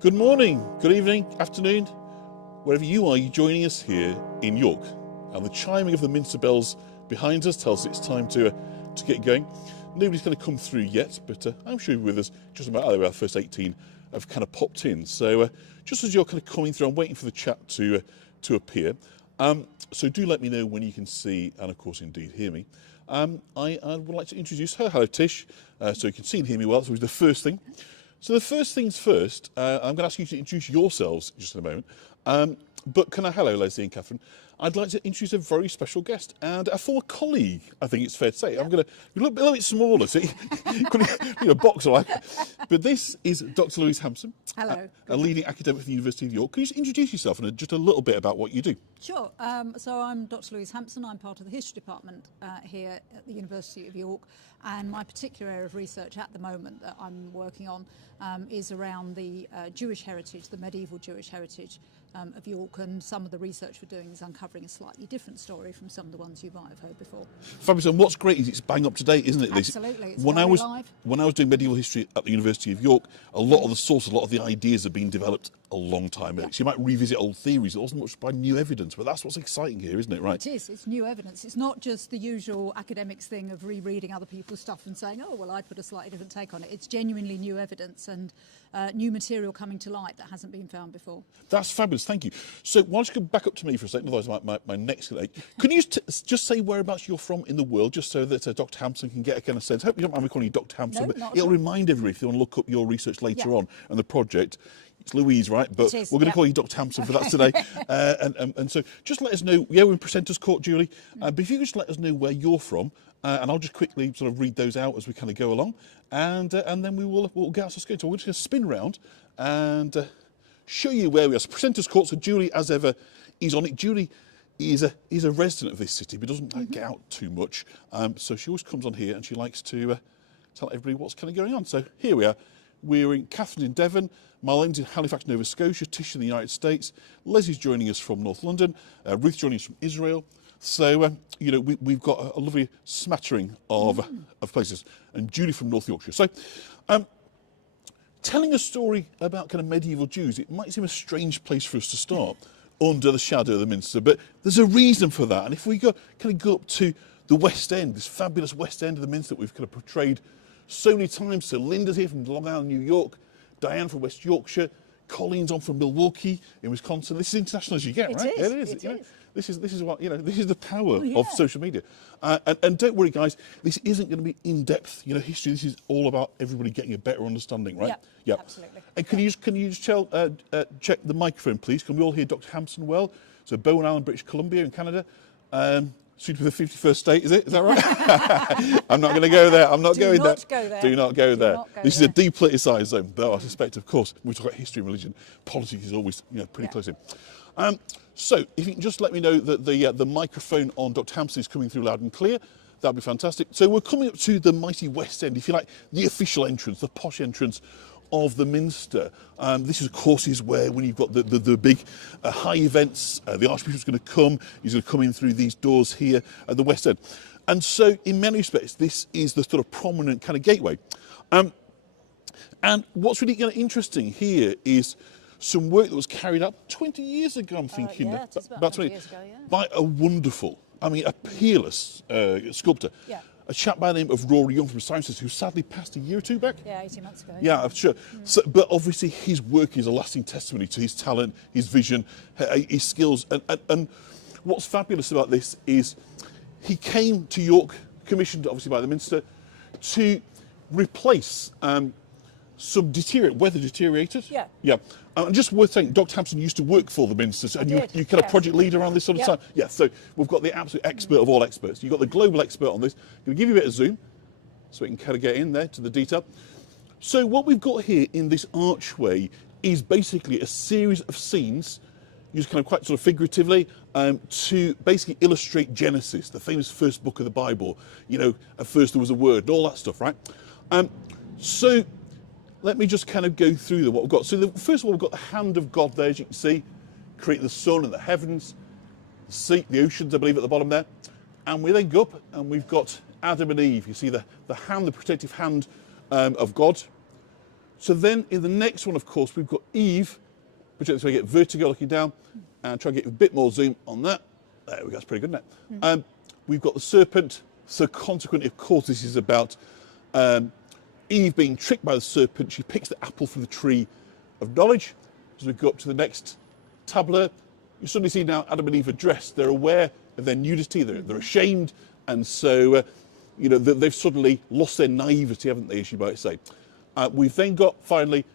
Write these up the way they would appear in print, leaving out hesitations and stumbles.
Good morning, good evening, afternoon, wherever you are, you're joining us here in York. And the chiming of the Minster bells behind us tells us it's time to get going. Nobody's going to come through yet, but I'm sure you'll be with us just about the first 18 have kind of popped in. So just as you're kind of coming through, I'm waiting for the chat to appear. So do let me know when you can see and, of course, indeed hear me. I would like to introduce her. Hello, Tish. So you can see and hear me well. So it's the first thing. So the first things first, I'm going to ask you to introduce yourselves just in a moment. But hello, Leslie and Catherine. I'd like to introduce a very special guest and a former colleague, I think it's fair to say. I'm going to look a little bit smaller, so you couldn't a box like. But this is Dr Louise Hampson. Hello. A leading academic at the University of York. Can you just introduce yourself and just a little bit about what you do? Sure. So I'm Dr Louise Hampson. I'm part of the history department here at the University of York. And my particular area of research at the moment that I'm working on is around the Jewish heritage, the medieval Jewish heritage of York. And some of the research we're doing is uncovering a slightly different story from some of the ones you might have heard before. Fabulous. And what's great is it's bang up to date, isn't it? Absolutely. It's when very I was live. When I was doing medieval history at the University of York, a lot of the sources, a lot of the ideas have been developed a long time ago. Yeah. So you might revisit old theories. It wasn't much by new evidence, but that's what's exciting here, isn't it? Right? It is. It's new evidence. It's not just the usual academics thing of rereading other people's stuff and saying, oh, well, I put a slightly different take on it. It's genuinely new evidence and new material coming to light that hasn't been found before. That's fabulous. Thank you. So why don't you come back up to me for a second, otherwise my next thing. Can you just say whereabouts you're from in the world, just so that Dr Hampson can get a kind of sense? I hope you don't mind me calling you Dr Hampson, No, but it'll remind everybody if they want to look up your research later on and the project. It's Louise, right? But we're going to call you Dr Hampson for that today. And so just let us know. Yeah, we're in Presenters Court, Julie. But if you could just let us know where you're from, and I'll just quickly sort of read those out as we kind of go along, and then we'll get us going. So we're just going to spin round and show you where we are. So Presenters Court. So Julie, as ever, is on it. Julie is a resident of this city, but doesn't get out too much. So she always comes on here and she likes to tell everybody what's kind of going on. So here we are. We're in Catherine in Devon, Marlene's in Halifax, Nova Scotia, Tish in the United States, Leslie's joining us from North London, Ruth joining us from Israel. So, we've got a lovely smattering of places, and Julie from North Yorkshire. So, telling a story about kind of medieval Jews, it might seem a strange place for us to start, under the shadow of the Minster, but there's a reason for that. And if we go up to the West End, this fabulous West End of the Minster that we've kind of portrayed so many times. So Linda's here from Long Island, New York, Diane from West Yorkshire, Colleen's on from Milwaukee in Wisconsin. This is international as you get, right? It is. is. This is what this is the power of social media. And don't worry, guys, this isn't going to be in-depth, history. This is all about everybody getting a better understanding, right? Yeah. Absolutely. And can you just check the microphone, please? Can we all hear Dr Hampson well? So Bowen Island, British Columbia in Canada. Suited for the 51st state, is it? Is that right? I'm not going to go there. I'm not going there. Do not go there. This is a depoliticised zone, though I suspect, of course, when we talk about history and religion, politics is always pretty close in. So if you can just let me know that the microphone on Dr Hampson is coming through loud and clear, that'd be fantastic. So we're coming up to the mighty West End, if you like, the official entrance, the posh entrance of the Minster. This is, of course, where when you've got the big high events, the Archbishop's going to come, he's going to come in through these doors here at the West End. And so in many respects, this is the sort of prominent kind of gateway. And what's really kind of interesting here is some work that was carried out 20 years ago, I'm thinking. It is about 20 years ago, by a wonderful, a peerless sculptor. Yeah. A chap by the name of Rory Young from Sciences, who sadly passed a year or two back. Yeah, 18 months ago. Yeah, I'm sure. So, but obviously his work is a lasting testimony to his talent, his vision, his skills. And what's fabulous about this is he came to York, commissioned obviously by the Minster, to replace some weather deteriorated. Yeah. Yeah. And just worth saying, Dr Hampson used to work for the Minster, and you kind of project lead around this sort of time. Yeah, so we've got the absolute expert of all experts. You've got the global expert on this. I'm going to give you a bit of zoom so we can kind of get in there to the detail. So what we've got here in this archway is basically a series of scenes, used kind of quite sort of figuratively, to basically illustrate Genesis, the famous first book of the Bible. At first there was a word and all that stuff, right? So let me just kind of go through what we've got. So first of all, we've got the hand of God there, as you can see, create the sun and the heavens, the sea, the oceans, I believe, at the bottom there. And we then go up and we've got Adam and Eve. You see the hand, the protective hand of God. So then in the next one, of course, we've got Eve, which is where you get vertigo looking down, and try and get a bit more zoom on that. There we go, that's pretty good, isn't it? We've got the serpent, so consequently, of course, this is about Eve being tricked by the serpent. She picks the apple from the tree of knowledge. As we go up to the next tableau, you suddenly see now Adam and Eve are dressed. They're aware of their nudity, they're ashamed, and so they've suddenly lost their naivety, haven't they, as you might say. We've then got, finally,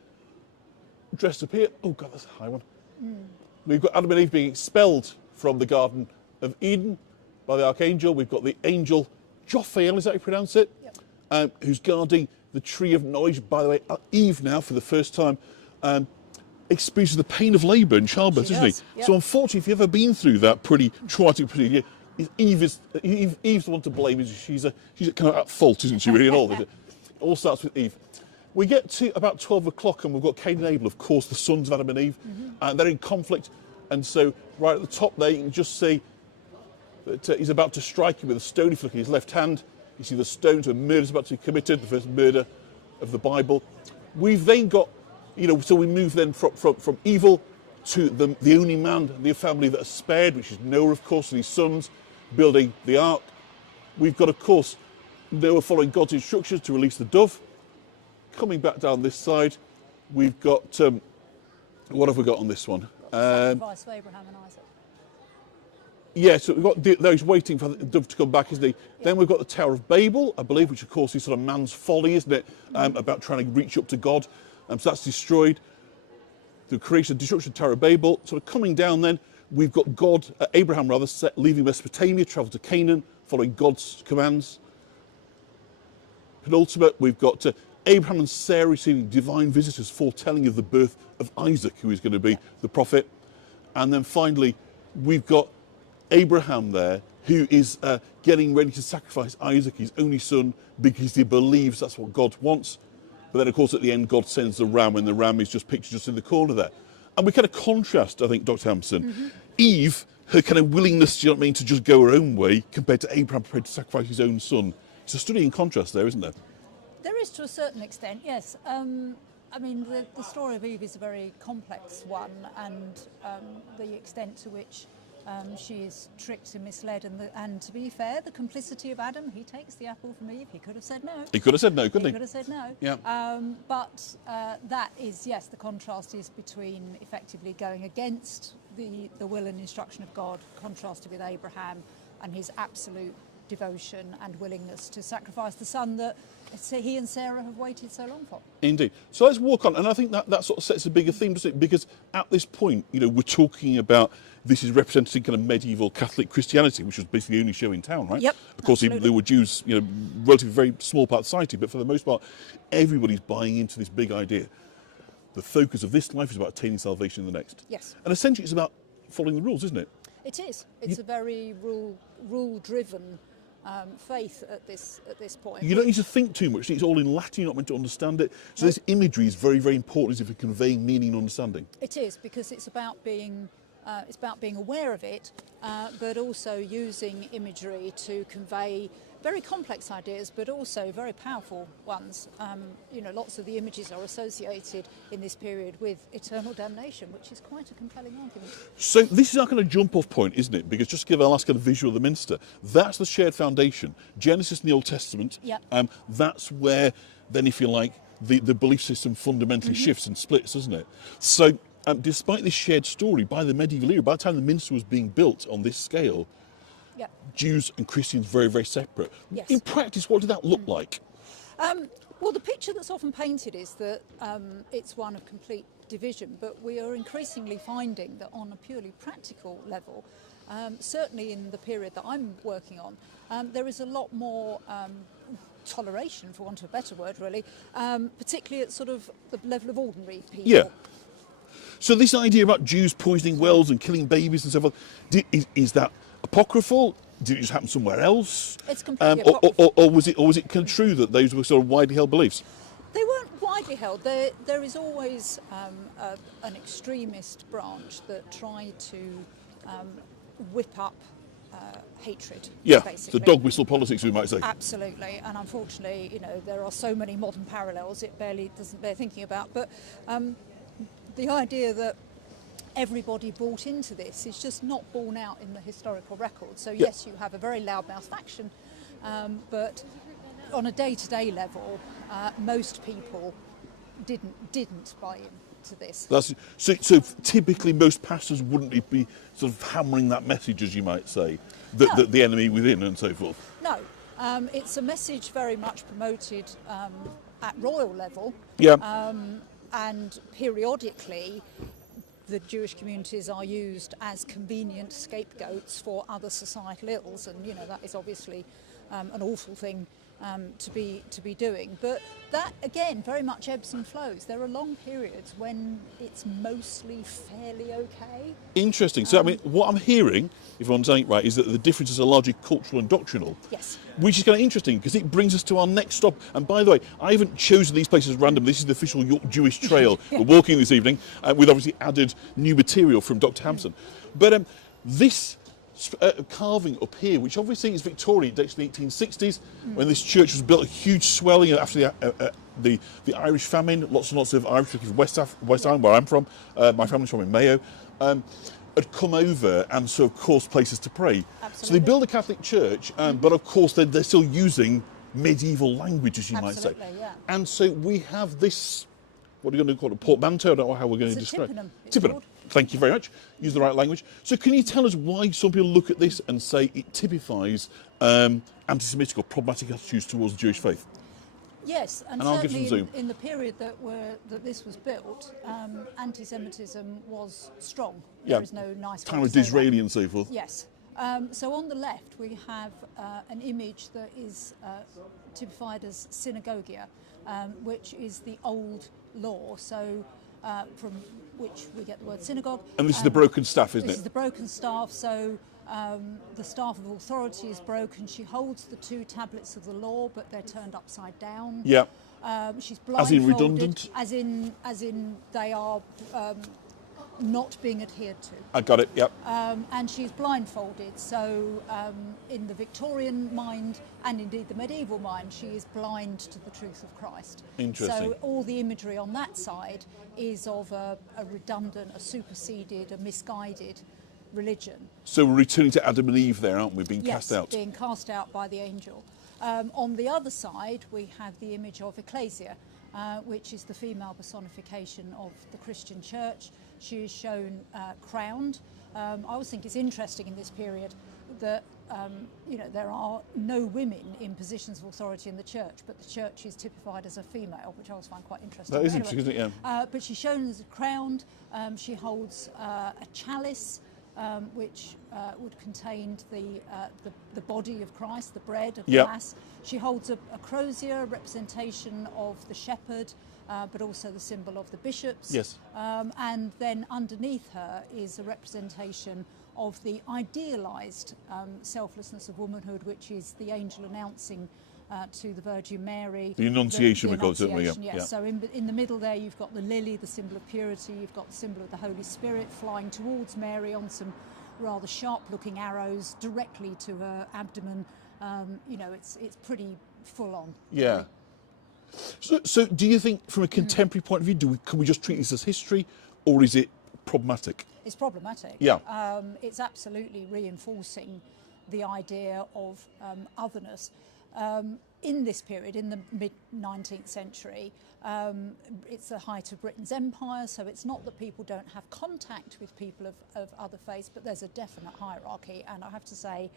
dressed up here. Oh, God, that's a high one. We've got Adam and Eve being expelled from the Garden of Eden by the archangel. We've got the angel Jophiel, is that how you pronounce it? Yep. Who's guarding the tree of knowledge. By the way, Eve now, for the first time, experiences the pain of labour and childbirth, isn't she? Yep. So unfortunately, if you've ever been through that pretty traumatic procedure, Eve's the one to blame. She's kind of at fault, isn't she, really, in all this? It all starts with Eve. We get to about 12 o'clock and we've got Cain and Abel, of course, the sons of Adam and Eve. They're in conflict. And so right at the top there, you can just see that he's about to strike him with a stone. If you look at his left hand, you see the stone, so a murder's about to be committed, the first murder of the Bible. We've then got, so we move then from evil to the only man, the family that are spared, which is Noah, of course, and his sons, building the ark. We've got, of course, Noah following God's instructions to release the dove. Coming back down this side, we've got, what have we got on this one? Sacrifice for Abraham and Isaac. Yeah, so we've got those waiting for the dove to come back, isn't he? Yeah. Then we've got the Tower of Babel, I believe, which of course is sort of man's folly, isn't it? About trying to reach up to God. So that's destroyed. The creation and destruction of the Tower of Babel. So coming down then, we've got Abraham leaving Mesopotamia, travel to Canaan, following God's commands. Penultimate, we've got Abraham and Sarah receiving divine visitors foretelling of the birth of Isaac, who is going to be the prophet. And then finally, we've got Abraham there, who is getting ready to sacrifice Isaac, his only son, because he believes that's what God wants. But then, of course, at the end, God sends the ram, and the ram is just pictured just in the corner there. And we kind of contrast, I think, Dr. Hampson, Eve, her kind of willingness, you know what I mean, to just go her own way, compared to Abraham prepared to sacrifice his own son. It's a study in contrast there, isn't there? There is, to a certain extent, yes. I mean, the story of Eve is a very complex one, and the extent to which she is tricked and misled, and to be fair, the complicity of Adam, he takes the apple from Eve. He could have said no. He could have said no, couldn't he? He could have said no. Yeah. But that is, yes, the contrast is between effectively going against the will and instruction of God, contrasted with Abraham and his absolute devotion and willingness to sacrifice the son that he and Sarah have waited so long for. Indeed. So let's walk on, and I think that sort of sets a bigger theme, doesn't it? Because at this point, we're talking about this is representing kind of medieval Catholic Christianity, which was basically the only show in town, right? Yep. Of course, there were Jews, relatively very small part of society, but for the most part, everybody's buying into this big idea. The focus of this life is about attaining salvation in the next. Yes. And essentially, it's about following the rules, isn't it? It is. It's a very rule-driven faith at this point. You don't need to think too much. It's all in Latin. You're not meant to understand it. So this imagery is very, very important if you're conveying meaning and understanding. It is, because it's about being aware of it, but also using imagery to convey very complex ideas, but also very powerful ones. Lots of the images are associated in this period with eternal damnation, which is quite a compelling argument. So this is our kind of jump-off point, isn't it? Because just to give our last kind of visual of the Minster, that's the shared foundation. Genesis in the Old Testament, yep. That's where, then, if you like, the belief system fundamentally shifts and splits, doesn't it? So despite this shared story, by the medieval era, by the time the Minster was being built on this scale, yep. Jews and Christians very, very separate. Yes. In practice, what did that look like? Well, the picture that's often painted is that it's one of complete division, but we are increasingly finding that on a purely practical level, certainly in the period that I'm working on, there is a lot more toleration, for want of a better word, really, particularly at sort of the level of ordinary people. Yeah. So this idea about Jews poisoning wells and killing babies and so forth, is that apocryphal? Did it just happen somewhere else? It's completely apocryphal. Or was it kind of true that those were sort of widely held beliefs? They weren't widely held. There is always an extremist branch that try to whip up hatred. Yeah, basically. the dog whistle politics, we might say. Absolutely, and unfortunately, you know, there are so many modern parallels it barely doesn't bear thinking about. But the idea that everybody bought into this is just not borne out in the historical record. So yes, you have a very loudmouth faction, but on a day-to-day level, most people didn't buy into this. So typically most pastors wouldn't be sort of hammering that message, as you might say, that the enemy within and so forth. No, it's a message very much promoted at royal level. Yeah. And periodically, the Jewish communities are used as convenient scapegoats for other societal ills, and you know that is obviously an awful thing to be doing. But that again very much ebbs and flows. There are long periods when it's mostly fairly okay. Interesting. So I mean, what I'm hearing, if I'm saying it right, is that the differences are largely cultural and doctrinal. Yes. Which is kind of interesting because it brings us to our next stop. And by the way, I haven't chosen these places randomly. This is the official York Jewish Trail. We're walking this evening with obviously added new material from Dr Hampson. But this carving up here, which obviously is Victorian, it dates to the 1860s, when this church was built, a huge swelling after the Irish famine. Lots and lots of Irish from West Island, where I'm from. My family's from in Mayo. Had come over and so of course places to pray. Absolutely. So they build a Catholic church, but of course they're still using medieval language, as you might say. Yeah. And so we have this, what are you going to call it, a portmanteau? I don't know how we're going to describe it. Tippenham. Thank you very much. Use the right language. So can you tell us why some people look at this and say it typifies anti-Semitic or problematic attitudes towards the Jewish faith? Yes, and certainly in the period that this was built, anti-Semitism was strong. There is no nice way time to of say Disraeli that. and so forth. Yes. So on the left we have an image that is typified as synagogia, which is the old law. So from which we get the word synagogue. And this is the broken staff, isn't it? This is the broken staff. So the staff of authority is broken. She holds the two tablets of the law, but they're turned upside down. Yeah. She's blindfolded. As in redundant? As in they are not being adhered to. I got it, yep. And she's blindfolded. So in the Victorian mind, and indeed the medieval mind, she is blind to the truth of Christ. Interesting. So all the imagery on that side is of a redundant, a superseded, a misguided religion. So we're returning to Adam and Eve there, aren't we, being cast out? Yes, being cast out by the angel. On the other side, we have the image of Ecclesia, which is the female personification of the Christian church. She is shown crowned. I always think it's interesting in this period that you know, there are no women in positions of authority in the church, but the church is typified as a female, which I always find quite interesting. That is interesting, isn't it? Yeah. But she's shown as crowned. She holds a chalice, which would contain the body of Christ, the bread of the Mass. She holds a crozier, a representation of the shepherd, but also the symbol of the bishops. Yes. And then underneath her is a representation of the idealised selflessness of womanhood, which is the angel announcing to the Virgin Mary. The Annunciation, we call it, certainly, yes. yeah. So in the middle there you've got the lily, the symbol of purity, you've got the symbol of the Holy Spirit flying towards Mary on some rather sharp-looking arrows directly to her abdomen. You know, it's pretty full on. Yeah. So do you think, from a contemporary point of view, can we just treat this as history, or is it problematic? It's problematic. Yeah. It's absolutely reinforcing the idea of otherness. In this period, in the mid-19th century, it's the height of Britain's empire, so it's not that people don't have contact with people of other faiths, but there's a definite hierarchy, and I have to say,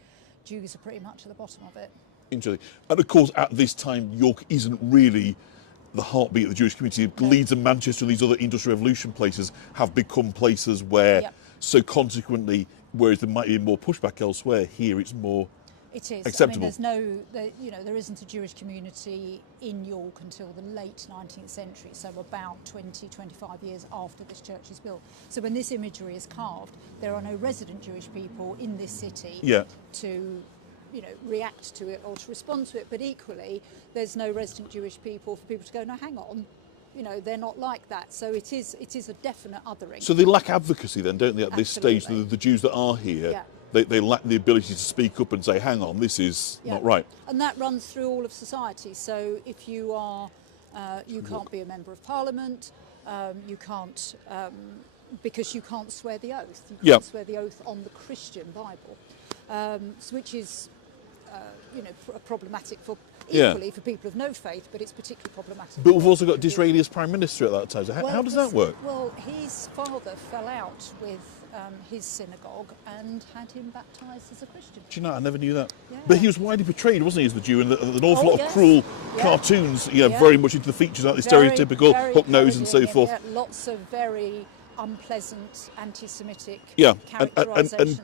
Jews are pretty much at the bottom of it. Interesting. And of course, at this time, York isn't really the heartbeat of the Jewish community. No. Leeds and Manchester and these other Industrial Revolution places have become places where, so consequently, whereas there might be more pushback elsewhere, here it's more acceptable. I mean, there isn't a Jewish community in York until the late 19th century, so about 20, 25 years after this church is built. So when this imagery is carved, there are no resident Jewish people in this city to react to it or to respond to it, but equally there's no resident Jewish people for people to go, no, hang on, they're not like that. So it is a definite othering. So they lack advocacy then, don't they, at this stage, the Jews that are here? Yeah. they lack the ability to speak up and say, hang on, this is not right. And that runs through all of society. So if you are, you can't be a member of Parliament, you can't, because you can't swear the oath. You can't swear the oath on the Christian Bible, which is, you know, problematic for equally for people of no faith, but it's particularly problematic. But we've also got Disraeli as Prime Minister at that time. So how does that work? Well, his father fell out with his synagogue and had him baptised as a Christian. Do you know, I never knew that. Yeah. But he was widely portrayed, wasn't he, as the Jew, and an awful lot of cruel cartoons, very much into the features, like the stereotypical hook nose and so forth. Lots of very unpleasant anti-Semitic and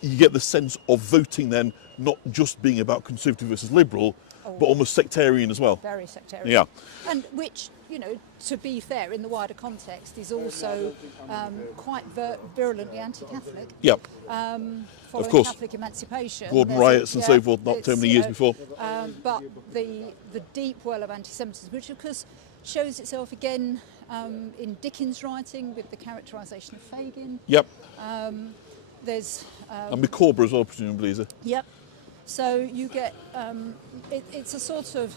you get the sense of voting then not just being about conservative versus liberal, but almost sectarian as well. Very sectarian. Yeah. And which, you know, to be fair, in the wider context, is also quite virulently anti-Catholic. Yeah. Following Catholic emancipation. Gordon riots and so forth, not too many years before. But the deep well of anti-Semitism, which of course shows itself again in Dickens' writing with the characterisation of Fagin. Yep. There's and Micawber as well, presumably, is it? Yep. So you get it's a sort of,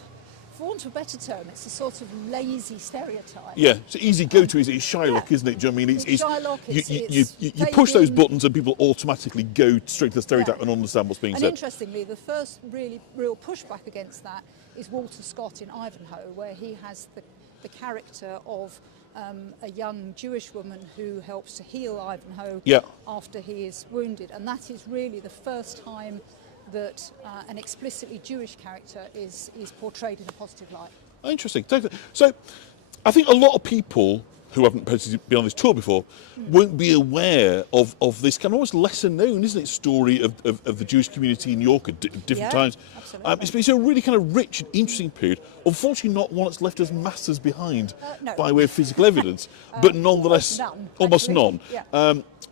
for want of a better term, it's a sort of lazy stereotype. Yeah, it's an easy go-to. It's Shylock, isn't it? Do you know what I mean? It's Shylock. You push those buttons and people automatically go straight to the stereotype and understand what's being said. And interestingly, the first real pushback against that is Walter Scott in Ivanhoe, where he has the character of a young Jewish woman who helps to heal Ivanhoe after he is wounded. And that is really the first time that an explicitly Jewish character is portrayed in a positive light. Interesting. So I think a lot of people who haven't been on this tour before won't be aware of this kind of almost lesser known, isn't it, story of the Jewish community in York at different times. Absolutely. It's a really kind of rich and interesting period. Unfortunately, not one that's left us masses behind by way of physical evidence, but nonetheless, almost none.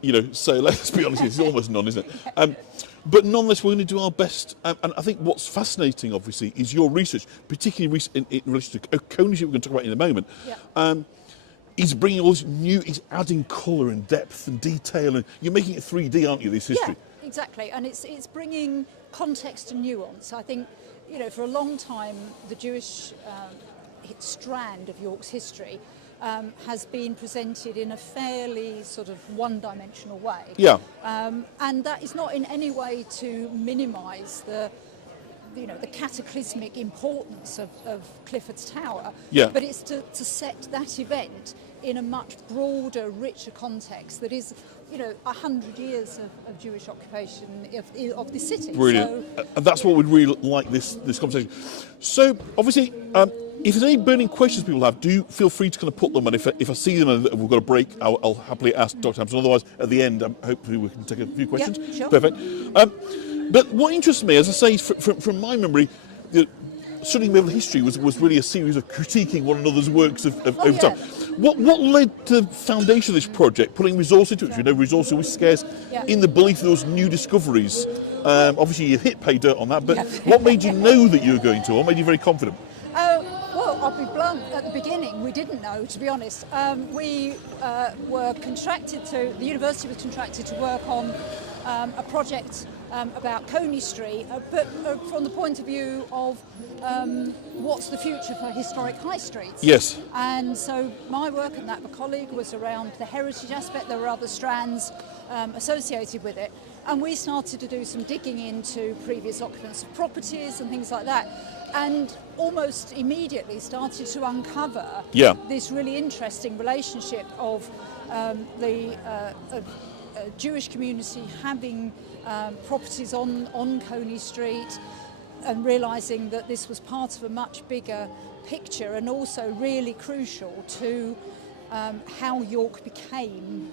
You know, so let's be honest, it's almost none, isn't it? But nonetheless, we're going to do our best. And I think what's fascinating, obviously, is your research, particularly in relation to Coney Street, we're going to talk about in a moment. He's bringing all this new, he's adding colour and depth and detail, and you're making it 3D, aren't you, this history? Yeah, exactly, and it's bringing context and nuance. I think, you know, for a long time, the Jewish strand of York's history has been presented in a fairly sort of one-dimensional way. Yeah. And that is not in any way to minimise the cataclysmic importance of Clifford's Tower, but it's to set that event in a much broader, richer context that is, you know, 100 years of Jewish occupation of the city. Brilliant. And that's what we'd really like this conversation. So, obviously, if there's any burning questions people have, do feel free to kind of put them, and if I see them and we've got a break, I'll happily ask Dr Hampson. Otherwise, at the end, hopefully we can take a few questions. Yep, sure. Perfect. But what interests me, as I say, from my memory, studying medieval history was really a series of critiquing one another's works over time. What led to the foundation of this project, putting resource into it? You know, resources are scarce, in the belief of those new discoveries. Obviously, you hit pay dirt on that, but what made you know that you were going to? What made you very confident? Well, I'll be blunt. At the beginning, we didn't know, to be honest. We were contracted the university was contracted to work on a project about Coney Street, but from the point of view of what's the future for historic high streets. Yes. And so my work and that of a colleague was around the heritage aspect. There were other strands associated with it. And we started to do some digging into previous occupants of properties and things like that. And almost immediately started to uncover this really interesting relationship of the Jewish community having properties on Coney Street, and realising that this was part of a much bigger picture, and also really crucial to how York became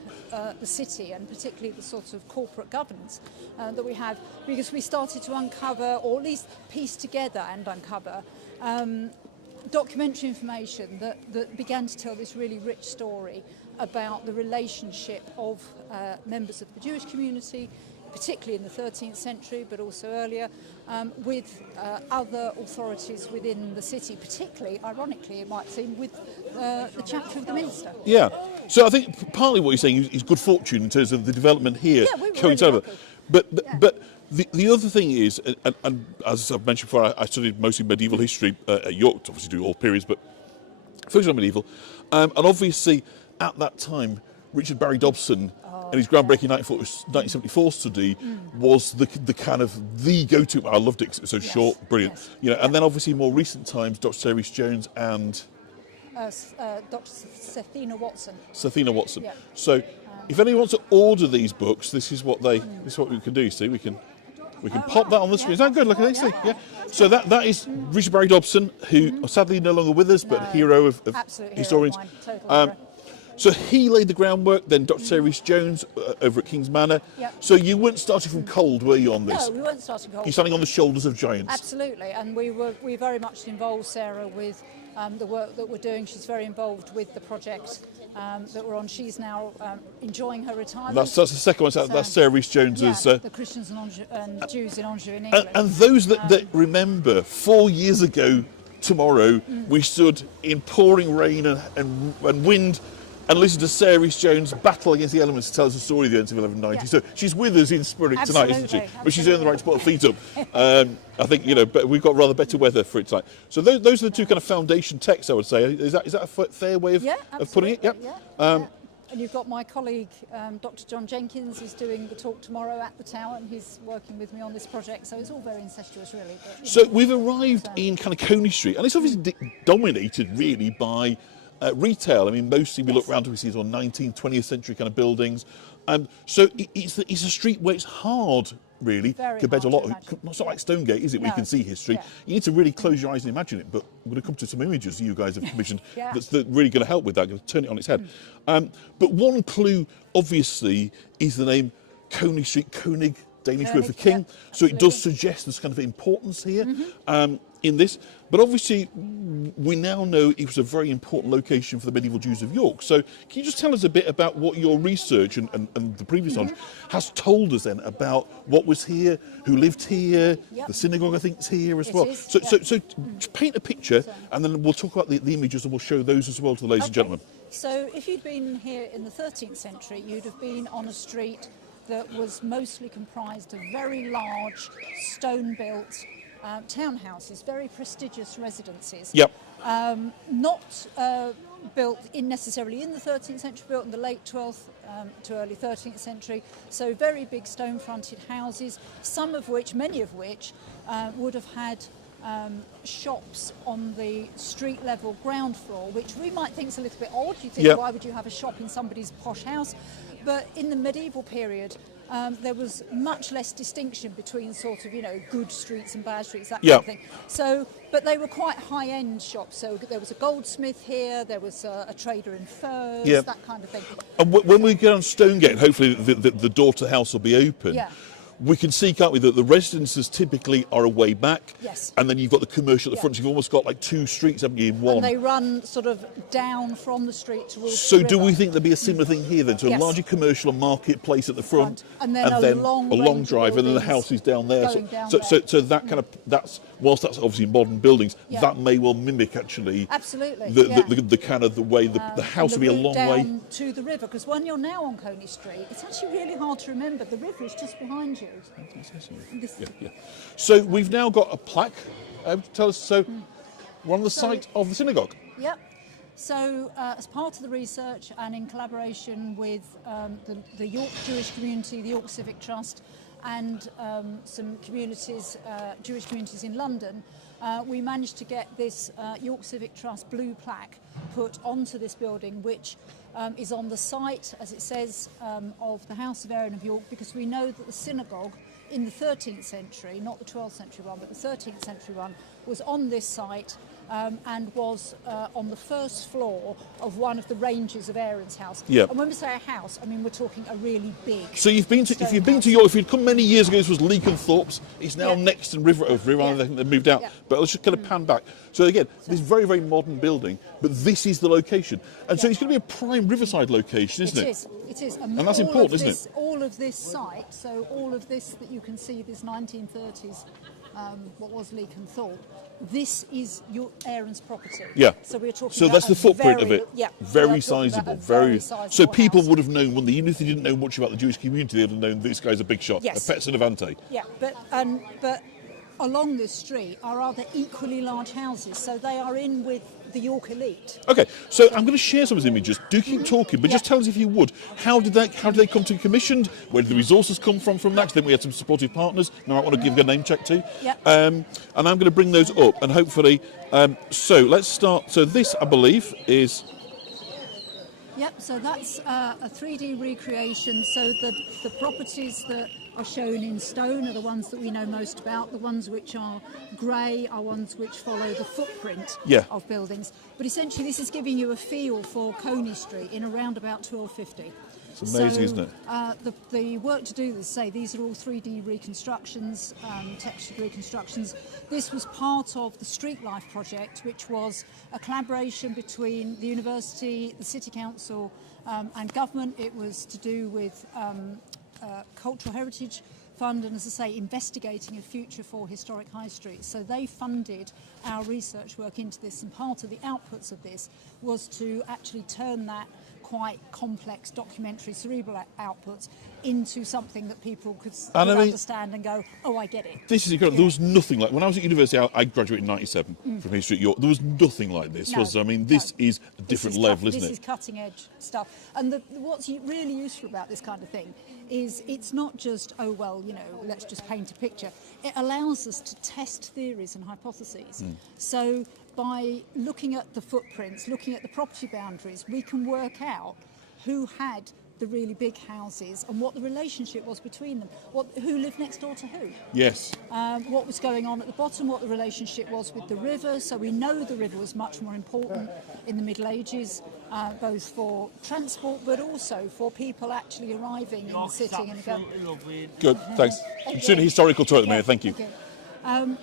the city, and particularly the sort of corporate governance that we have, because we started to uncover, or at least piece together and uncover, documentary information that began to tell this really rich story about the relationship of members of the Jewish community, particularly in the 13th century, but also earlier, with other authorities within the city, particularly, ironically, it might seem, with the chapter of the Minster. Yeah. So I think partly what you're saying is good fortune in terms of the development here. Yeah, we were really lucky. But the other thing is, and as I've mentioned before, I studied mostly medieval history at York, obviously do all periods, but focus on medieval. And obviously, at that time, Richard Barry Dobson and his groundbreaking 1974 study was the kind of the go-to. I loved it 'cause it was so short, brilliant. Yes. You know, and then obviously more recent times, Dr. Sarah Jones and Dr. Sethina Watson. Sethina Watson. Yeah. So, if anyone wants to order these books, this is what we can do. See, we can pop that on the screen. Is that good? Look at this thing. Yeah. So that is Richard Barry Dobson, who sadly no longer with us, but hero of historians. So he laid the groundwork. Then Dr. Sarah Jones over at King's Manor. Yep. So you weren't starting from cold, were you, on this? No, we weren't starting cold. You're standing on the shoulders of giants. Absolutely, and we very much involved Sarah with the work that we're doing. She's very involved with the project that we're on. She's now enjoying her retirement. That's the second one. That's Sarah Jones's. The Christians and Jews in Anjou in England. And those that remember, 4 years ago tomorrow, we stood in pouring rain and wind and listened to Sarah Jones battle against the elements to tell us the story of the events of 1190. Yeah. So she's with us in spirit tonight, isn't she? But she's earned the right to put her feet up. I think, but we've got rather better weather for it tonight. So those are the two kind of foundation texts, I would say. Is that a fair way of putting it? Yeah. And you've got my colleague, Dr. John Jenkins, who's doing the talk tomorrow at the Tower, and he's working with me on this project. So it's all very incestuous, really. But, so we've arrived in kind of Coney Street, and it's obviously dominated really by retail. I mean, mostly we look around and we see these on 19th, 20th century kind of buildings. So it's a street where it's hard, really, compared to a lot of, not like Stonegate, is it, where you can see history. Yeah. You need to really close your eyes and imagine it. But we're going to come to some images you guys have commissioned that's really going to help with that, going to turn it on its head. But one clue, obviously, is the name Coney Street, Koenig, Danish word for king. So it does suggest there's kind of importance here in this. But obviously, we now know it was a very important location for the medieval Jews of York. So can you just tell us a bit about what your research and the previous knowledge has told us then about what was here, who lived here, the synagogue I think is here as well. So paint a picture, and then we'll talk about the images and we'll show those as well to the ladies and gentlemen. So if you'd been here in the 13th century, you'd have been on a street that was mostly comprised of very large stone-built townhouses, very prestigious residences. Yep. Not built necessarily in the 13th century, built in the late 12th to early 13th century. So very big stone-fronted houses, many of which would have had shops on the street level ground floor, which we might think is a little bit odd. You think, why would you have a shop in somebody's posh house? But in the medieval period, there was much less distinction between sort of, good streets and bad streets, that kind of thing. So, but they were quite high-end shops. So there was a goldsmith here, there was a trader in furs, that kind of thing. And when we get on Stonegate, hopefully the door to the house will be open. We can see, can't we, that the residences typically are away back. Yes. And then you've got the commercial at the front. So you've almost got like two streets, haven't you, in one? And they run sort of down from the street towards the river. Do we think there'll be a similar thing here then? So a larger commercial marketplace at the front, and then a long drive, and then the house is down there. So that kind of, whilst that's obviously modern buildings, that may well mimic actually the kind of the way the house will be a long way down to the river. Because when you're now on Coney Street, it's actually really hard to remember. The river is just behind you. So we've now got a plaque. Tell us. So we're on the site of the synagogue. Yep. So as part of the research and in collaboration with the York Jewish community, the York Civic Trust, and some communities, Jewish communities in London, we managed to get this York Civic Trust blue plaque put onto this building, which is on the site, as it says, of the House of Aaron of York, because we know that the synagogue in the 13th century, not the 12th century one, but the 13th century one, was on this site and was on the first floor of one of the ranges of Aaron's house. Yep. And when we say a house, I mean we're talking a really big. So if you've been to York, if you'd come many years ago, this was Leakenthorpe's. It's now next to River. I think they've moved out. But let's just kind of pan back. So again, this very, very modern building, but this is the location, and so it's going to be a prime riverside location, isn't it? It is. And that's important, isn't it? All of this site, so all of this that you can see, this 1930s what was Leakin Thorpe, this is your Aaron's property. Yeah. So we're talking. So about that's the footprint very, of it. Yeah. Very sizable. Very sizable. So people house. would have known, when even if they didn't know much about the Jewish community, they'd have known this guy's a big shot. Yes. A pet Savante. Yeah, but along this street are other equally large houses, so they are in with the York elite. Okay, so I'm going to share some of these images. Do keep talking, but just tell us, if you would, how did they come to be commissioned? Where did the resources come from that? Because then we had some supportive partners. Now I want to give a name check too. Yeah. And I'm going to bring those up, and hopefully, so let's start. So this, I believe, is. Yep, so that's a 3D recreation. So the properties that are shown in stone are the ones that we know most about. The ones which are grey are ones which follow the footprint of buildings. But essentially this is giving you a feel for Coney Street in around about 1250. It's amazing, isn't it? The work to do this, these are all 3D reconstructions, textured reconstructions. This was part of the Street Life project, which was a collaboration between the university, the city council and government. It was to do with Cultural Heritage Fund and, as I say, investigating a future for historic high streets. So they funded our research work into this, and part of the outputs of this was to actually turn that quite complex documentary cerebral outputs into something that people could understand and go, oh, I get it. This is incredible. There was nothing like, when I was at university, I graduated in 97 from history at York. There was nothing like this. This is a different level, isn't it? This is cutting edge stuff. And what's really useful about this kind of thing is it's not just, oh, well, let's just paint a picture. It allows us to test theories and hypotheses. So by looking at the footprints, looking at the property boundaries, we can work out who had the really big houses and what the relationship was between them, who lived next door to who. Yes. What was going on at the bottom, what the relationship was with the river. So we know the river was much more important in the Middle Ages, both for transport but also for people actually arriving in the city and going. Good, thanks. It's in a historical tour at the minute, thank you. Okay.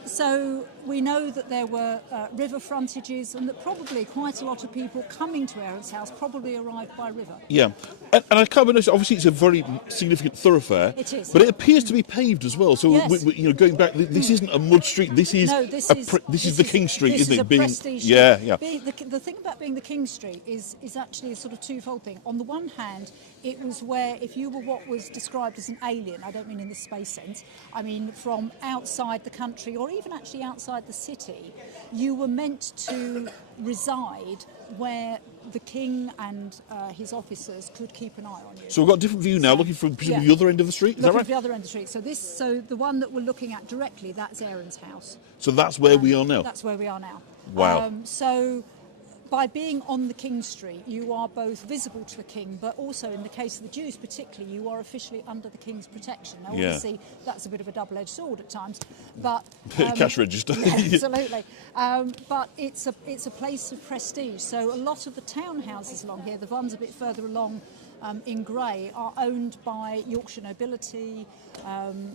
So we know that there were river frontages and that probably quite a lot of people coming to Aaron's house probably arrived by river. Yeah, and I can't notice, obviously it's a very significant thoroughfare. It is. But it appears to be paved as well. So, yes. Going back, this isn't a mud street, this is the King Street, isn't it? Prestige yeah. The thing about being the King Street is actually a sort of twofold thing. On the one hand, it was where if you were what was described as an alien, I don't mean in the space sense, I mean from outside the country or even actually outside the city, you were meant to reside where the king and his officers could keep an eye on you. So we've got a different view now, looking from presumably the other end of the street, is that right? Looking from the other end of the street. So the one that we're looking at directly, that's Aaron's house. So that's where we are now? That's where we are now. Wow. So by being on the King Street, you are both visible to the king, but also in the case of the Jews particularly, you are officially under the king's protection. Now, obviously, that's a bit of a double-edged sword at times, but cash register. Absolutely. But it's a place of prestige. So a lot of the townhouses along here, the ones a bit further along in grey, are owned by Yorkshire nobility,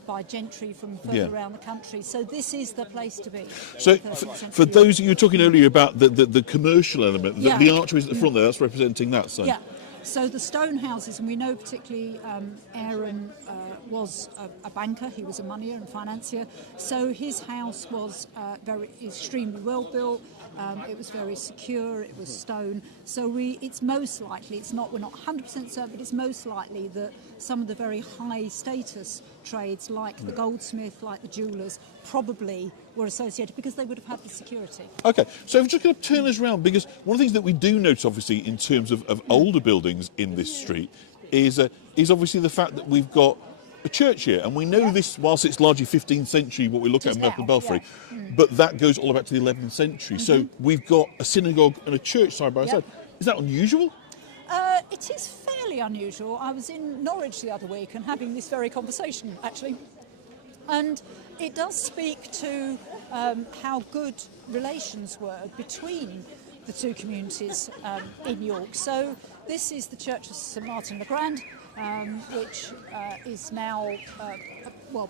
by gentry from further around the country. So this is the place to be. So for those you were talking earlier about the commercial element, the archways at the front there, that's representing that. So. Yeah. So the stone houses, and we know particularly Aaron was a banker, he was a moneyer and financier, so his house was extremely well built, it was very secure, it was stone, so it's most likely, we're not 100% certain, but it's most likely that some of the very high status trades like the goldsmith, like the jewellers, probably were associated because they would have had the security. Okay, so I'm just going to turn this around because one of the things that we do notice obviously in terms of older buildings in this street is obviously the fact that we've got a church here, and we know this whilst it's largely 15th century what we look at in Merton Belfry, but that goes all the way back to the 11th century. So we've got a synagogue and a church side by side. Is that unusual? It is fairly unusual. I was in Norwich the other week and having this very conversation actually, and it does speak to how good relations were between the two communities in York. So this is the Church of St Martin le Grand, which is now,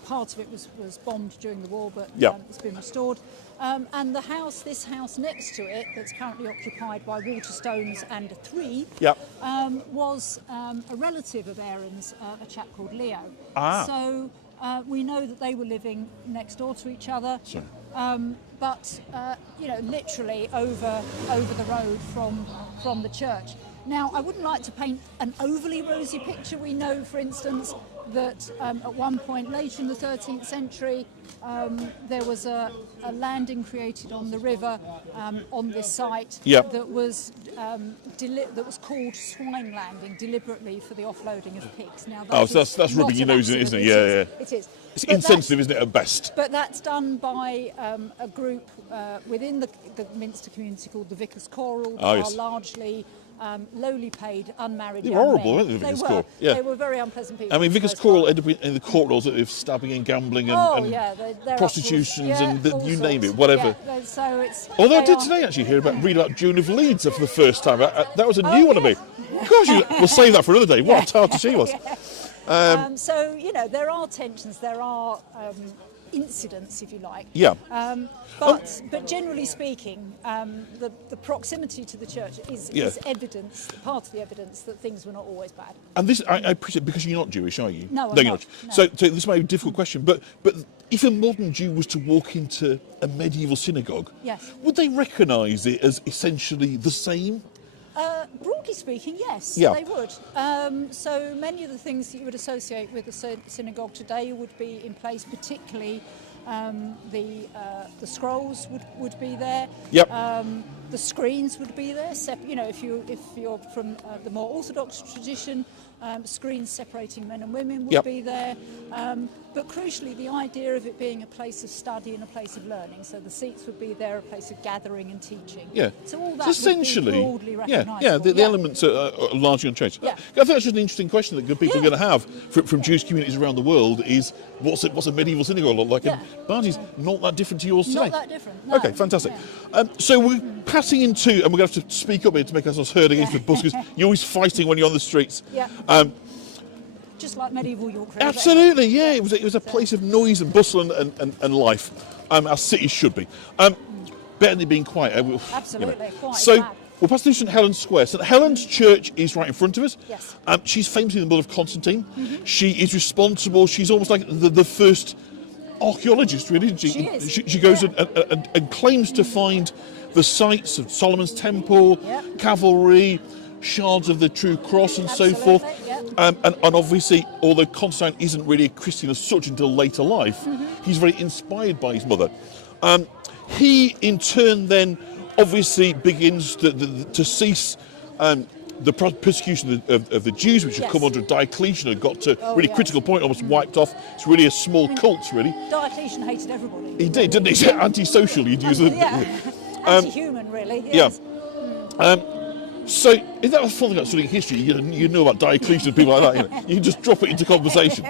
part of it was bombed during the war, but it's been restored. And this house next to it, that's currently occupied by Waterstones and Three, was a relative of Aaron's, a chap called Leo. Ah. So We know that they were living next door to each other. Sorry. But literally over the road from the church. Now, I wouldn't like to paint an overly rosy picture. We know, for instance, that at one point later in the 13th century, there was a landing created on the river on this site that was called Swine Landing, deliberately for the offloading of pigs. Now, that's rubbing your nose in it, isn't it? Yeah. It is. It's insensitive, isn't it, at best? But that's done by a group within the Minster community called the Vicars Choral, who are largely lowly paid, unmarried young men. They were horrible, weren't they, the Vicars Choral? Yeah. They were very unpleasant people. I mean, Vicars Choral ended up in the court rolls of stabbing and gambling and they're prostitutions and you sorts. name it, whatever. Yeah, so it's, although I did today actually read about June of Leeds for the first time. That was a new one to me. Gosh, we'll save that for another day. What a tart she was. So, there are tensions, there are incidents, if you like. Yeah. But generally speaking, the proximity to the church is evidence, part of the evidence that things were not always bad. And this, I appreciate, because you're not Jewish, are you? No, I'm you're not. not. So this might be a difficult question, but if a modern Jew was to walk into a medieval synagogue, would they recognise it as essentially the same? Broadly speaking, yes, they would. So many of the things that you would associate with a synagogue today would be in place, particularly the scrolls would be there. The screens would be there. If you're from the more Orthodox tradition, screens separating men and women would be there. But crucially, the idea of it being a place of study and a place of learning. So the seats would be there, a place of gathering and teaching. So all that essentially, would be broadly recognisable. The elements are largely unchanged. I think that's just an interesting question that good people are going to have from Jewish communities around the world is what's a medieval synagogue look like? And Barney's not that different to yours today. Not that different. No. Okay, fantastic. So we're passing into, and we're going to have to speak up here to make ourselves heard against the bus, because you're always fighting when you're on the streets. Just like medieval York. Absolutely, yeah. It was a place of noise and bustle and life, as cities should be. Better than being quiet. Absolutely, quiet. So we'll pass through St Helen's Square. St Helen's Church is right in front of us. Yes. She's famously the mother of Constantine. She is responsible. She's almost like the first archaeologist, really, isn't she? She is. She goes and claims to find the sites of Solomon's Temple, cavalry, shards of the true cross and so forth. And obviously, although Constantine isn't really a Christian as such until later life, he's very inspired by his mother. He, in turn, then obviously begins to cease the persecution of the Jews, which had come under Diocletian, had got to a really critical point, almost wiped off. It's really a small cult, really. Diocletian hated everybody. He did, didn't he? Antisocial, you'd use it. Anti-human, really. Yes. So, is that a fun thing about studying history? You know about Diocletian and people like that. You can just drop it into conversation.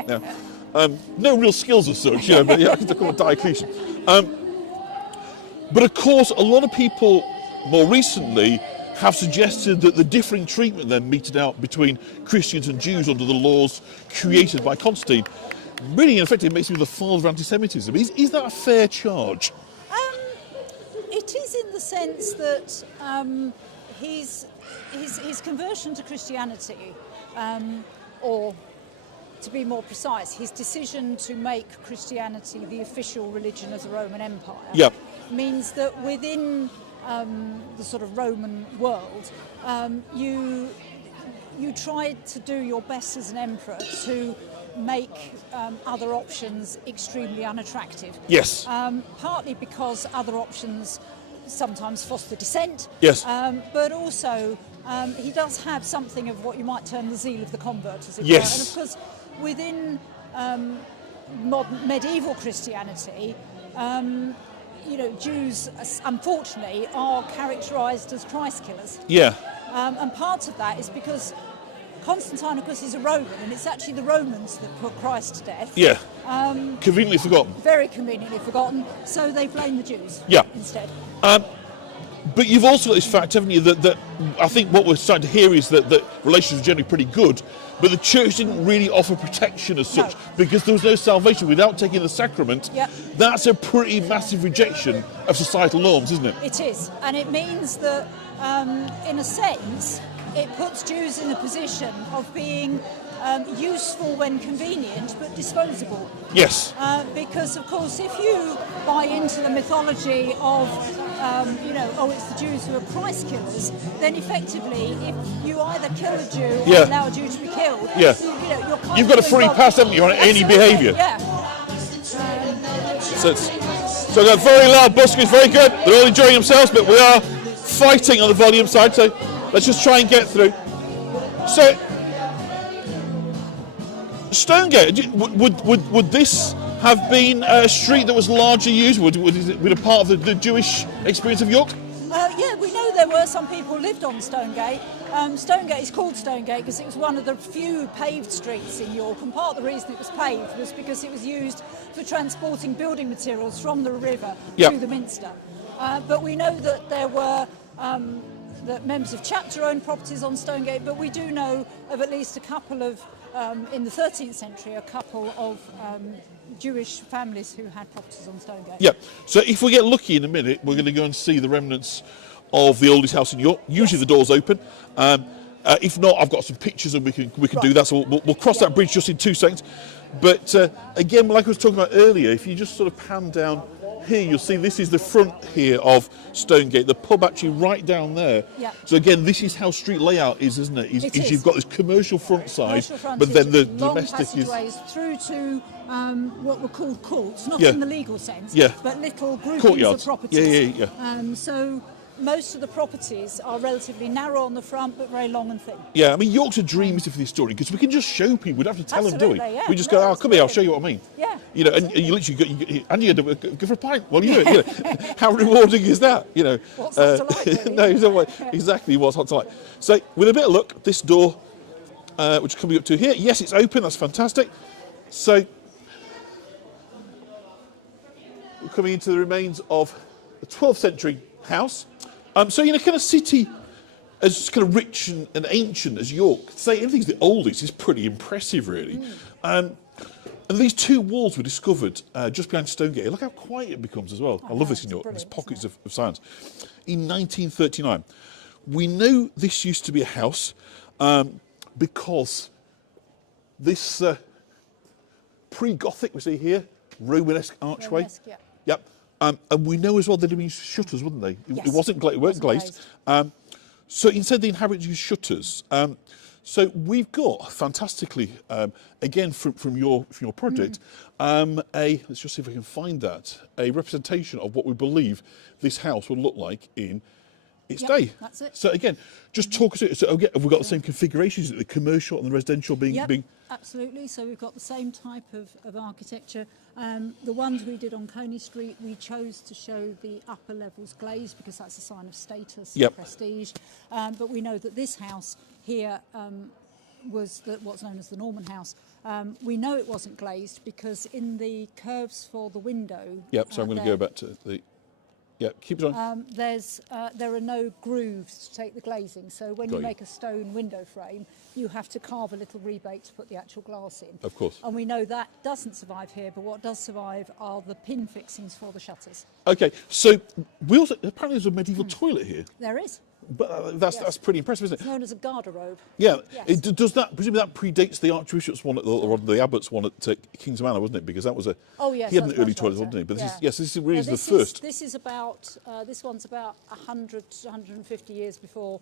No real skills as such, but I can talk about Diocletian. But of course, a lot of people more recently have suggested that the differing treatment then meted out between Christians and Jews under the laws created by Constantine really, in effect, it makes him the father of anti-Semitism. Is that a fair charge? It is, in the sense that his conversion to Christianity, or to be more precise, his decision to make Christianity the official religion of the Roman Empire, means that within the sort of Roman world, you tried to do your best as an emperor to make other options extremely unattractive. Yes. Partly because other options sometimes foster dissent. Yes. But also he does have something of what you might term the zeal of the convert, as it were. Yes. And of course, within medieval Christianity, Jews, unfortunately, are characterised as Christ killers. Yeah. And part of that is because Constantine, of course, is a Roman, and it's actually the Romans that put Christ to death. Yeah. Conveniently forgotten. Very conveniently forgotten. So they blame the Jews instead. But you've also got this fact, haven't you, that I think what we're starting to hear is that relations are generally pretty good, but the church didn't really offer protection as such because there was no salvation without taking the sacrament. That's a pretty massive rejection of societal norms, isn't it? It is. And it means that, in a sense, it puts Jews in a position of being useful when convenient, but disposable. Yes. Because, of course, if you buy into the mythology of, oh, it's the Jews who are Christ killers, then effectively, if you either kill a Jew or allow a Jew to be killed, you're kind you've got a free pass, haven't you, on any behaviour? Yeah. So we've got very loud buskers, very good. They're all enjoying themselves, but we are fighting on the volume side, so let's just try and get through. So, Stonegate, would this have been a street that was largely used? Would it be a part of the Jewish experience of York? Yeah, we know there were some people who lived on Stonegate. Stonegate is called Stonegate because it was one of the few paved streets in York, and part of the reason it was paved was because it was used for transporting building materials from the river to the Minster. But we know that there were that members of chapter owned properties on Stonegate, but we do know of at least a couple of, in the 13th century, a couple of Jewish families who had properties on Stonegate. Yeah, so if we get lucky in a minute, we're going to go and see the remnants of the oldest house in York. Usually the door's open. If not, I've got some pictures and we can do that, so we'll cross that bridge just in 2 seconds. But again, like I was talking about earlier, if you just sort of pan down here, you'll see this is the front here of Stonegate, the pub actually right down there. Yeah. So again, this is how street layout is, isn't it? It is. You've got this commercial front side, but then the domestic is through to what were called courts, not Yeah. in the legal sense, Yeah. but little groupings Courtyards. of properties. Yeah. So most of the properties are relatively narrow on the front, but very long and thin. Yeah, I mean, York's a dream is for this story because we can just show people. We don't have to tell them, do we? Absolutely, yeah. We just No, go, come here, I'll brilliant. show you what I mean. Yeah. You know, and you literally go for a pint while you do it. You know, how rewarding is that? You know, What's hot to like, really? no, exactly what's hot to like. So, with a bit of luck, this door, which is coming up to here, yes, it's open. That's fantastic. So, we're coming into the remains of a 12th century house. So, you know, kind of city as kind of rich and ancient as York, to say anything's the oldest is pretty impressive, really. And these two walls were discovered just behind Stonegate. Look how quiet it becomes as well. I love this in York. There's pockets of silence. In 1939, we know this used to be a house because this pre-Gothic we see here, Romanesque archway. Romanesque, yeah. Yep. And we know as well that they used shutters, wouldn't they? Yes. It weren't glazed. So instead, the inhabitants used shutters. So we've got fantastically, again from your project, let's just see if I can find that, a representation of what we believe this house will look like in its day. That's it. So again, just talk us through. So again, have we got the same configurations? The commercial and the residential being. Absolutely. So we've got the same type of architecture. The ones we did on Coney Street, we chose to show the upper levels glazed because that's a sign of status and prestige. But we know that this house here was what's known as the Norman house. We know it wasn't glazed because in the curves for the window. Yep. So I'm going to go back to the. Yeah, keep it on. There are no grooves to take the glazing, so when you make a stone window frame, you have to carve a little rebate to put the actual glass in. Of course. And we know that doesn't survive here, but what does survive are the pin fixings for the shutters. Okay, so we also, apparently there's a medieval toilet here. There is. But that's pretty impressive, isn't it? It's known as a garderobe. Yeah. Yes. Does that, presumably that predates the Archbishop's one, or the Abbot's one at King's Manor, wasn't it? Because that was a... Oh, yes. He had an early toilet, wasn't he? But this is really the first. This one's about 100 to 150 years before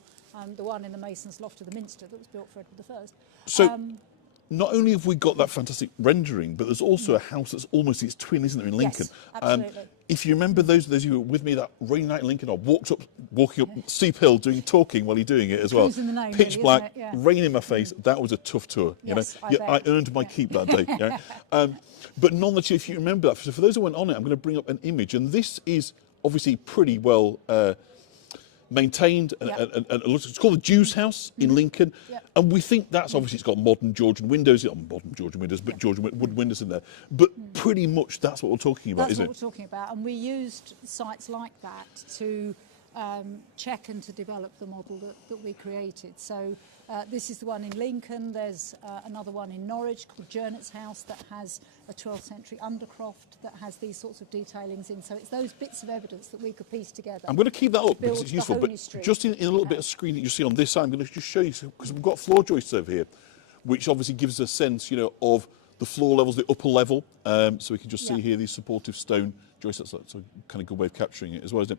the one in the Mason's Loft of the Minster that was built for Edward I. So, not only have we got that fantastic rendering, but there's also a house that's almost its twin, isn't there, in Lincoln? Yes, absolutely. If you remember those of you who were with me that rainy night in Lincoln, I walking up steep hill, talking while you're doing it as well. Cruising the name, Pitch really, black, isn't it? Yeah. rain in my face. That was a tough tour. Yes, you know, I earned my keep that day. Yeah? But nonetheless, if you remember that, so for those who went on it, I'm going to bring up an image, and this is obviously pretty well maintained, and it's called the Jew's House in Lincoln, and we think that's obviously, it's got modern Georgian windows, not modern Georgian windows, but Georgian wood windows in there, but pretty much that's what we're talking about, isn't it? That's what we're talking about, and we used sites like that to check and to develop the model that we created. So this is the one in Lincoln. There's another one in Norwich called Jernet's House that has a 12th century undercroft that has these sorts of detailings in. So it's those bits of evidence that we could piece together. I'm going to keep that up because it's useful, but just in a little bit of screen that you see on this side, I'm going to just show you, because we've got floor joists over here, which obviously gives us a sense, you know, of the floor levels, the upper level. So we can just see here these supportive stone joists. That's a kind of good way of capturing it as well, isn't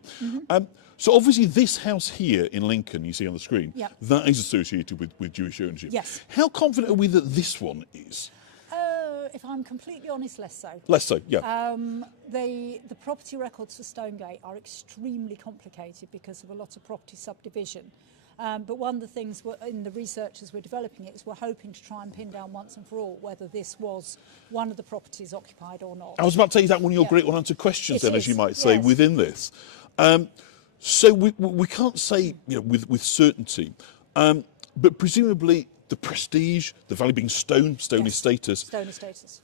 it? So obviously this house here in Lincoln, you see on the screen, that is associated with Jewish ownership. Yes. How confident are we that this one is? If I'm completely honest, less so. Less so, yeah. The property records for Stonegate are extremely complicated because of a lot of property subdivision. But one of the things in the research as we're developing it is we're hoping to try and pin down once and for all whether this was one of the properties occupied or not. I was about to say, is that one of your great unanswered questions then, as you might say, within this? So we can't say, you know, with certainty, but presumably the prestige, the value being stone status. Stone status.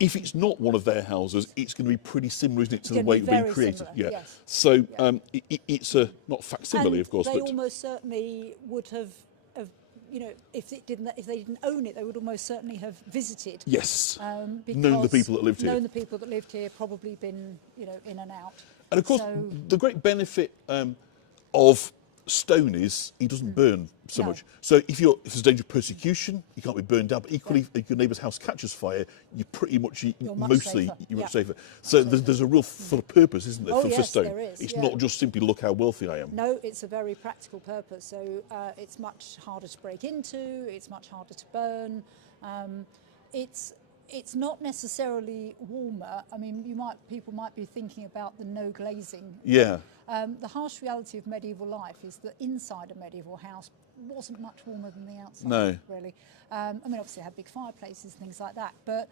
If it's not one of their houses, it's going to be pretty similar, isn't it, to the way it's being created? Similar, yes. So it's a not facsimile, of course, they but almost certainly would have, you know, if they didn't own it, they would almost certainly have visited. Yes. Known the people that lived here. Known the people that lived here, probably been, you know, in and out. And of course, the great benefit of stone is it doesn't burn so much. So if there's a danger of persecution, you can't be burned down. But equally, if your neighbour's house catches fire, you're pretty much much safer. So there's a real sort of purpose, isn't there, for stone? There is, it's not just simply look how wealthy I am. No, it's a very practical purpose. So it's much harder to break into. It's much harder to burn. It's not necessarily warmer. I mean, people might be thinking about the no glazing. Yeah. The harsh reality of medieval life is that inside a medieval house wasn't much warmer than the outside. No. Really. I mean, obviously, it had big fireplaces, things like that. But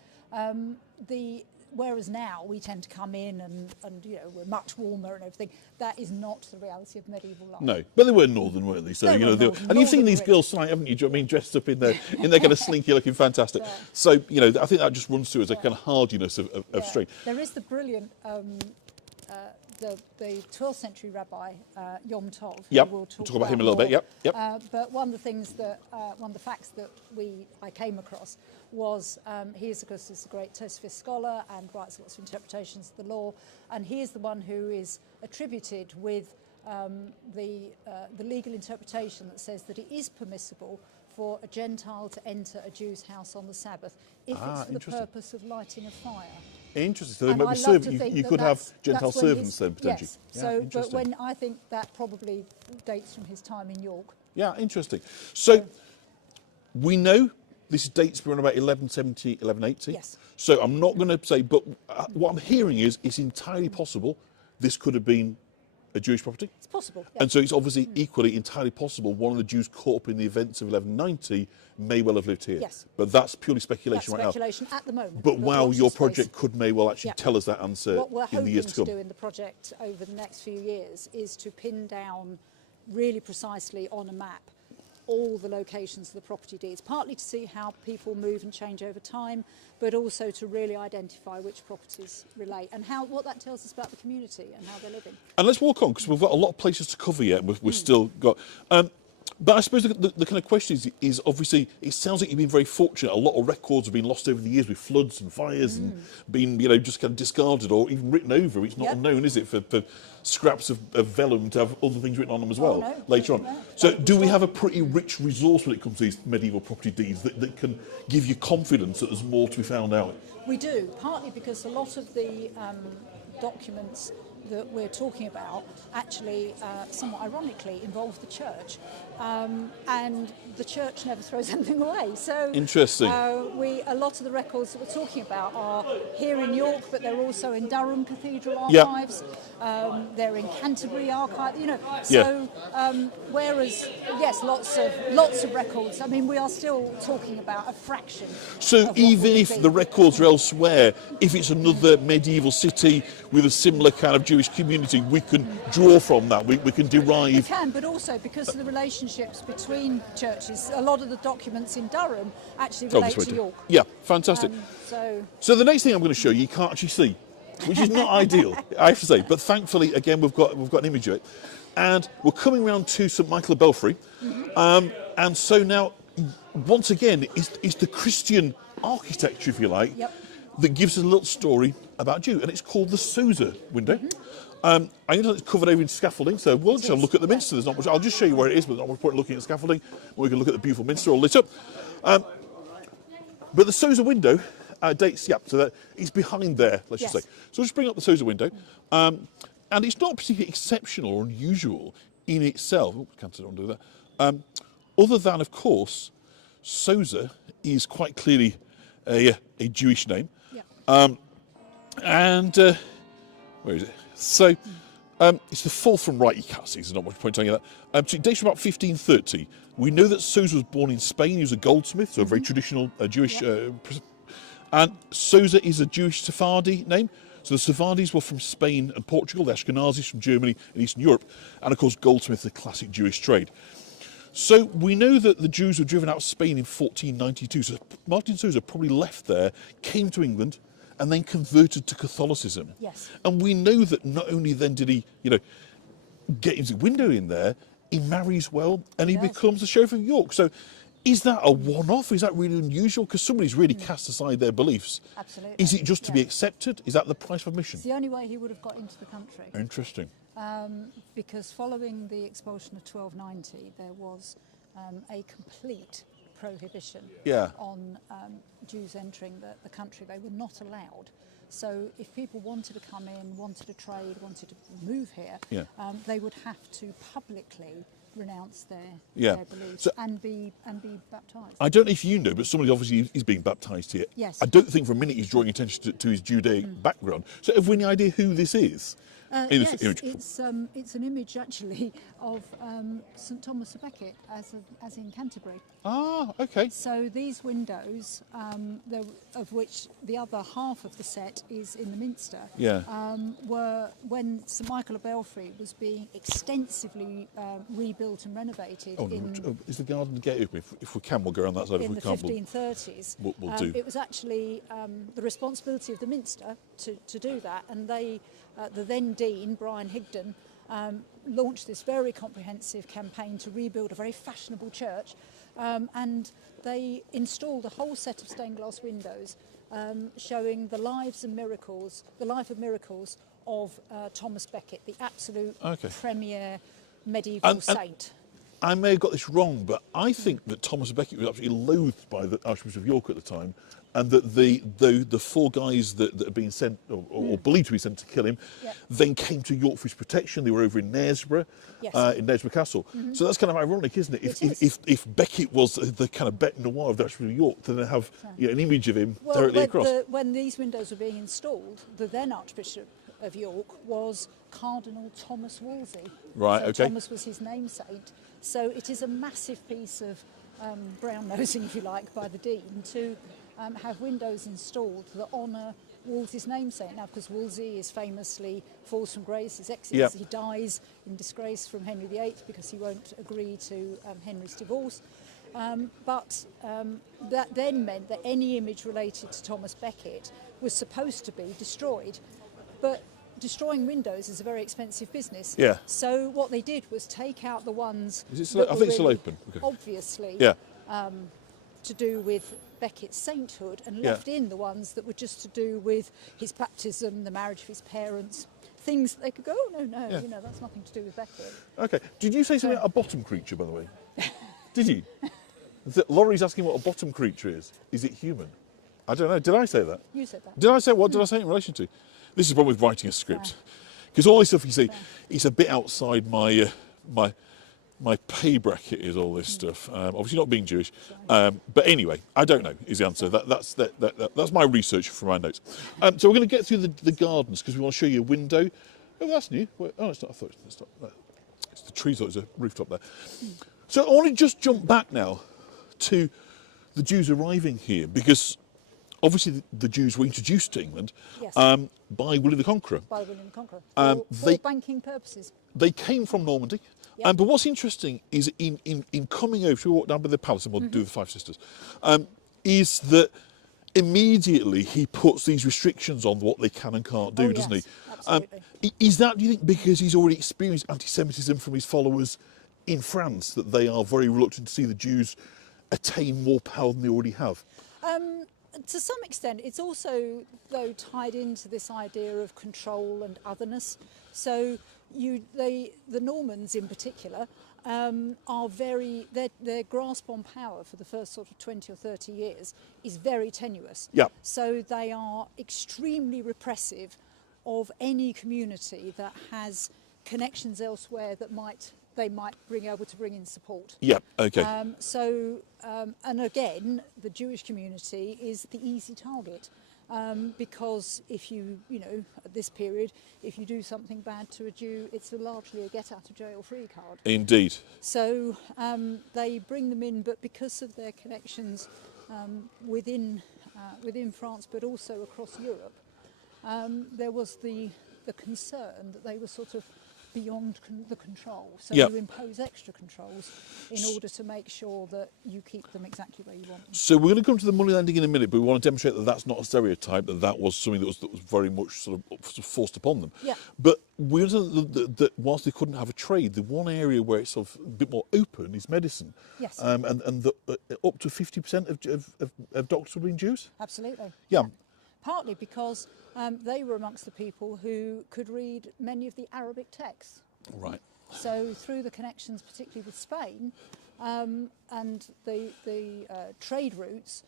whereas now we tend to come in and you know, we're much warmer and everything. That is not the reality of medieval life. No, but they were northern, weren't they? So you know, and you've seen these girls tonight, haven't you? Do you know what I mean, dressed up in their kind of slinky looking, fantastic. Yeah. So you know, I think that just runs through as a kind of hardiness of strength. There is the brilliant. The 12th century rabbi Yom Tov. Yep, we'll talk about him a little bit. Yep. But one of the things one of the facts that I came across was he is, of course, a great Tosfos scholar and writes lots of interpretations of the law, and he is the one who is attributed with the legal interpretation that says that it is permissible for a Gentile to enter a Jew's house on the Sabbath if it's for the purpose of lighting a fire. Interesting. So there might be servants. You could have Gentile servants then, potentially. Yes. So, but when I think that probably dates from his time in York. Yeah, interesting. So we know this dates from about 1170, 1180. Yes. So I'm not going to say, but what I'm hearing is it's entirely possible this could have been a Jewish property. It's possible. Yeah. And so it's obviously equally entirely possible one of the Jews caught up in the events of 1190 may well have lived here. Yes. But that's purely speculation right now. Speculation at the moment. But wow, your project may well actually tell us that answer in the years to come. What we're hoping to do in the project over the next few years is to pin down really precisely on a map all the locations of the property deeds, partly to see how people move and change over time, but also to really identify which properties relate and what that tells us about the community and how they're living. And let's walk on, because we've got a lot of places to cover yet. We've still got... but I suppose the kind of question is obviously, it sounds like you've been very fortunate. A lot of records have been lost over the years with floods and fires and been, you know, just kind of discarded or even written over. It's not unknown, is it, for scraps of vellum to have other things written on them as well later on. No. So do we have a pretty rich resource when it comes to these medieval property deeds that can give you confidence that there's more to be found out? We do, partly because a lot of the documents that we're talking about actually, somewhat ironically, involve the church. And the church never throws anything away. So interesting. A lot of the records that we're talking about are here in York, but they're also in Durham Cathedral archives. They're in Canterbury archive. You know, so whereas lots of records. I mean, we are still talking about a fraction. So even if the records are elsewhere, if it's another medieval city with a similar kind of Jewish community, we can draw from that. We can derive. We can, but also because of the relationships between churches, a lot of the documents in Durham actually relate to York. Yeah, fantastic. So the next thing I'm going to show you can't actually see, which is not ideal, I have to say. But thankfully, again, we've got an image of it. And we're coming round to St Michael of Belfry. And so now, once again, it's the Christian architecture, if you like, that gives us a little story about Jew. And it's called the Sousa window. I know it's covered over in scaffolding, so we'll just have a look at the Minster. There's not much. I'll just show you where it is, but there's not much point looking at scaffolding. We can look at the beautiful Minster all lit up. But the Sousa window dates, so that it's behind there, let's just say. So let's bring up the Sousa window. And it's not particularly exceptional or unusual in itself. Oh, can't do that. Other than, of course, Sousa is quite clearly a Jewish name. And where is it? So it's the fourth from right, you can't see, there's not much point telling you that. So it dates from about 1530. We know that Sousa was born in Spain. He was a goldsmith, so a very traditional Jewish. And Sousa is a Jewish Sephardi name. So the Sephardis were from Spain and Portugal, the Ashkenazis from Germany and Eastern Europe. And of course, goldsmith, the classic Jewish trade. So we know that the Jews were driven out of Spain in 1492. So Martin Sousa probably left there, came to England, and then converted to Catholicism. And we know that not only then did he, get his window in there, he marries well and he becomes the Sheriff of York. So is that a one-off? Is that really unusual? Because somebody's really cast aside their beliefs. Absolutely. Is it just to be accepted? Is that the price of admission? It's the only way he would have got into the country. Interesting. Because following the expulsion of 1290, there was a complete prohibition on Jews entering the country. They were not allowed. So if people wanted to come in, wanted to trade, wanted to move here, they would have to publicly renounce their beliefs and be baptised. I don't know if you know, but somebody obviously is being baptised here. I don't think for a minute he's drawing attention to his Judaic background. So have we any idea who this is? Yes, it's an image actually of St Thomas of Becket, as in Canterbury. Ah, okay. So these windows, of which the other half of the set is in the Minster, were when St Michael of Belfry was being extensively rebuilt and renovated. Is the garden gate open? If we can, we'll go around that side. In if we the can't, 1530s. We'll do. It was actually the responsibility of the Minster to do that, and they. The then Dean, Brian Higdon, launched this very comprehensive campaign to rebuild a very fashionable church, and they installed a whole set of stained glass windows showing the life of miracles of Thomas Becket, the absolute premier medieval saint. I may have got this wrong, but I think that Thomas Becket was absolutely loathed by the Archbishop of York at the time, and that the four guys that had been sent, or believed to be sent to kill him, then came to York for his protection. They were over in Knaresborough, in Knaresborough Castle. So that's kind of ironic, isn't it? If Becket was the kind of bête noire of the Archbishop of York, then they have an image of him directly across. When these windows were being installed, the then Archbishop of York was Cardinal Thomas Wolsey. Right, so okay. Thomas was his namesake. So it is a massive piece of brown-nosing, if you like, by the Dean to have windows installed that honour Wolsey's namesake. Now, because Wolsey is famously falls from grace, his exit, he dies in disgrace from Henry VIII because he won't agree to Henry's divorce. But that then meant that any image related to Thomas Becket was supposed to be destroyed. But destroying windows is a very expensive business. So what they did was take out the ones I think it's still open. Obviously to do with Becket's sainthood, and left in the ones that were just to do with his baptism, the marriage of his parents, things that they could go, oh, no, that's nothing to do with Becket. Okay. Did you say something about a bottom creature, by the way? Did you? Laurie's asking what a bottom creature is. Is it human? I don't know. Did I say that? You said that. Did I say what? Did I say it in relation to? This is the problem with writing a script, because all this stuff you see, it's a bit outside my my pay bracket. Is all this stuff? Obviously not being Jewish, but anyway, I don't know. Is the answer? That's my research from my notes. So we're going to get through the gardens because we want to show you a window. Oh, that's new. Oh, it's not. I thought it's not. It's the trees. There's a rooftop there. So I want to just jump back now to the Jews arriving here, because obviously the Jews were introduced to England by William the Conqueror. By William the Conqueror, for banking purposes. They came from Normandy. But what's interesting is in coming over, we walk down by the palace and we'll do the Five Sisters, is that immediately he puts these restrictions on what they can and can't do, doesn't he? Absolutely. Is that, do you think, because he's already experienced anti-Semitism from his followers in France, that they are very reluctant to see the Jews attain more power than they already have? To some extent, it's also, though, tied into this idea of control and otherness. So the Normans in particular are very, their grasp on power for the first sort of 20 or 30 years is very tenuous. Yeah. So they are extremely repressive of any community that has connections elsewhere that they might be able to bring in support. Yeah, okay. And again, the Jewish community is the easy target because if you at this period, if you do something bad to a Jew, it's largely a get-out-of-jail-free card. Indeed. So they bring them in, but because of their connections within France, but also across Europe, there was the concern that they were sort of beyond the control. So Yep. you impose extra controls in order to make sure that you keep them exactly where you want them. So we're going to come to the money lending in a minute, but we want to demonstrate that that's not a stereotype, that was something that was very much sort of forced upon them. Yeah. But we understand that whilst they couldn't have a trade, the one area where it's sort of a bit more open is medicine. Yes. And up to 50% of doctors would be Jews? Absolutely. Yeah. Partly because they were amongst the people who could read many of the Arabic texts. Right. So through the connections, particularly with Spain, and the trade routes,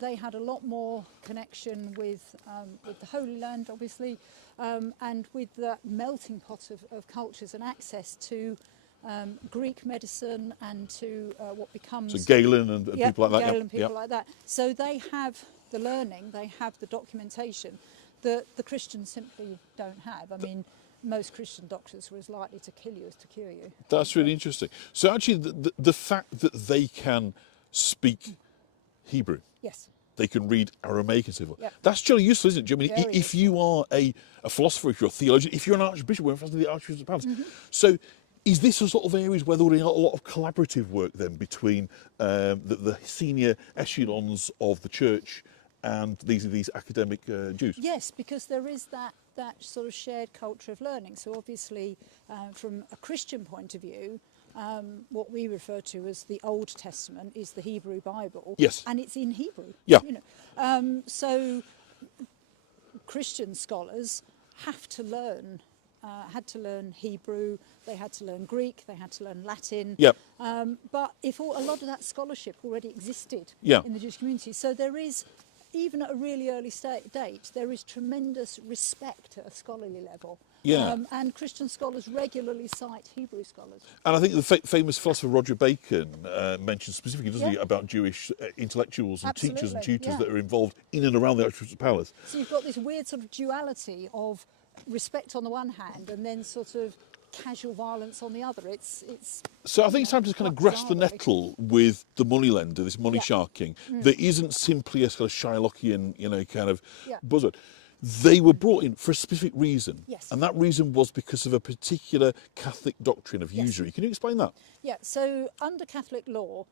they had a lot more connection with the Holy Land, obviously, and with the melting pot of cultures and access to Greek medicine and to what becomes... So Galen and people like that. Galen and people like that. So they have the learning, they have the documentation that the Christians simply don't have. I mean, most Christian doctors were as likely to kill you as to cure you. That's really interesting. So actually, the fact that they can speak Hebrew, Yes. they can read Aramaic and so forth, Yep. that's really useful, isn't it? I mean, Very if you are a philosopher, if you're a theologian, if you're an archbishop, we're in front of the Archbishop's Palace. So is this a sort of areas where there will be a lot of collaborative work then between the senior echelons of the church and these academic Jews? Yes, because there is that sort of shared culture of learning. So obviously, from a Christian point of view, what we refer to as the Old Testament is the Hebrew Bible. Yes. And it's in Hebrew. Yeah. So Christian scholars had to learn Hebrew, they had to learn Greek, they had to learn Latin. Yep. But a lot of that scholarship already existed Yeah. in the Jewish community. So there is, even at a really early date, there is tremendous respect at a scholarly level. Yeah. And Christian scholars regularly cite Hebrew scholars. And I think the famous philosopher Roger Bacon mentions specifically, doesn't he, about Jewish intellectuals and Absolutely, teachers and tutors yeah. that are involved in and around the Archbishop's Palace. So you've got this weird sort of duality of respect on the one hand and then sort of casual violence on the other. It's So I think it's time to kind of grasp the bizarre, really. nettle with the moneylender, this money Yeah. sharking. That isn't simply a sort of Shylockian, kind of Yeah. buzzword. They were brought in for a specific reason. Yes. And that reason was because of a particular Catholic doctrine of Yes. usury. Can you explain that? Yeah, so under Catholic law,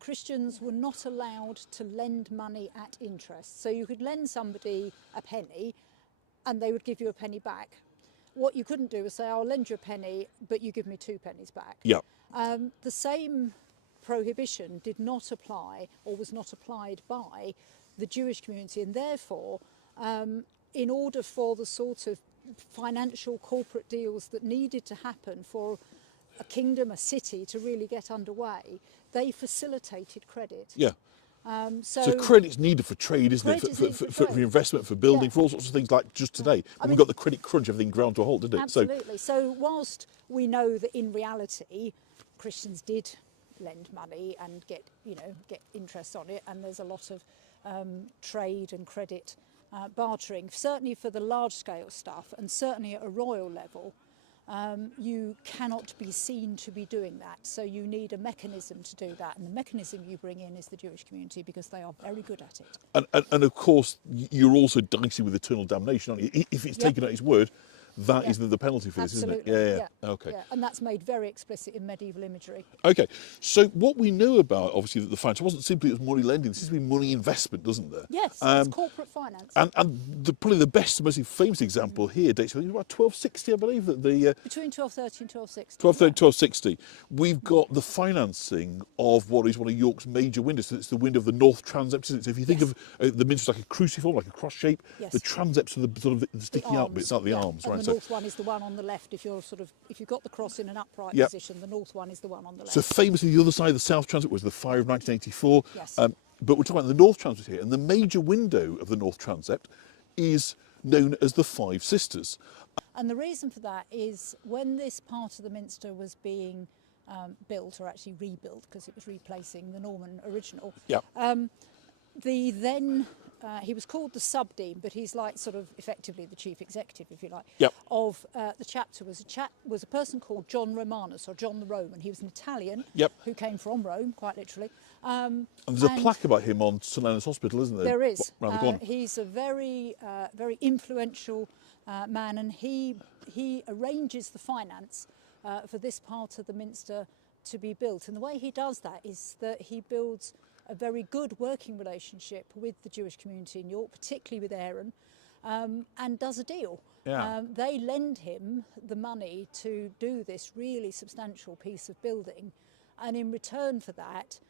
Christians were not allowed to lend money at interest. So you could lend somebody a penny and they would give you a penny back. What you couldn't do was say, I'll lend you a penny, but you give me 2 pennies back. Yeah. The same prohibition did not apply or was not applied by the Jewish community, and therefore, in order for the sort of financial corporate deals that needed to happen for a kingdom, a city to really get underway, they facilitated credit. Yeah. So credit's needed for trade, isn't it? Credit's needed for For trade. investment, for building, Yeah. for all sorts of things like just today. I When we mean- got the credit crunch, everything ground to a halt, didn't it? Absolutely. So whilst we know that in reality Christians did lend money and get interest on it, and there's a lot of trade and credit bartering, certainly for the large scale stuff, and certainly at a royal level, you cannot be seen to be doing that. So you need a mechanism to do that, and the mechanism you bring in is the Jewish community because they are very good at it. And of course, you're also dicey with eternal damnation, aren't you? If it's Yeah. taken at his word, that is the penalty for Absolutely. this, isn't it? Yeah. Okay. Yeah. And that's made very explicit in medieval imagery. Okay, so what we know about, obviously, that the finance wasn't simply it was money lending, this seems to be money investment, doesn't there? Yes, it's corporate finance. And probably the best, most famous example here dates from about 1260, I believe. That the Between 1230 and 1260. 1260. We've got the financing of what is one of York's major windows. So it's the window of the north transept, isn't it? So if you think of the Minster like a cruciform, like a cross shape, the transepts are the sort of the sticking out bits, like the arms, and right? the north one is the one on the left. If you've got the cross in an upright position, the north one is the one on the left. So famously, the other side of the south transept was the fire of 1984. Yes. But we're talking about the north transept here, and the major window of the north transept is known as the Five Sisters. And the reason for that is when this part of the Minster was being built, or actually rebuilt, because it was replacing the Norman original. Yeah. He was called the subdean, but he's like sort of effectively the chief executive, if you like, of the chapter was a person called John Romanus, or John the Roman. He was an Italian who came from Rome, quite literally. And there's a plaque about him on St Leonard's Hospital, isn't there? There is. Round the corner. He's a very influential man, and he arranges the finance for this part of the Minster to be built. And the way he does that is that he builds a very good working relationship with the Jewish community in York, particularly with Aaron, and does a deal. Yeah. They lend him the money to do this really substantial piece of building, and in return for that,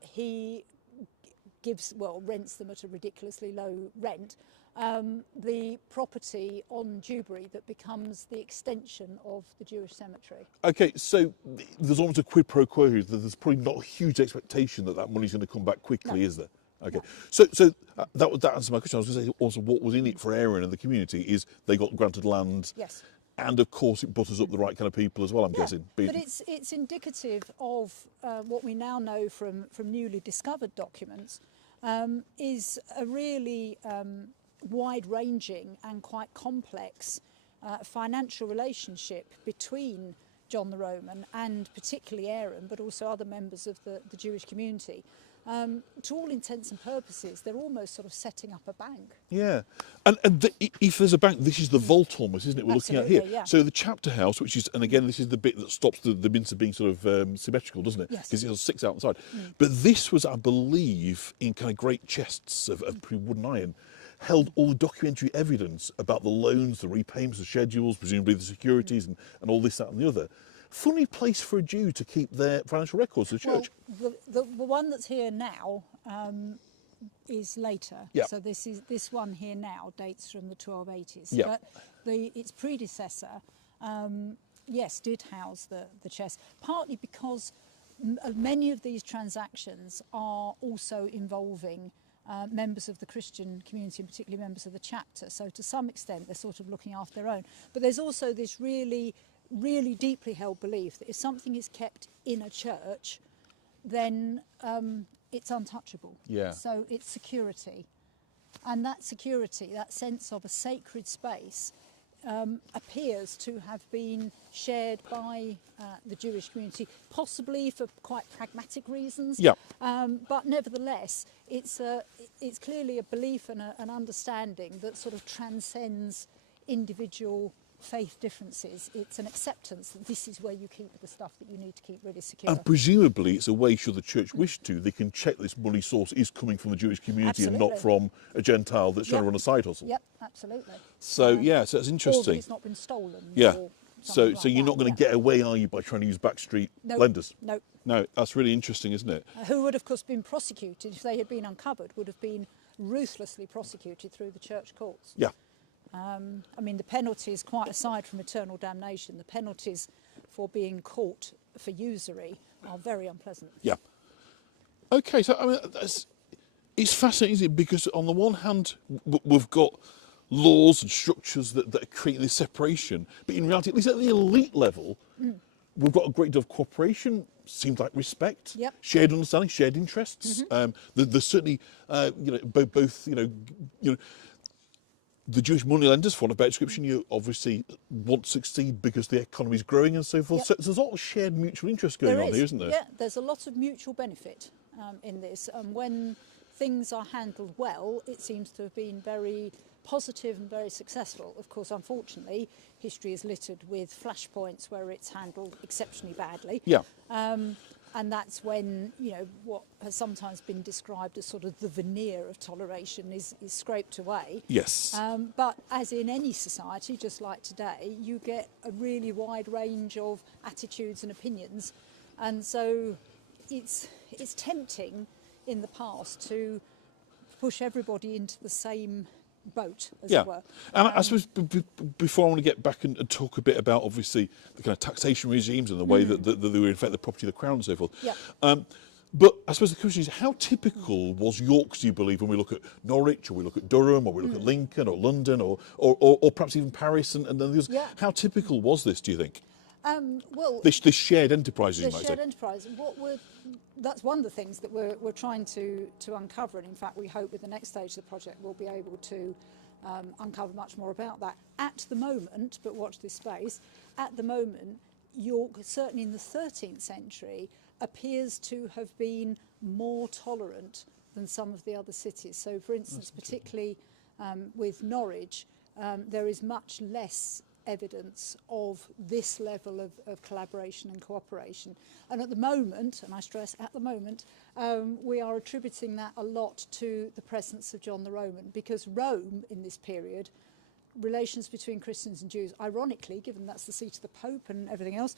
he rents them at a ridiculously low rent, the property on Dewberry that becomes the extension of the Jewish cemetery. Okay, so there's almost a quid pro quo here. There's probably not a huge expectation that money's going to come back quickly, is there? Okay, so that answers my question. I was going to say also what was in it for Aaron and the community is they got granted land. Yes. And of course it butters up the right kind of people as well, I'm guessing. But it's indicative of what we now know from newly discovered documents, is a really wide-ranging and quite complex financial relationship between John the Roman and particularly Aaron, but also other members of the Jewish community. To all intents and purposes, they're almost sort of setting up a bank. Yeah, and if there's a bank, this is the vault almost, isn't it? We're looking at here. Yeah. So the chapter house, which is, and again, this is the bit that stops the Minster being sort of symmetrical, doesn't it? Yes. Because it has 6 out the side. But this was, I believe, in kind of great chests of wood and iron, held all the documentary evidence about the loans, the repayments, the schedules, presumably the securities, and all this, that, and the other. Funny place for a Jew to keep their financial records of the church. Well, the one that's here now is later. Yeah. So this one here now dates from the 1280s. Yeah. But its predecessor, yes, did house the chest, partly because many of these transactions are also involving members of the Christian community, and particularly members of the chapter. So to some extent, they're sort of looking after their own. But there's also this really deeply held belief that if something is kept in a church, then it's untouchable. Yeah. So it's security. And that security, that sense of a sacred space, appears to have been shared by the Jewish community, possibly for quite pragmatic reasons. Yeah. But nevertheless, it's clearly a belief and an understanding that sort of transcends individual faith differences. It's an acceptance that this is where you keep the stuff that you need to keep really secure. And presumably it's a way, should the church wish to, they can check this money source is coming from the Jewish community and not from a Gentile that's trying to run a side hustle. Yep, absolutely. So so that's interesting. Or that it's not been stolen. Yeah. Or so like you're not going to get away, are you, by trying to use backstreet lenders? No. No, that's really interesting, isn't it? Who would, of course, been prosecuted if they had been uncovered, would have been ruthlessly prosecuted through the church courts. Yeah. I mean, the penalties, quite aside from eternal damnation, the penalties for being caught for usury are very unpleasant. Yeah. Okay, so I mean, it's fascinating, isn't it? Because on the one hand, we've got laws and structures that are creating this separation, but in reality, at least at the elite level, we've got a great deal of cooperation. Seems like respect, shared understanding, shared interests. There's certainly, both the Jewish moneylenders, for want of a better description, you obviously want to succeed because the economy is growing and so forth. So there's a lot of shared mutual interest going on here, isn't there? Yeah, there's a lot of mutual benefit in this. And when things are handled well, it seems to have been very positive and very successful. Of course, unfortunately, history is littered with flashpoints where it's handled exceptionally badly. Yeah. And that's when, you know, what has sometimes been described as sort of the veneer of toleration is scraped away. Yes. But as in any society, just like today, you get a really wide range of attitudes and opinions. And so it's tempting in the past to push everybody into the same boat, as it were. And I suppose before I want to get back and talk a bit about, obviously, the kind of taxation regimes and the way that they would affect the property of the Crown and so forth. Yeah. But I suppose the question is, how typical was York, do you believe, when we look at Norwich, or we look at Durham, or we look at Lincoln, or London, or perhaps even Paris and the others? Yeah. How typical was this, do you think? Well, this shared enterprise, you might say. Shared enterprise. That's one of the things that we're trying to uncover, and in fact we hope with the next stage of the project we'll be able to uncover much more about that. At the moment, but watch this space, at the moment York, certainly in the 13th century, appears to have been more tolerant than some of the other cities. So for instance, particularly with Norwich, there is much less evidence of this level of collaboration and cooperation. And at the moment, and I stress at the moment, we are attributing that a lot to the presence of John the Roman, because Rome in this period, relations between Christians and Jews, ironically, given that's the seat of the Pope and everything else,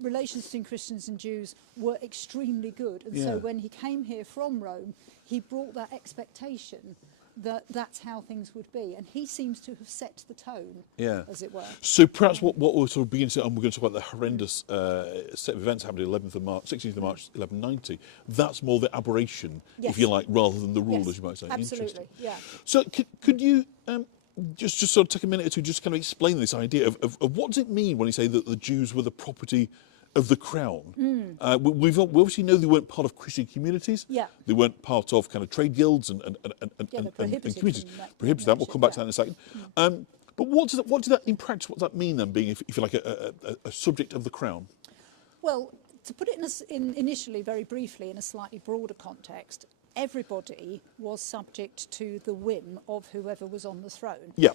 relations between Christians and Jews were extremely good. And so when he came here from Rome, he brought that expectation that that's how things would be, and he seems to have set the tone, as it were. So perhaps what we're sort of beginning to, and we're going to talk about the horrendous set of events happening 16th of March 1190, that's more the aberration, if you like, rather than the rule, as you might say. Absolutely, yeah. So could you just sort of take a minute or two just kind of explain this idea of what does it mean when you say that the Jews were the property of the Crown? We obviously know they weren't part of Christian communities. Yeah. They weren't part of kind of trade guilds and communities. Prohibited that. We'll come back to that in a second. But what does that in practice? What does that mean then, being, if you like, a subject of the Crown? Well, to put it initially, very briefly, in a slightly broader context, everybody was subject to the whim of whoever was on the throne. Yeah.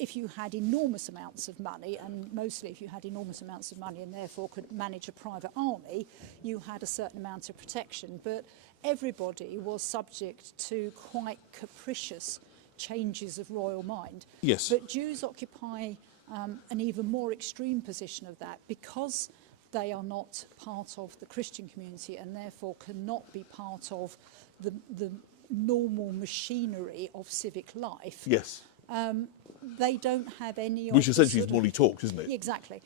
If you had enormous amounts of money, and mostly if you had enormous amounts of money and therefore could manage a private army, you had a certain amount of protection. But everybody was subject to quite capricious changes of royal mind. Yes. But Jews occupy an even more extreme position of that, because they are not part of the Christian community and therefore cannot be part of the normal machinery of civic life. Yes. They don't have any... Which essentially is money talks, isn't it? Exactly.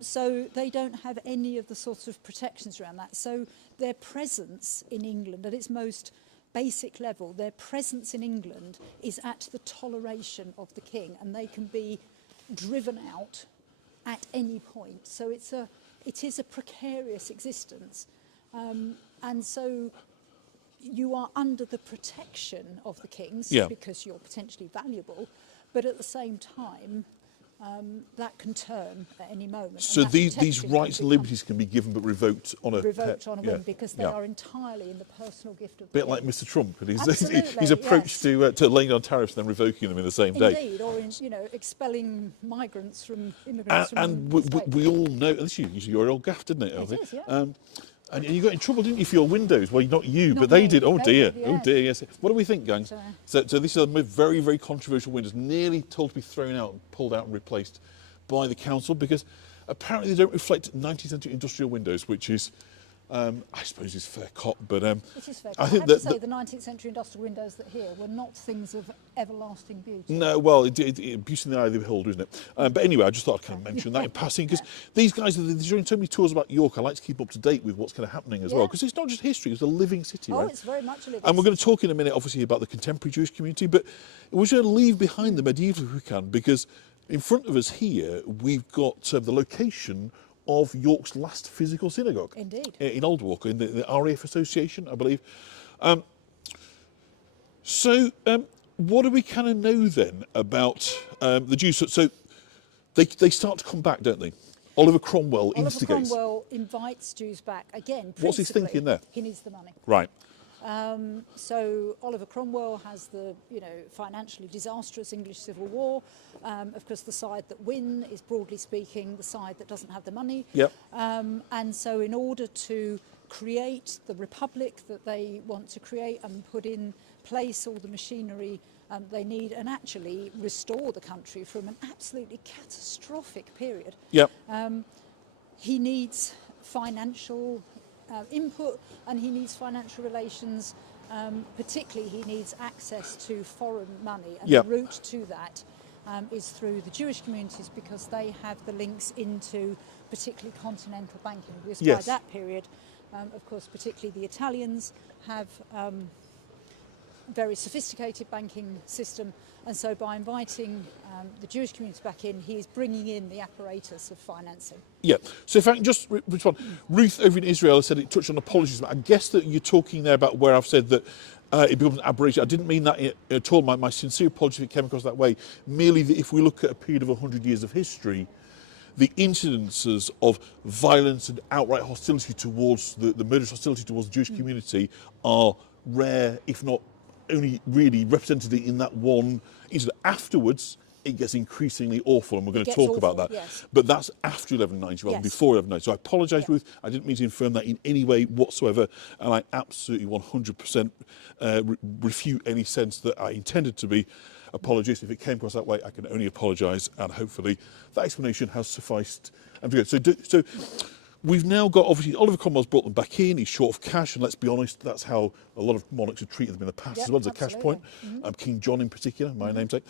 So they don't have any of the sort of protections around that. So their presence in England, at its most basic level, their presence in England is at the toleration of the king, and they can be driven out at any point. So it is a precarious existence. And so you are under the protection of the kings, because you're potentially valuable, but at the same time, that can turn at any moment. So these rights and liberties can be given but revoked on a whim, because they are entirely in the personal gift of the bit like Mr. Trump, and his Absolutely, approach to laying down tariffs and then revoking them in the same day. Indeed, or expelling migrants from immigrants and from we all know, this is your old gaff, didn't it? It is, yeah. And you got in trouble, didn't you, for your windows? Well, not you, Not but they me. did. Oh They dear, did, yes. oh dear, yes. What do we think, gang? So this is a very, very controversial windows, nearly told to be thrown out, pulled out and replaced by the council, because apparently they don't reflect 19th century industrial windows, which is, I suppose, is fair cop. But it is fair cop. I think have to say the 19th century industrial windows that here were not things of everlasting beauty. No, well, beauty in the eye of the beholder, isn't it? But anyway, I just thought I'd kind of mention that in passing, because these guys, they're doing so many tours about York. I like to keep up to date with what's kind of happening as well, because it's not just history, it's a living city, right? It's very much a living And we're going to city. talk in a minute, obviously, about the contemporary Jewish community, but we're going to leave behind the medieval if we can, because in front of us here, we've got the location of York's last physical synagogue. Indeed. In Old Walk, in the RAF Association, I believe. What do we kind of know then about the Jews? So they start to come back, don't they? Oliver Cromwell instigates. Oliver Cromwell invites Jews back again. What's his thinking there? He needs the money. Right. So Oliver Cromwell has the, financially disastrous English Civil War. Of course, the side that win is, broadly speaking, the side that doesn't have the money. Yep. And so in order to create the republic that they want to create and put in place all the machinery they need, and actually restore the country from an absolutely catastrophic period. Yep. He needs financial input, and he needs financial relations. Particularly, he needs access to foreign money, and Yep. the route to that is through the Jewish communities, because they have the links into particularly continental banking. Because Yes. by that period, of course, particularly the Italians have very sophisticated banking system, and so by inviting the Jewish community back in, he is bringing in the apparatus of financing. Yeah. So if I can just respond, Ruth over in Israel said it touched on apologies, but I guess that you're talking there about where I've said that it becomes an aberration. I didn't mean that at all. My sincere apology if it came across that way. Merely that if we look at a period of 100 years of history, the incidences of violence and outright hostility towards the murderous hostility towards the Jewish community are rare, if not only really represented in that one incident. Afterwards, it gets increasingly awful, and we're going to talk about that. Yes. But that's after 1190 rather than before 1190. So I apologise, Yes. Ruth. I didn't mean to infirm that in any way whatsoever, and I absolutely 100% refute any sense that I intended to be apologist. If it came across that way, I can only apologise, and hopefully that explanation has sufficed. So we've now got, obviously, Oliver Cromwell's brought them back in. He's short of cash, and let's be honest, that's how a lot of monarchs have treated them in the past as well, as a cash point. King John in particular, my namesake.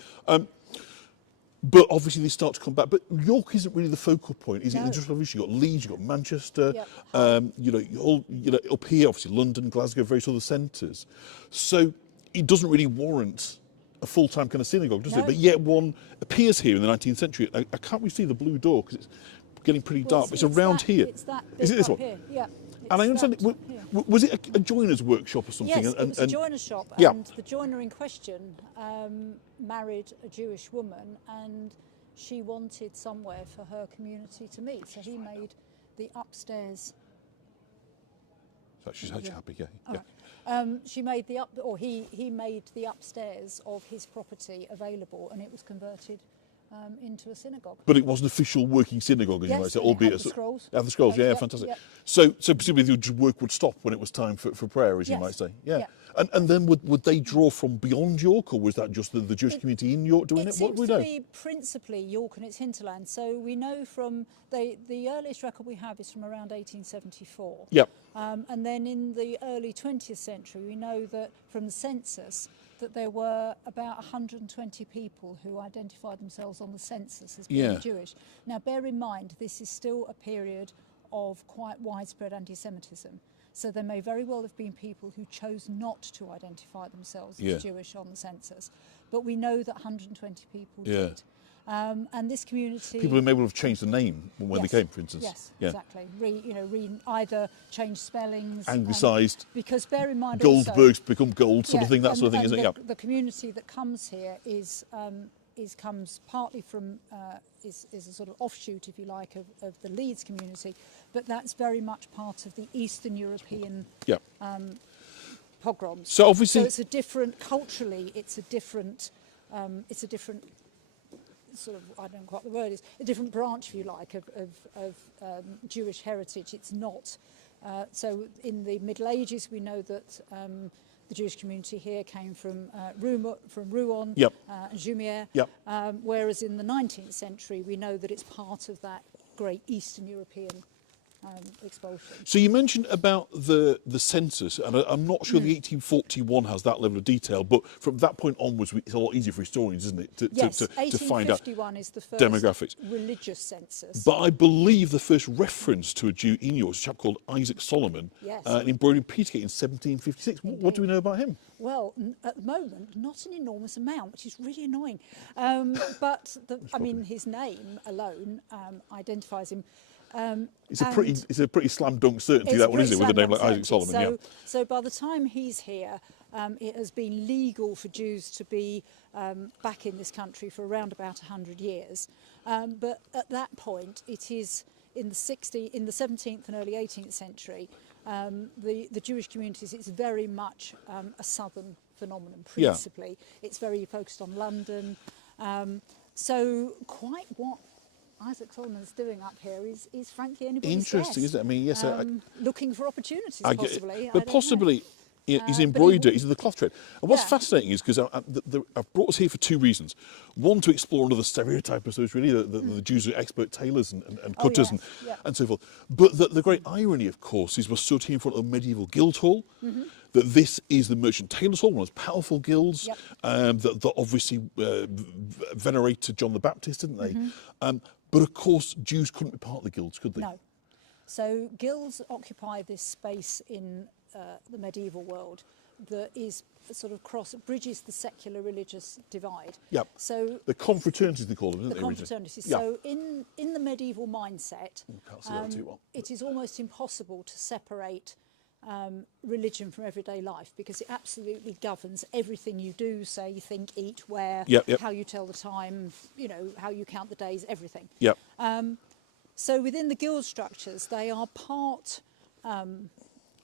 But obviously they start to come back. But York isn't really the focal point, is it? In just obviously you've got Leeds, you've got Manchester, up here, obviously London, Glasgow, various other centres. So it doesn't really warrant a full-time kind of synagogue, does it? But yet one appears here in the 19th century. I can't really see the blue door because it's getting pretty dark. It's around here. It's that is it this one? Here. Yeah. And I understand, was it a joiner's workshop or something? Yes, it was a joiner's shop, yeah. and the joiner in question married a Jewish woman, and she wanted somewhere for her community to meet, so he made the upstairs. So she's happy, yeah. She made he made the upstairs of his property available, and it was converted into a synagogue. But it was an official working synagogue, as you might say, albeit had the scrolls. The scrolls, yeah, fantastic. Yep. So presumably the work would stop when it was time for prayer, as you might say. Yeah. And then would they draw from beyond York, or was that just the Jewish community in York doing it? It seems to be principally York and its hinterland. So we know from the earliest record we have is from around 1874. Yep. And then in the early 20th century, we know that from the census that there were about 120 people who identified themselves on the census as being Jewish. Now, bear in mind, this is still a period of quite widespread anti-Semitism. So there may very well have been people who chose not to identify themselves as Jewish on the census. But we know that 120 people did. And this community... People who may well have changed the name when they came, for instance. Yes, exactly. Either changed spellings... Anglicised. Because bear in mind Goldbergs become gold, sort of thing, that sort of thing, isn't it? The community that comes here comes partly from... is a sort of offshoot, if you like, of the Leeds community, but that's very much part of the Eastern European pogroms. So obviously... So it's a different... Culturally, it's a different sort of, I don't know what the word is, a different branch, if you like, of Jewish heritage. It's not. So in the Middle Ages, we know that the Jewish community here came from Rouen and Jumière, whereas in the 19th century, we know that it's part of that great Eastern European expulsion. So you mentioned about the census, and I'm not sure the 1841 has that level of detail, but from that point onwards, it's a lot easier for historians, isn't it, to find out 1851 is the first demographics. Religious census. But I believe the first reference to a Jew in York was a chap called Isaac Solomon, embroidered in Petergate in 1756. Indeed. What do we know about him? Well, at the moment, not an enormous amount, which is really annoying. But his name alone identifies him. It's a pretty slam dunk certainty, that one, isn't it, with a name like Isaac Solomon? So by the time he's here, it has been legal for Jews to be back in this country for around about 100 years. But at that point, it is in the 17th and early 18th century, the Jewish communities, it's very much a southern phenomenon principally. Yeah. It's very focused on London. So quite what Isaac Solomon's doing up here is frankly anybody's interesting, guess. isn't it? I mean, yes, looking for opportunities, possibly. But possibly, he's embroidered, he's in the cloth trade. And what's fascinating is, because I've brought us here for two reasons. One, to explore another stereotype, I suppose, really, the Jews are expert tailors and cutters and so forth. But the great irony, of course, is we're stood here in front of a medieval guild hall, that this is the Merchant Tailors Hall, one of those powerful guilds that obviously venerated John the Baptist, didn't they? But of course, Jews couldn't be part of the guilds, could they? No. So guilds occupy this space in the medieval world that is sort of bridges the secular religious divide. Yep. So the confraternities, they call them, isn't the they? Confraternities. Yeah. So in the medieval mindset, can't see that too well. It is almost impossible to separate religion from everyday life, because it absolutely governs everything you do, say, think, eat, wear, how you tell the time, you know, how you count the days, everything. Yep. So within the guild structures, they are part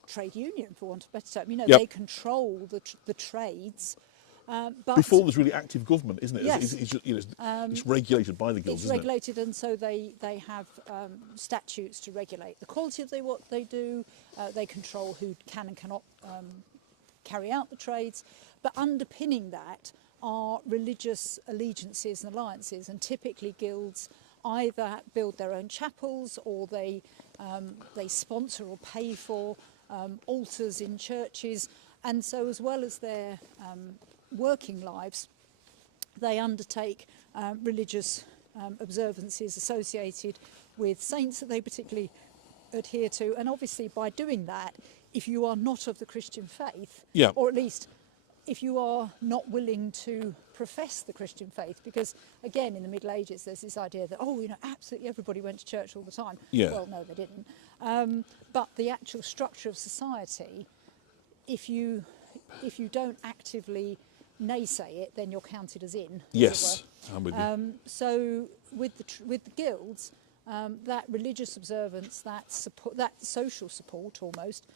trade union, for want of a better term. You know, they control the trades. But before there's really active government, isn't it? Yes. It's just, you know, it's regulated by the guilds, isn't it? It's regulated, and so they have statutes to regulate the quality of what they do. They control who can and cannot carry out the trades. But underpinning that are religious allegiances and alliances, and typically guilds either build their own chapels, or they sponsor or pay for altars in churches. And so, as well as their working lives, they undertake religious observances associated with saints that they particularly adhere to. And obviously, by doing that, if you are not of the Christian faith, or at least if you are not willing to profess the Christian faith, because again, in the Middle Ages, there's this idea that, oh, you know, absolutely everybody went to church all the time. Well, no, they didn't. But the actual structure of society, if you don't actively naysay it, then you're counted as in. Yes, I'm with you. So with the guilds, that religious observance, that support, that social support almost,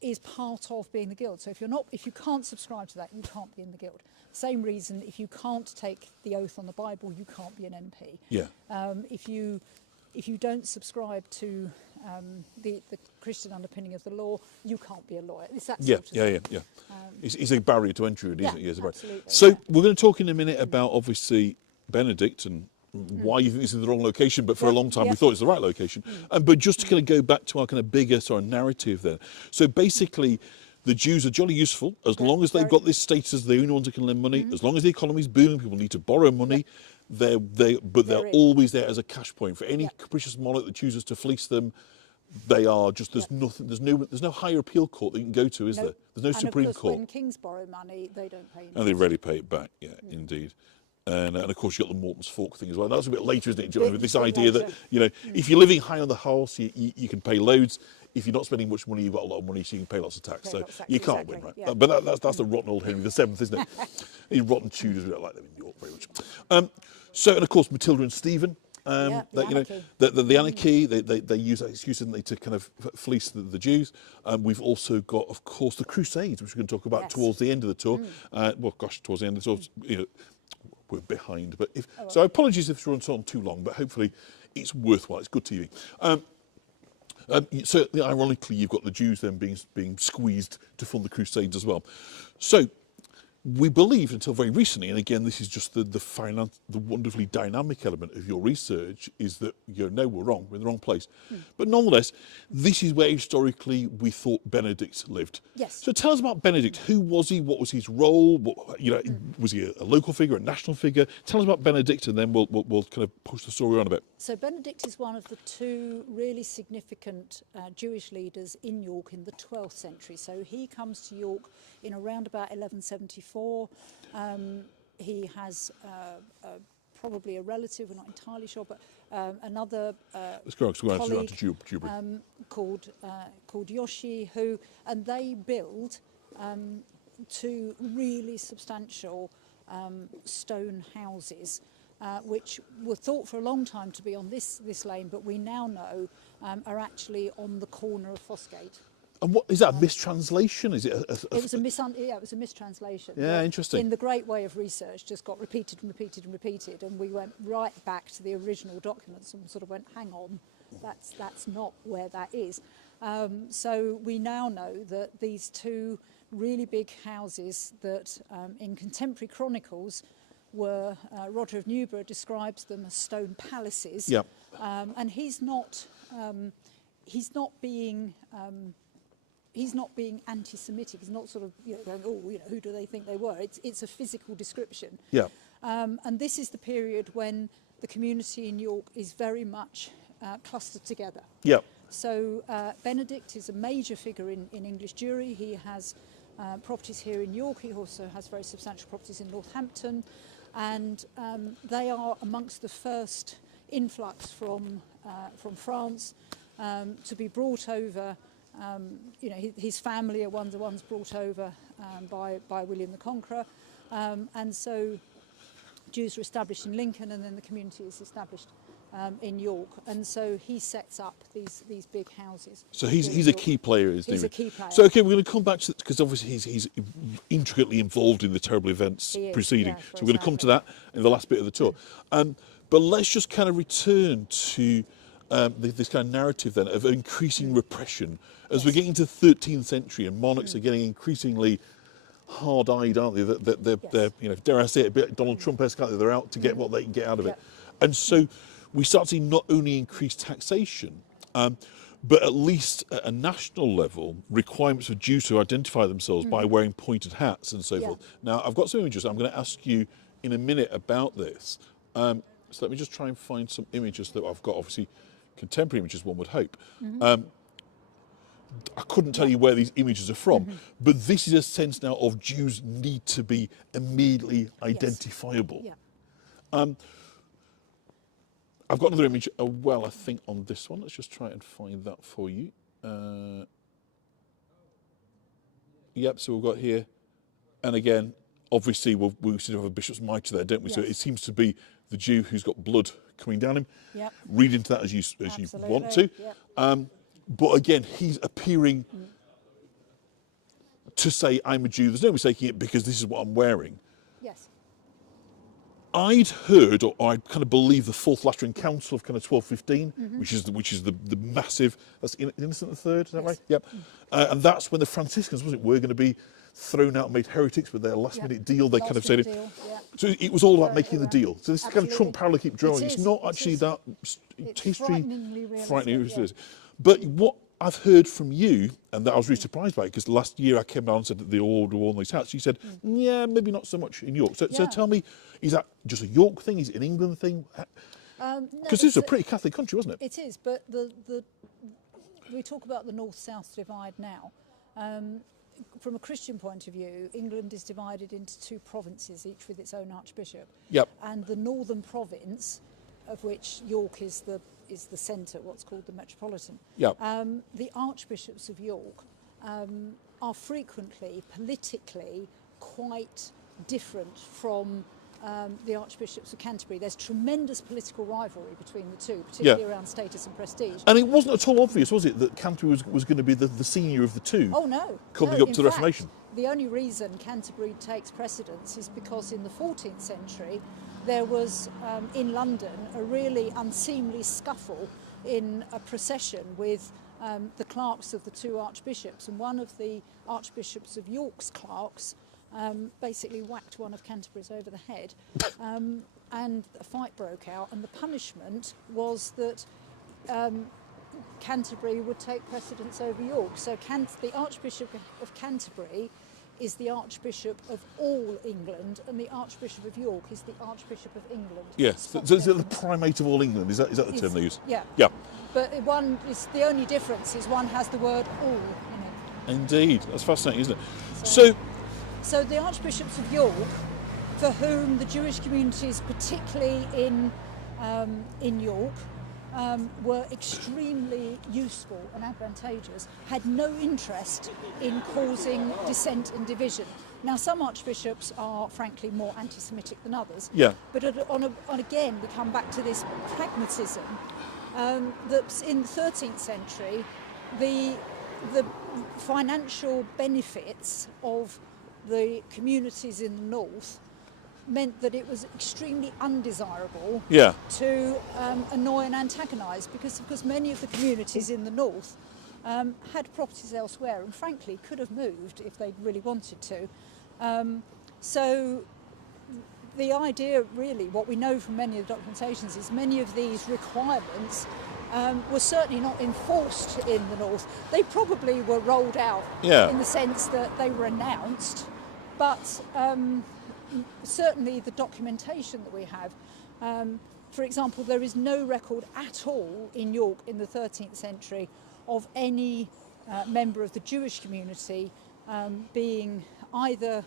is part of being the guild. So if you can't subscribe to that, you can't be in the guild. Same reason, if you can't take the oath on the Bible, you can't be an MP. Yeah. If you don't subscribe to the Christian underpinning of the law, you can't be a lawyer. It's that sort of thing. It's a barrier to entry, really, isn't it? Yes, absolutely. So we're going to talk in a minute about, obviously, Benedict and why you think this is the wrong location, but for a long time we thought it's the right location. But just to kind of go back to our kind of bigger sort of narrative there. So basically, the Jews are jolly useful as long as they've got this status as the only ones who can lend money. As long as the economy's booming, people need to borrow money. They're always there as a cash point for any capricious monarch that chooses to fleece them. They are just, there's nothing, there's no higher appeal court that you can go to, is there? There's no Supreme of course, Court. When kings borrow money, they don't pay. And they rarely pay it back. Indeed. And of course you've got the Morton's Fork thing as well. That's a bit later, isn't it? With this idea that, you know, if you're living high on the horse, you can pay loads. If you're not spending much money, you've got a lot of money, so you can pay lots of tax. So you can't win, right? Yeah. But that's the rotten old Henry VII, isn't it? These rotten Tudors, we don't like them in York very much. So, and of course, Matilda and Stephen. The anarchy, they use that excuse, didn't they, to kind of fleece the Jews. We've also got, of course, the Crusades, which we're going to talk about towards the end of the tour. Towards the end of the tour, you know, we're behind. But so apologies if it's run on too long, but hopefully it's worthwhile. It's good TV. So ironically, you've got the Jews then being squeezed to fund the Crusades as well. So we believed until very recently, and again, this is just the wonderfully dynamic element of your research, is that, you know, no, we're wrong, we're in the wrong place. But nonetheless, this is where historically we thought Benedict lived. Yes. So tell us about Benedict. Who was he? What was his role? Was he a local figure, a national figure? Tell us about Benedict, and then we'll kind of push the story on a bit. So Benedict is one of the two really significant Jewish leaders in York in the 12th century. So he comes to York in around about 1174. He has probably a relative, we're not entirely sure, but another colleague called Yoshi, and they build two really substantial stone houses which were thought for a long time to be on this lane, but we now know are actually on the corner of Fossgate. And what is that? A mistranslation? Is it? It was a mistranslation. Yeah, interesting. In the great way of research, just got repeated and repeated and repeated, and we went right back to the original documents and sort of went, hang on, that's not where that is. So we now know that these two really big houses that in contemporary chronicles were, Roger of Newburgh describes them as stone palaces. Yep. And he's not being anti-Semitic. He's not sort of going, oh, who do they think they were? It's a physical description. Yeah. And this is the period when the community in York is very much clustered together. Yeah. So Benedict is a major figure in English Jewry. He has properties here in York. He also has very substantial properties in Northampton, and they are amongst the first influx from France to be brought over. His family are the ones brought over by William the Conqueror, and so Jews are established in Lincoln, and then the community is established in York, and so he sets up these big houses. So he's a key player, isn't he? He's a key player. So okay, we're going to come back to, because obviously he's intricately involved in the terrible events preceding. Yeah, so we're going to come to that in the last bit of the tour. But let's just kind of return to this kind of narrative then of increasing repression as we get into the 13th century, and monarchs are getting increasingly hard-eyed, aren't they? They're dare I say it, a bit Donald Trump-esque, aren't they? They're out to get what they can get out of it. And so we start seeing not only increased taxation, but at least at a national level, requirements for Jews to identify themselves by wearing pointed hats and so forth. Now, I've got some images. I'm going to ask you in a minute about this. So let me just try and find some images that I've got. Obviously, contemporary images, one would hope. I couldn't tell you where these images are from, but this is a sense now of Jews need to be immediately identifiable. I've got another image, I think on this one. Let's just try and find that for you. Yep, so we've got here, and again, obviously we seem to have a bishop's mitre there, don't we? So it seems to be the Jew who's got blood coming down him. Read into that as you want to. But again, he's appearing to say, I'm a Jew. There's no mistaking it because this is what I'm wearing. Yes. I'd heard, or I kind of believe, the Fourth Lateran Council of kind of 1215, which is the massive, that's Innocent III, is that right? Yep. And that's when the Franciscans, wasn't it, were going to be thrown out and made heretics with their last-minute deal. They kind of said it. So it was all about making the deal. So this is kind of Trump parallel keep drawing. It's not actually that history frightening. But what I've heard from you, and that I was really surprised by, because last year I came down and said that they all wore these hats. You said, yeah, maybe not so much in York. So tell me, is that just a York thing? Is it an England thing? Because this is a pretty Catholic country, wasn't it? It is, but we talk about the north-south divide now. From a Christian point of view, England is divided into two provinces, each with its own archbishop. And the northern province, of which York is the centre, what's called the metropolitan. The archbishops of York are frequently politically quite different from the archbishops of Canterbury. There's tremendous political rivalry between the two, particularly around status and prestige. And it wasn't at all obvious, was it, that Canterbury was going to be the senior of the two? Oh no. Coming up to the Reformation. The only reason Canterbury takes precedence is because in the 14th century there was in London a really unseemly scuffle in a procession with the clerks of the two archbishops, and one of the archbishops of York's clerks basically whacked one of Canterbury's over the head, and a fight broke out, and the punishment was that Canterbury would take precedence over York. So the Archbishop of Canterbury is the Archbishop of all England, and the Archbishop of York is the Archbishop of England. Yes, so is it the primate of all England? Is that the term they use? Yeah. But one is the only difference is one has the word all in it. Indeed, that's fascinating, isn't it? So the Archbishops of York, for whom the Jewish communities, particularly in York, were extremely useful and advantageous, had no interest in causing dissent and division. Now, some archbishops are frankly more anti-Semitic than others, but again we come back to this pragmatism that in the 13th century the financial benefits of the communities in the north meant that it was extremely undesirable to annoy and antagonise, because many of the communities in the north had properties elsewhere and frankly could have moved if they really wanted to. So the idea, really, what we know from many of the documentations is many of these requirements were certainly not enforced in the north. They probably were rolled out in the sense that they were announced, but certainly the documentation that we have, for example, there is no record at all in York in the 13th century of any member of the Jewish community being either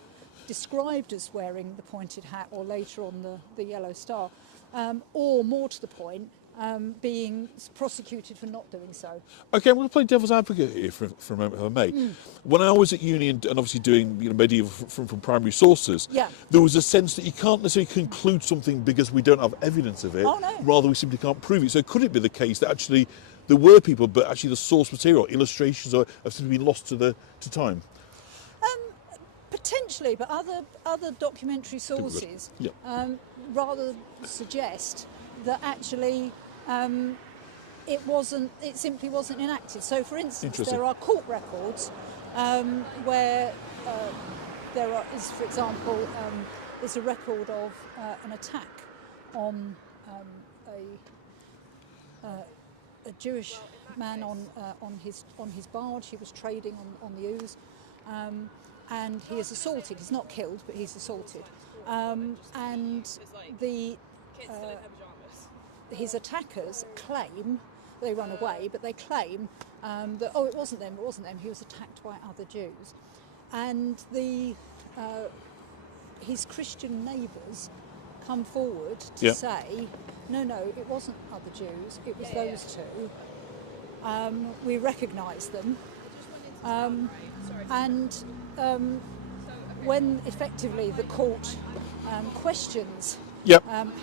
described as wearing the pointed hat or later on the yellow star, or more to the point, being prosecuted for not doing so. Okay, I'm going to play devil's advocate here for a moment, if I may. When I was at uni and obviously doing medieval from primary sources, there was a sense that you can't necessarily conclude something because we don't have evidence of it. Rather, we simply can't prove it. So could it be the case that actually there were people, but actually the source material, illustrations, have simply been lost to time? Potentially, but other documentary sources rather suggest that actually it simply wasn't enacted. So, for instance, there are court records where there is, for example, there's a record of an attack on a Jewish man on his barge. He was trading on the Ouse. And he is assaulted. He's not killed, but he's assaulted. And his attackers claim, they run away, but they claim that, it wasn't them, he was attacked by other Jews. And his Christian neighbours come forward to say, no, it wasn't other Jews, it was those two. We recognise them. When effectively the court questions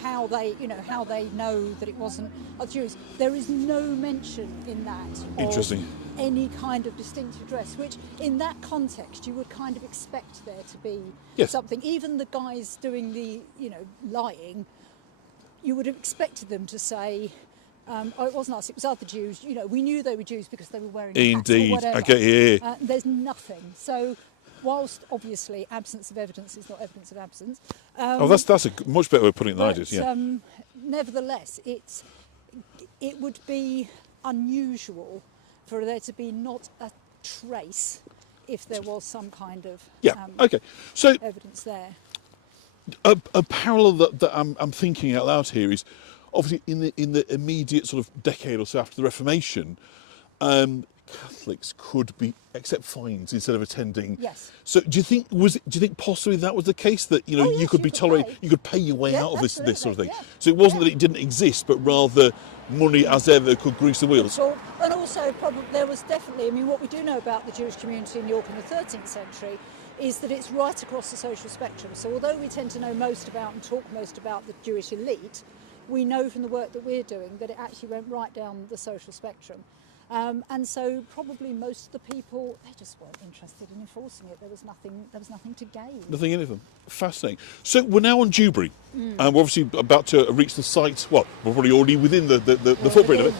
how they know that it wasn't other Jews, there is no mention in that of any kind of distinctive dress, which in that context you would kind of expect there to be something. Even the guys doing the lying, you would have expected them to say, it wasn't us, it was other Jews. We knew they were Jews because they were wearing hats or whatever. Okay, there's nothing. So, whilst obviously absence of evidence is not evidence of absence. That's a much better way of putting it than I did. Nevertheless, it would be unusual for there to be not a trace if there was some kind of so evidence there. A parallel that I'm thinking out loud here is, obviously, in the immediate sort of decade or so after the Reformation, Catholics could accept fines instead of attending. So do you think possibly that was the case, that you could be tolerated, you could pay your way out of this sort of thing? So it wasn't that it didn't exist, but rather money as ever could grease the wheels. And also, probably there was definitely. I mean, what we do know about the Jewish community in York in the 13th century is that it's right across the social spectrum. So although we tend to know most about and talk most about the Jewish elite, we know from the work that we're doing that it actually went right down the social spectrum. And so probably most of the people, they just weren't interested in enforcing it. There was nothing to gain. Nothing in it. Fascinating. So we're now on Dewberry, and we're obviously about to reach the site. Well, we're probably already within the footprint of it,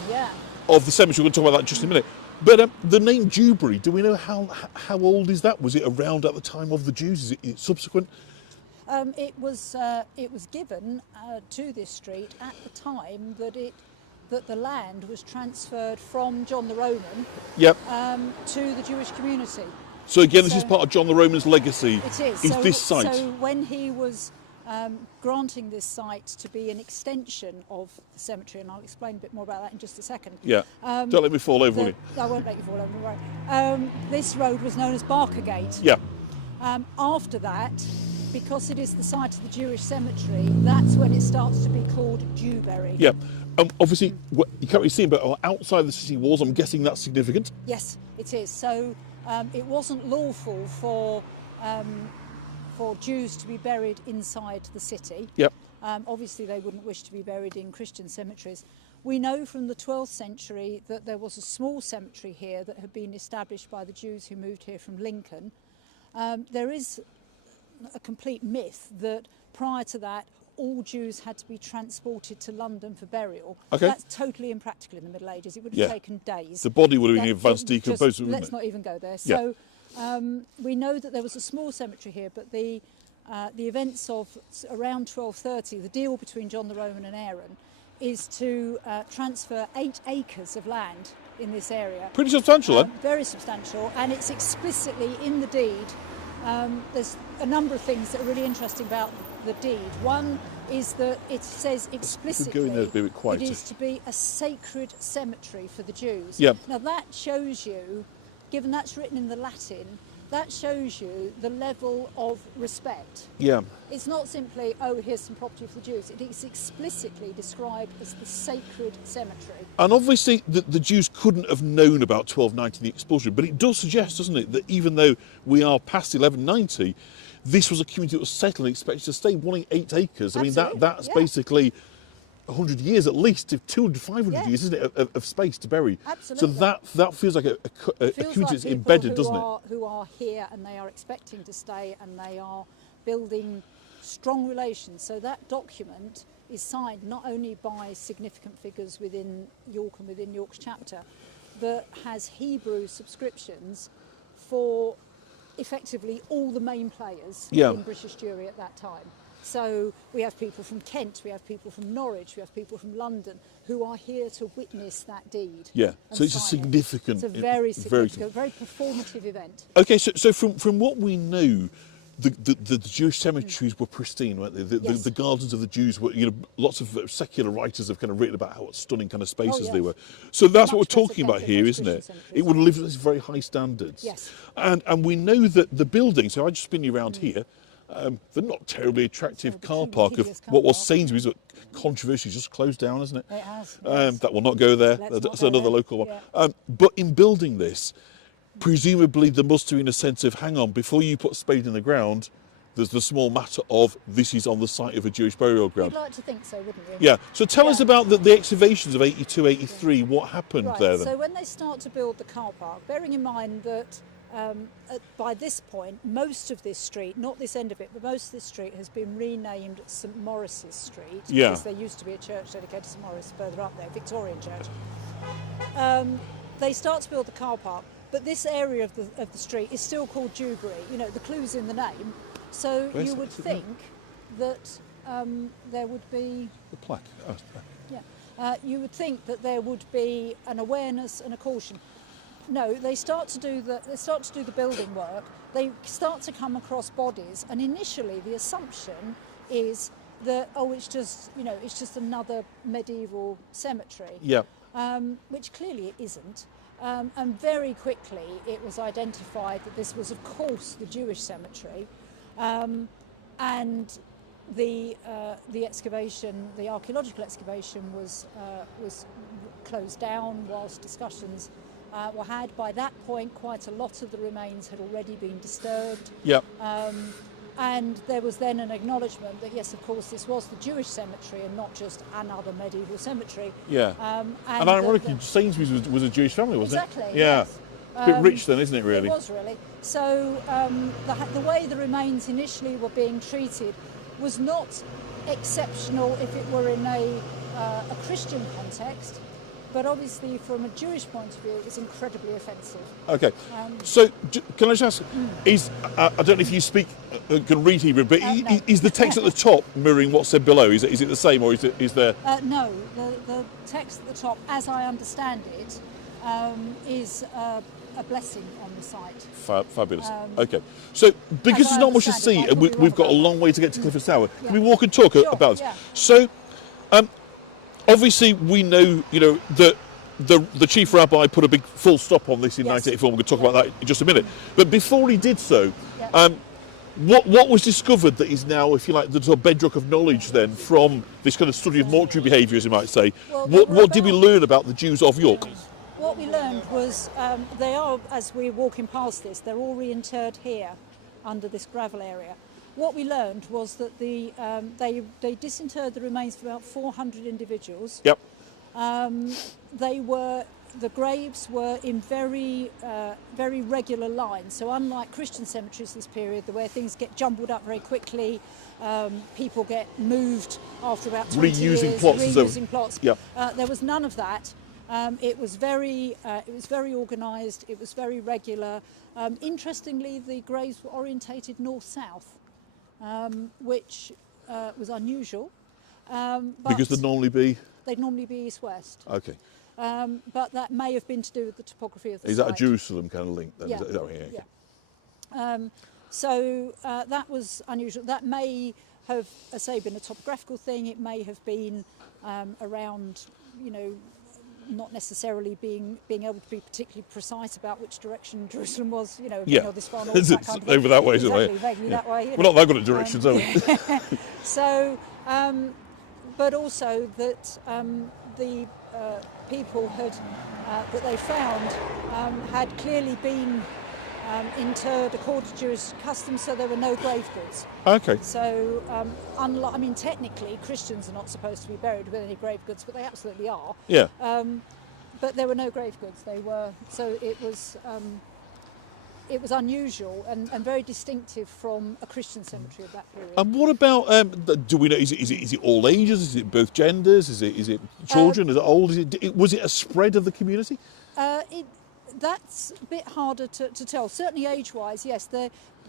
of the cemetery. We're going to talk about that in just a minute. But the name Dewberry, do we know how old is that? Was it around at the time of the Jews? Is it subsequent? It was given to this street at the time that the land was transferred from John the Roman to the Jewish community. So again, this is part of John the Roman's legacy. It is. This site. So when he was granting this site to be an extension of the cemetery, and I'll explain a bit more about that in just a second. Don't let me fall over, will you? I won't let you fall over, right. This road was known as Barker Gate. After that, because it is the site of the Jewish cemetery, that's when it starts to be called Jewberry. Yeah. Obviously, you can't really see, but outside the city walls, I'm guessing that's significant. Yes, it is. So it wasn't lawful for Jews to be buried inside the city. Yep. Obviously, they wouldn't wish to be buried in Christian cemeteries. We know from the 12th century that there was a small cemetery here that had been established by the Jews who moved here from Lincoln. There is a complete myth that prior to that, all Jews had to be transported to London for burial. Okay. That's totally impractical in the Middle Ages. It would have taken days. The body would have been advanced decomposed, wouldn't it? Let's not even go there. Yeah. So we know that there was a small cemetery here, but the events of around 1230, the deal between John the Roman and Aaron, is to transfer 8 acres of land in this area. Pretty substantial, then? Very substantial, and it's explicitly in the deed. There's a number of things that are really interesting about the deed. One is that it says explicitly it is to be a sacred cemetery for the Jews. Yeah. Now that shows you, given that's written in the Latin, that shows you the level of respect. Yeah. It's not simply, oh, here's some property for the Jews. It is explicitly described as the sacred cemetery. And obviously the Jews couldn't have known about 1290, the expulsion, but it does suggest, doesn't it, that even though we are past 1190, this was a community that was settled and expected to stay, wanting 8 acres. Absolutely. I mean, that's basically 100 years at least, if 200, 500 years, isn't it, of space to bury. Absolutely. So that feels like a community that's embedded, doesn't it? Who are here and they are expecting to stay and they are building strong relations. So that document is signed not only by significant figures within York and within York's chapter, but has Hebrew subscriptions for effectively all the main players in British Jewry at that time. So we have people from Kent, we have people from Norwich, we have people from London who are here to witness that deed. Yeah, so it's a significant... It's a very significant, very performative event. Okay, so from what we know, the Jewish cemeteries were pristine, weren't they? The gardens of the Jews were, lots of secular writers have kind of written about how stunning kind of spaces they were. So that's what we're talking about here, isn't it? It would have lived at these very high standards. Yes. And we know that the building, so I just spin you around here, the not terribly attractive car park of what was Sainsbury's, but controversially just closed down, isn't it? It has. That will not go there. That's another local one. But in building this, presumably there must have been a sense of, hang on, before you put a spade in the ground, there's the small matter of this is on the site of a Jewish burial ground. You'd like to think so, wouldn't you? Yeah. So tell us about the excavations of 82, 83. What happened there then? So when they start to build the car park, bearing in mind that by this point, most of this street, not this end of it, but most of this street has been renamed St Maurice's Street. Yeah. Because there used to be a church dedicated to St Maurice further up there, Victorian church. They start to build the car park, but this area of the street is still called Jewberry. The clue's in the name. So you would think that there would be... The plaque. Oh. Yeah. You would think that there would be an awareness and a caution. No, they start to do the building work. They start to come across bodies, and initially the assumption is that it's just another medieval cemetery. Yeah. Which clearly it isn't. And very quickly it was identified that this was, of course, the Jewish cemetery, and the excavation, the archaeological excavation, was closed down whilst discussions were had. By that point, quite a lot of the remains had already been disturbed. Yep. And there was then an acknowledgement that, yes, of course, this was the Jewish cemetery and not just another medieval cemetery. Yeah. And ironically, Sainsbury's was a Jewish family, wasn't it? Exactly. Yeah. Yes. A bit rich then, isn't it, really? It was really. So the way the remains initially were being treated was not exceptional if it were in a Christian context, but obviously from a Jewish point of view it was incredibly offensive. Okay, so can I just ask, I don't know if you can read Hebrew, but no. is the text at the top mirroring what's said below? Is it the same, or is there... No, the text at the top, as I understand it, is a blessing on the site. Fabulous. Okay, so because there's not much to see, and we've got a long way to get to Clifford Tower, can we walk and talk about this? Yeah. So, obviously, we know, that the chief rabbi put a big full stop on this in 1984. We're going to talk about that in just a minute. But before he did so, What was discovered that is now, if you like, the sort of bedrock of knowledge then from this kind of study of mortuary behaviour, as you might say? Well, what did we learn about the Jews of York? What we learned was they are, as we're walking past this, they're all reinterred here under this gravel area. What we learned was that they disinterred the remains of about 400 individuals. Yep. The graves were in very regular lines. So unlike Christian cemeteries this period, where things get jumbled up very quickly, people get moved after about 20 years, reusing plots. Yep. There was none of that. It was very organised. It was very regular. Interestingly, the graves were orientated north-south, which was unusual. Because they'd normally be east-west. Okay. But that may have been to do with the topography of the site. Is that a Jerusalem kind of link then? Yeah. So that was unusual. That may have, as I say, been a topographical thing. It may have been around, not necessarily being able to be particularly precise about which direction Jerusalem was, this far north, that kind of over that way, exactly, isn't it? Vaguely that way. We're not that good at directions, are we? So, but also that the people that they found had clearly been interred according to Jewish customs, so there were no grave goods. Okay. So, technically Christians are not supposed to be buried with any grave goods, but they absolutely are. Yeah. But there were no grave goods. So it was unusual and very distinctive from a Christian cemetery of that period. And what about? Do we know? Is it all ages? Is it both genders? Is it children? Is it old? Was it a spread of the community? That's a bit harder to tell. Certainly age-wise, yes.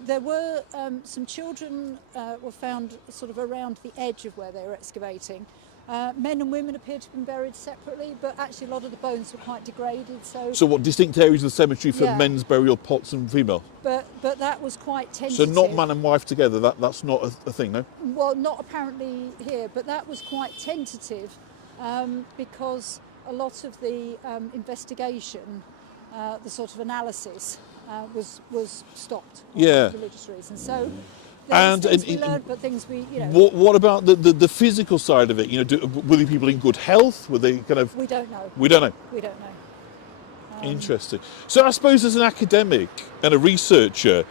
There were some children were found sort of around the edge of where they were excavating. Men and women appeared to have been buried separately, but actually a lot of the bones were quite degraded. So what distinct areas of the cemetery for men's burial pots and female? But that was quite tentative. So not man and wife together. That's not a thing, no. Well, not apparently here, but that was quite tentative because a lot of the investigation, the sort of analysis, was stopped for religious reasons. So. Things we learned, but things we, What about the physical side of it? Were the people in good health? Were they kind of? We don't know. We don't know. We don't know. Interesting. So I suppose as an academic and a researcher,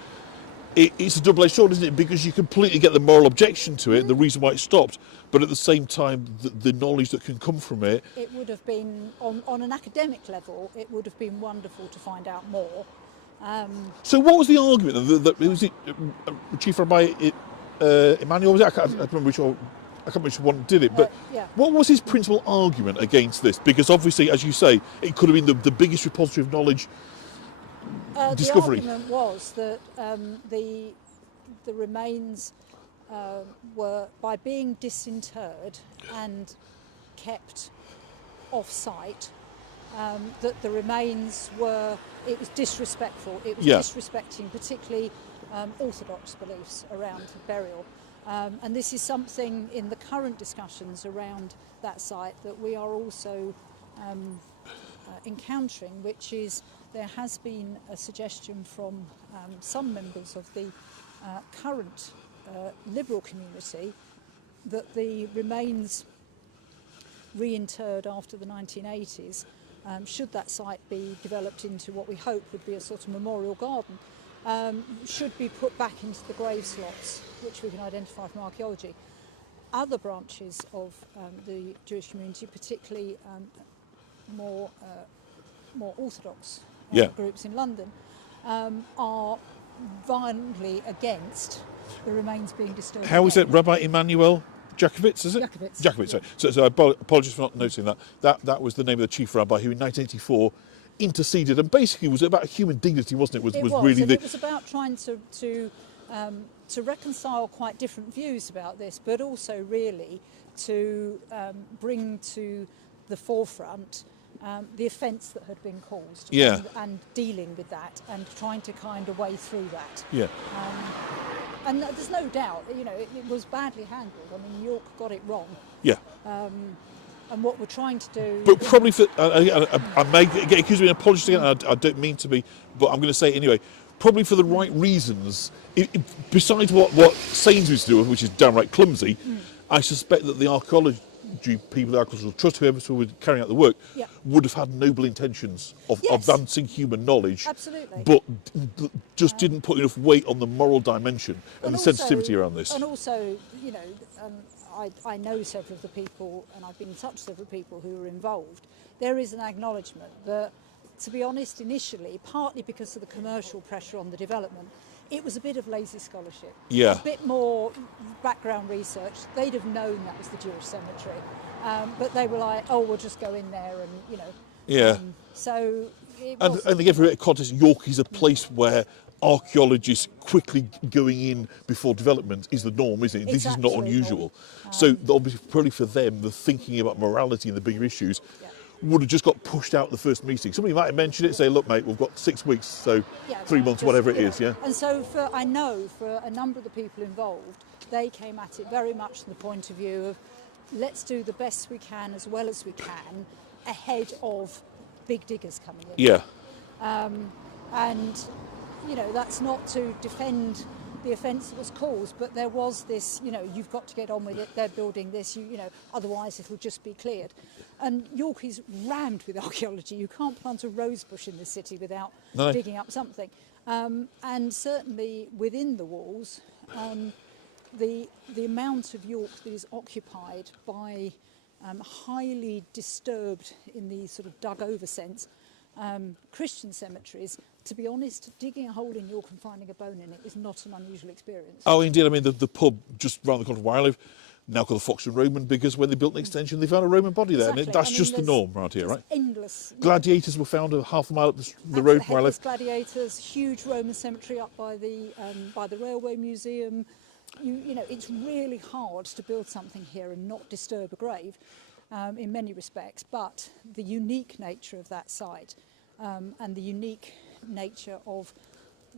it's a double-edged sword, isn't it? Because you completely get the moral objection to it, the reason why it stopped, but at the same time, the knowledge that can come from it. It would have been, on an academic level, it would have been wonderful to find out more. So what was the argument? Was it Chief Rabbi Emmanuel? Was it? I can't remember which one did it. But what was his principal argument against this? Because obviously, as you say, it could have been the biggest repository of knowledge discovery. The argument was that the remains were, by being disinterred and kept off-site, that the remains were. It was disrespectful. It was disrespecting particularly Orthodox beliefs around burial. And this is something in the current discussions around that site that we are also encountering, which is there has been a suggestion from some members of the current liberal community that the remains reinterred after the 1980s, should that site be developed into what we hope would be a sort of memorial garden, should be put back into the grave slots, which we can identify from archaeology. Other branches of the Jewish community, particularly more orthodox groups in London, are violently against the remains being disturbed. How is it, Rabbi Emmanuel Jakovitz, is it? Jakovitz, sorry. So I apologise for not noticing that. That was the name of the chief rabbi who in 1984 interceded and basically was about human dignity, wasn't it? It was about trying to reconcile quite different views about this, but also really to bring to the forefront the offence that had been caused and dealing with that and trying to kind of way through that. Yeah. And there's no doubt, it was badly handled. I mean, York got it wrong. Yeah. And what we're trying to do... But probably for... I may get accused of being apologetic again, I don't mean to be, but I'm going to say it anyway. probably for the right reasons. Besides what Sainsbury's do, which is downright clumsy, I suspect that the archaeology people, the archaeological trust, whoever were carrying out the work, would have had noble intentions of advancing human knowledge, but just didn't put enough weight on the moral dimension and the sensitivity around this. And also, you know, I know several of the people, and I've been in touch with several people who were involved. There is an acknowledgement that, to be honest, initially, partly because of the commercial pressure on the development, it was a bit of lazy scholarship. Yeah. A bit more background research. They'd have known that was the Jewish cemetery. But they were like, oh, we'll just go in there and, you know. Yeah. So it and again, for context, York is a place where archaeologists quickly going in before development is the norm, isn't it? This is not unusual. So obviously, probably for them, the thinking about morality and the bigger issues would have just got pushed out at the first meeting. Somebody might have mentioned it, say, look, mate, we've got 6 weeks, so 3 months, whatever it is, yeah? And so I know for a number of the people involved, they came at it very much from the point of view of, let's do the best we can as well as we can ahead of big diggers coming in. Yeah. And, you know, that's not to defend the offence that was caused, but there was this, you know, you've got to get on with it, they're building this, you know, otherwise it'll just be cleared. And York is rammed with archaeology. You can't plant a rose bush in the city without digging up something. And certainly within the walls, the amount of York that is occupied by highly disturbed, in the sort of dug over sense, Christian cemeteries, to be honest, digging a hole in York and finding a bone in it is not an unusual experience. Oh, indeed. I mean, the pub just round the corner where I live, now called the Fox and Roman, because when they built an extension, they found a Roman body there. Exactly. And that's just the norm around here, right? Endless. Gladiators were found a half a mile up the road where I live. Gladiators, huge Roman cemetery up by the Railway Museum. You know, it's really hard to build something here and not disturb a grave in many respects, but the unique nature of that site and the unique nature of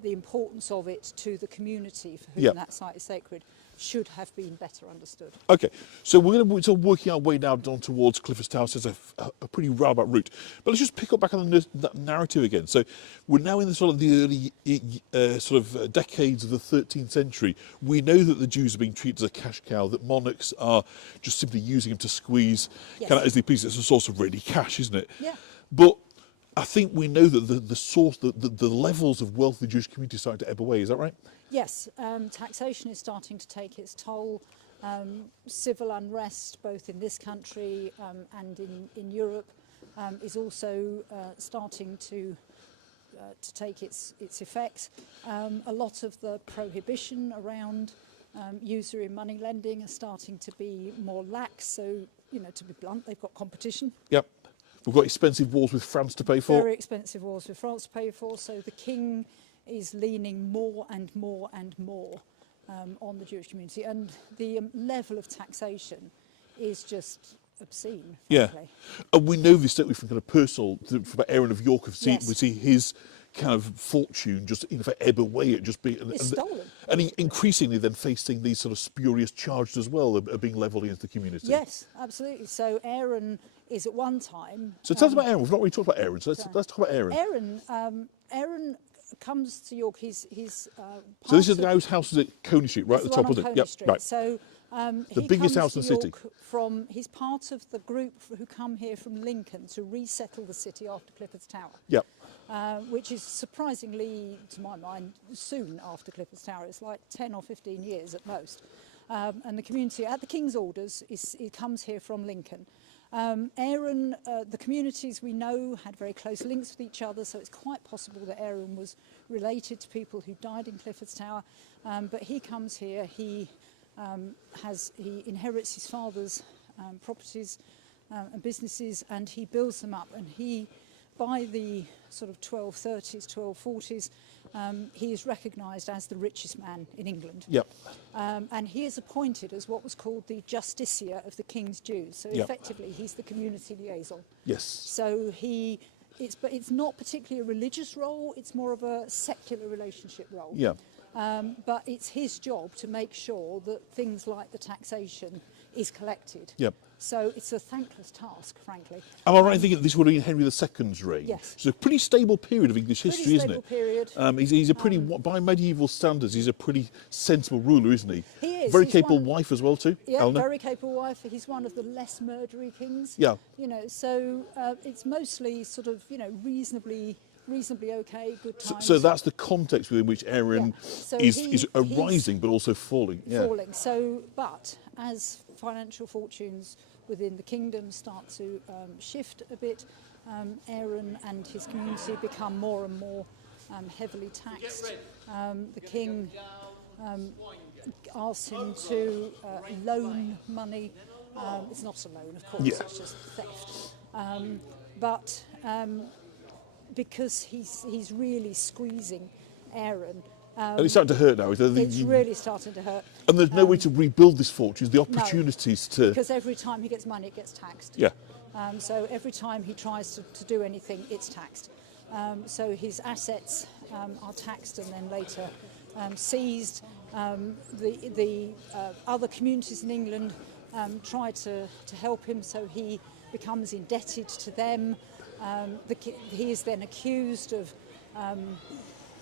the importance of it to the community for whom that site is sacred should have been better understood. Okay, so we're going to start working our way now down towards Clifford's Tower. So it's a pretty roundabout route. But let's just pick up back on that narrative again. So we're now in the sort of the early decades of the 13th century. We know that the Jews are being treated as a cash cow, that monarchs are just simply using them to squeeze kind of as they please. It's a source of ready cash, isn't it? Yeah. But I think we know that the levels of wealth of the Jewish community are starting to ebb away. Is that right? Yes, taxation is starting to take its toll. Civil unrest, both in this country and in Europe, is also starting to take its effect. A lot of the prohibition around usury money lending are starting to be more lax. So, you know, to be blunt, they've got competition. Yep. We've got expensive wars with France to pay for. Very expensive wars with France to pay for. So the king is leaning more and more and more on the Jewish community. And the level of taxation is just obscene, frankly. Yeah. And we know this, don't we, from kind of personal, from Aaron of York, we see his kind of fortune just ebb away. It just be stolen. And he increasingly then facing these sort of spurious charges as well of being levelled against the community. Yes, absolutely. So Aaron is at one time. So tell us about Aaron. We've not really talked about Aaron. So let's talk about Aaron. Aaron comes to York. He's so this is the guy whose house is at Coney Street, right at the top of it. Yep, Street. Right. So the biggest house in the city. He's part of the group who come here from Lincoln to resettle the city after Clifford's Tower. Yep. Which is surprisingly, to my mind, soon after Clifford's Tower. It's like 10 or 15 years at most. And the community, at the King's orders, it comes here from Lincoln. Aaron, the communities we know had very close links with each other, so it's quite possible that Aaron was related to people who died in Clifford's Tower. But he comes here, he inherits his father's properties and businesses, and he builds them up. And he, by the sort of 1230s, 1240s, he is recognised as the richest man in England. Yep. And he is appointed as what was called the justiciar of the King's Jews. So effectively, he's the community liaison. Yes. So but it's not particularly a religious role. It's more of a secular relationship role. Yeah. But it's his job to make sure that things like the taxation is collected. Yep. So it's a thankless task, frankly. Am I right in thinking this would have been Henry II's reign? Yes. It's a pretty stable period of English history, isn't it? Period. He's a pretty, by medieval standards, he's a pretty sensible ruler, isn't he? He is. Very capable wife as well too. Yeah, Eleanor. very capable wife. He's one of the less murdery kings. Yeah. You know, so it's mostly sort of, you know, reasonably okay, good times. So that's the context within which Aaron so is arising but also falling. Yeah. Falling. So, but as financial fortunes within the kingdom start to shift a bit, Aaron and his community become more and more heavily taxed. The king asks him to loan money. It's not a loan, of course, it's just theft. But because he's really squeezing Aaron. And it's starting to hurt now. It's really starting to hurt. And there's no way to rebuild this fortune, the opportunities to... Because every time he gets money, it gets taxed. Yeah. So every time he tries to do anything, it's taxed. So his assets are taxed and then later seized. The other communities in England try to help him, so he becomes indebted to them. He is then accused of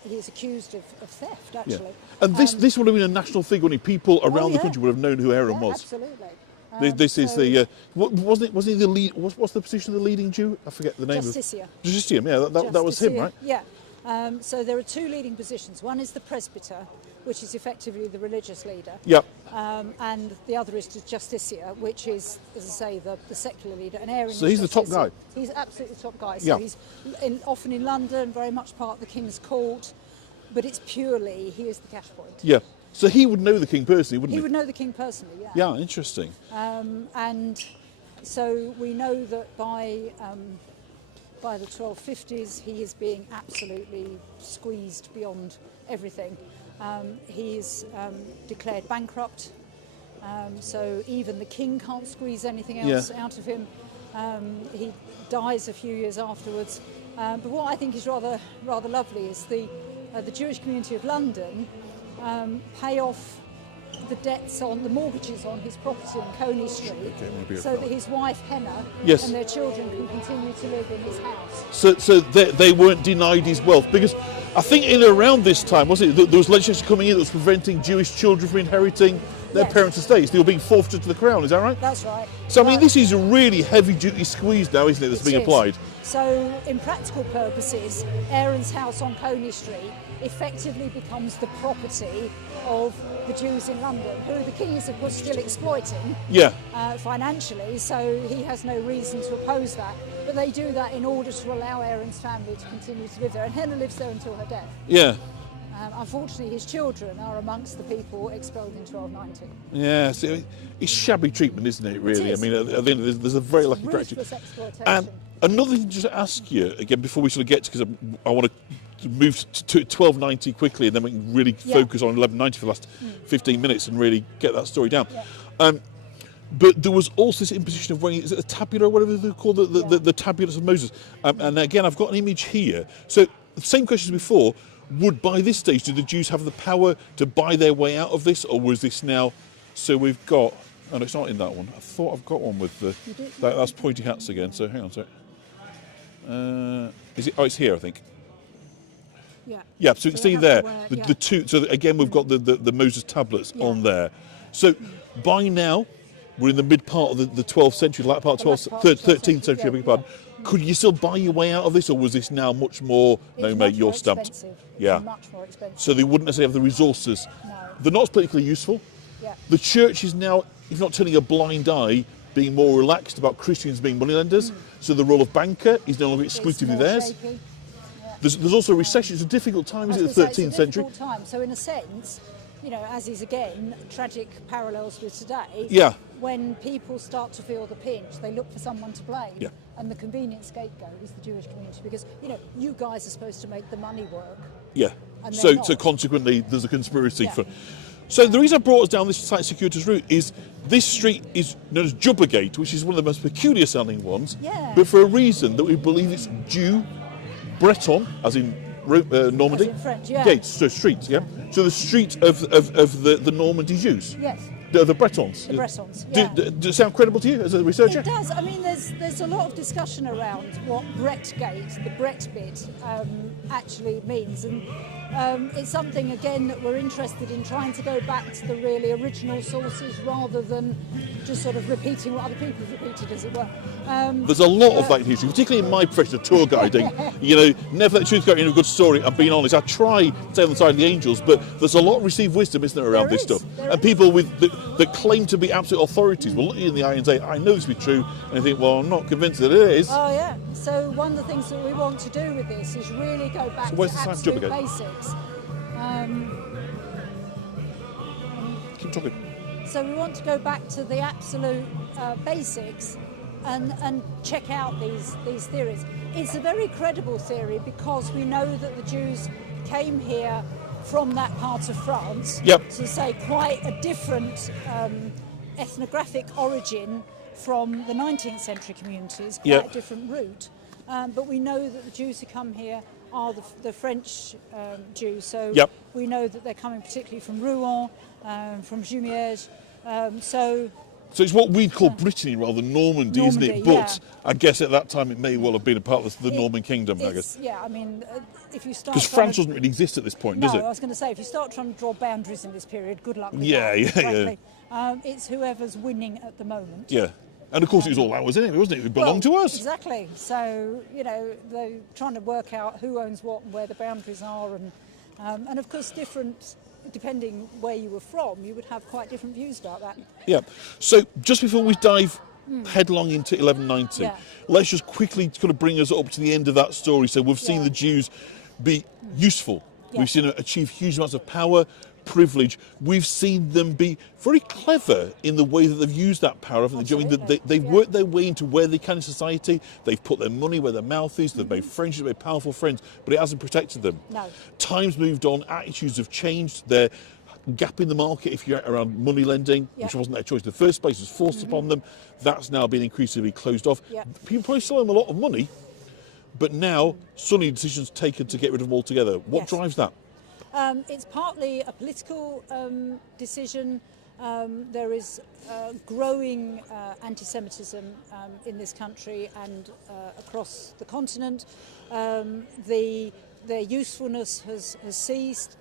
theft, actually. Yeah. And this would have been a national figure, wouldn't it? People around the country would have known who Aaron was. Absolutely. This is the wasn't he the lead? What's the position of the leading Jew? I forget the name. Justiciar. Justiciar. Yeah, that was him, right? Yeah. So there are two leading positions. One is the presbyter, which is effectively the religious leader. Yep. And the other is the justiciar, which is, as I say, the secular leader. And Aaron. So he's the top guy. He's absolutely the top guy. So he's often in London, very much part of the King's court, but it's purely he is the cash point. Yeah. So he would know the king personally, wouldn't he? He would know the king personally. Yeah. Yeah. Interesting. And so we know that by the 1250s, he is being absolutely squeezed beyond everything. He is declared bankrupt, so even the king can't squeeze anything else out of him. He dies a few years afterwards. But what I think is rather lovely is the Jewish community of London pay off the debts on the mortgages on his property on Coney Street, so that his wife Henna and their children can continue to live in his house. So they weren't denied his wealth, because I think in around this time, was it, there was legislation coming in that was preventing Jewish children from inheriting their parents' estates. They were being forfeited to the crown. Is that right? That's right. So I mean, this is a really heavy-duty squeeze now, isn't it? That's being applied. So, in practical purposes, Aaron's house on Coney Street effectively becomes the property of the Jews in London, who the king is, of course, still exploiting financially, so he has no reason to oppose that. But they do that in order to allow Aaron's family to continue to live there, and Henna lives there until her death. Yeah. Unfortunately, his children are amongst the people expelled in 1290. Yeah, so it's shabby treatment, isn't it, really? It is. I mean, at the end, there's a very lucky practice. And another thing just to ask you, again, before we sort of get to, because I want to move to 1290 quickly, and then we can really focus on 1190 for the last 15 minutes and really get that story down. Yeah. But there was also this imposition of wearing, is it a tabula or whatever they're called, the tabulets of Moses. And again, I've got an image here. So the same question as before, would by this stage, do the Jews have the power to buy their way out of this, or was this now, so we've got, oh no, it's not in that one. I thought I've got one with the, that's pointy hats again, so hang on a sec. Is it, oh, it's here, I think. Yeah, so you can see there, the two, so again, we've got the Moses tablets on there. So by now, we're in the mid part of the 12th century, latter part of 13th century, I beg your pardon. Could you still buy your way out of this, or was this now much more, no mate, you're stumped? Expensive. Yeah. Much more expensive. So they wouldn't necessarily have the resources. No. They're not politically useful. Yeah. The church is now, if not turning a blind eye, being more relaxed about Christians being moneylenders. So the role of banker is no longer exclusively theirs. Yeah. There's also a recession. It's a difficult time, is it, the 13th century? It's a difficult time. So in a sense, you know, as is again tragic parallels with today. Yeah. When people start to feel the pinch, they look for someone to blame. Yeah. And the convenient scapegoat is the Jewish community, because, you know, you guys are supposed to make the money work. Yeah. And So consequently, there's a conspiracy for. So the reason I brought us down this site circuitous route is this street is known as Jubbagate, which is one of the most peculiar sounding ones. Yeah. But for a reason that we believe it's Jew, Breton, as in Normandy. As in French, yeah. Gates, so streets, yeah. So the street of the Normandy Jews. Yes. The Bretons. The Bretons, yeah. Does it sound credible to you as a researcher? It does. I mean, there's a lot of discussion around what Bretgate, the Bret bit, actually means, and it's something again that we're interested in, trying to go back to the really original sources rather than just sort of repeating what other people have repeated, as it were. There's a lot of that in history, particularly in my profession of tour guiding. You know, never let the truth go in a good story. I'm being honest. I try to stay on the side of the angels, but there's a lot of received wisdom, isn't there, around this stuff? And people that claim to be absolute authorities will look you in the eye and say, I know this to be true, and I think, well, I'm not convinced that it is. Oh yeah. So one of the things that we want to do with this is really go back to absolute basics. Keep talking. So we want to go back to the absolute basics and check out these theories. It's a very credible theory because we know that the Jews came here from that part of France. Yep. So say quite a different ethnographic origin from the 19th century communities, quite a different route. But we know that the Jews who come here are the French Jews, so we know that they're coming particularly from Rouen, from Jumièges. So it's what we'd call Brittany rather than Normandy, isn't it? But I guess at that time it may well have been a part of the Norman kingdom, I guess. Yeah, I mean, if you start... Because France doesn't really exist at this point, does it? No, I was going to say, if you start trying to draw boundaries in this period, good luck with that. Yeah. It's whoever's winning at the moment. Yeah. And of course it was all ours anyway, wasn't it? It belonged to us. Exactly. So, you know, they're trying to work out who owns what and where the boundaries are. And of course, depending where you were from, you would have quite different views about that. Yeah. So just before we dive headlong into 1190, let's just quickly kind of bring us up to the end of that story. So we've seen the Jews be useful. We've seen them achieve huge amounts of power, privilege. We've seen them be very clever in the way that they've used that power. They've worked their way into where they can in society. They've put their money where their mouth is. They've made friendships, made powerful friends, but it hasn't protected them. No. Time's moved on. Attitudes have changed. They're gap in the market if you're around money lending, which wasn't their choice in the first place. It was forced upon them. That's now been increasingly closed off. People probably still owe them a lot of money, but now suddenly decisions taken to get rid of them altogether. What drives that? It's partly a political decision. There is growing anti-Semitism in this country and across the continent. Their usefulness has ceased.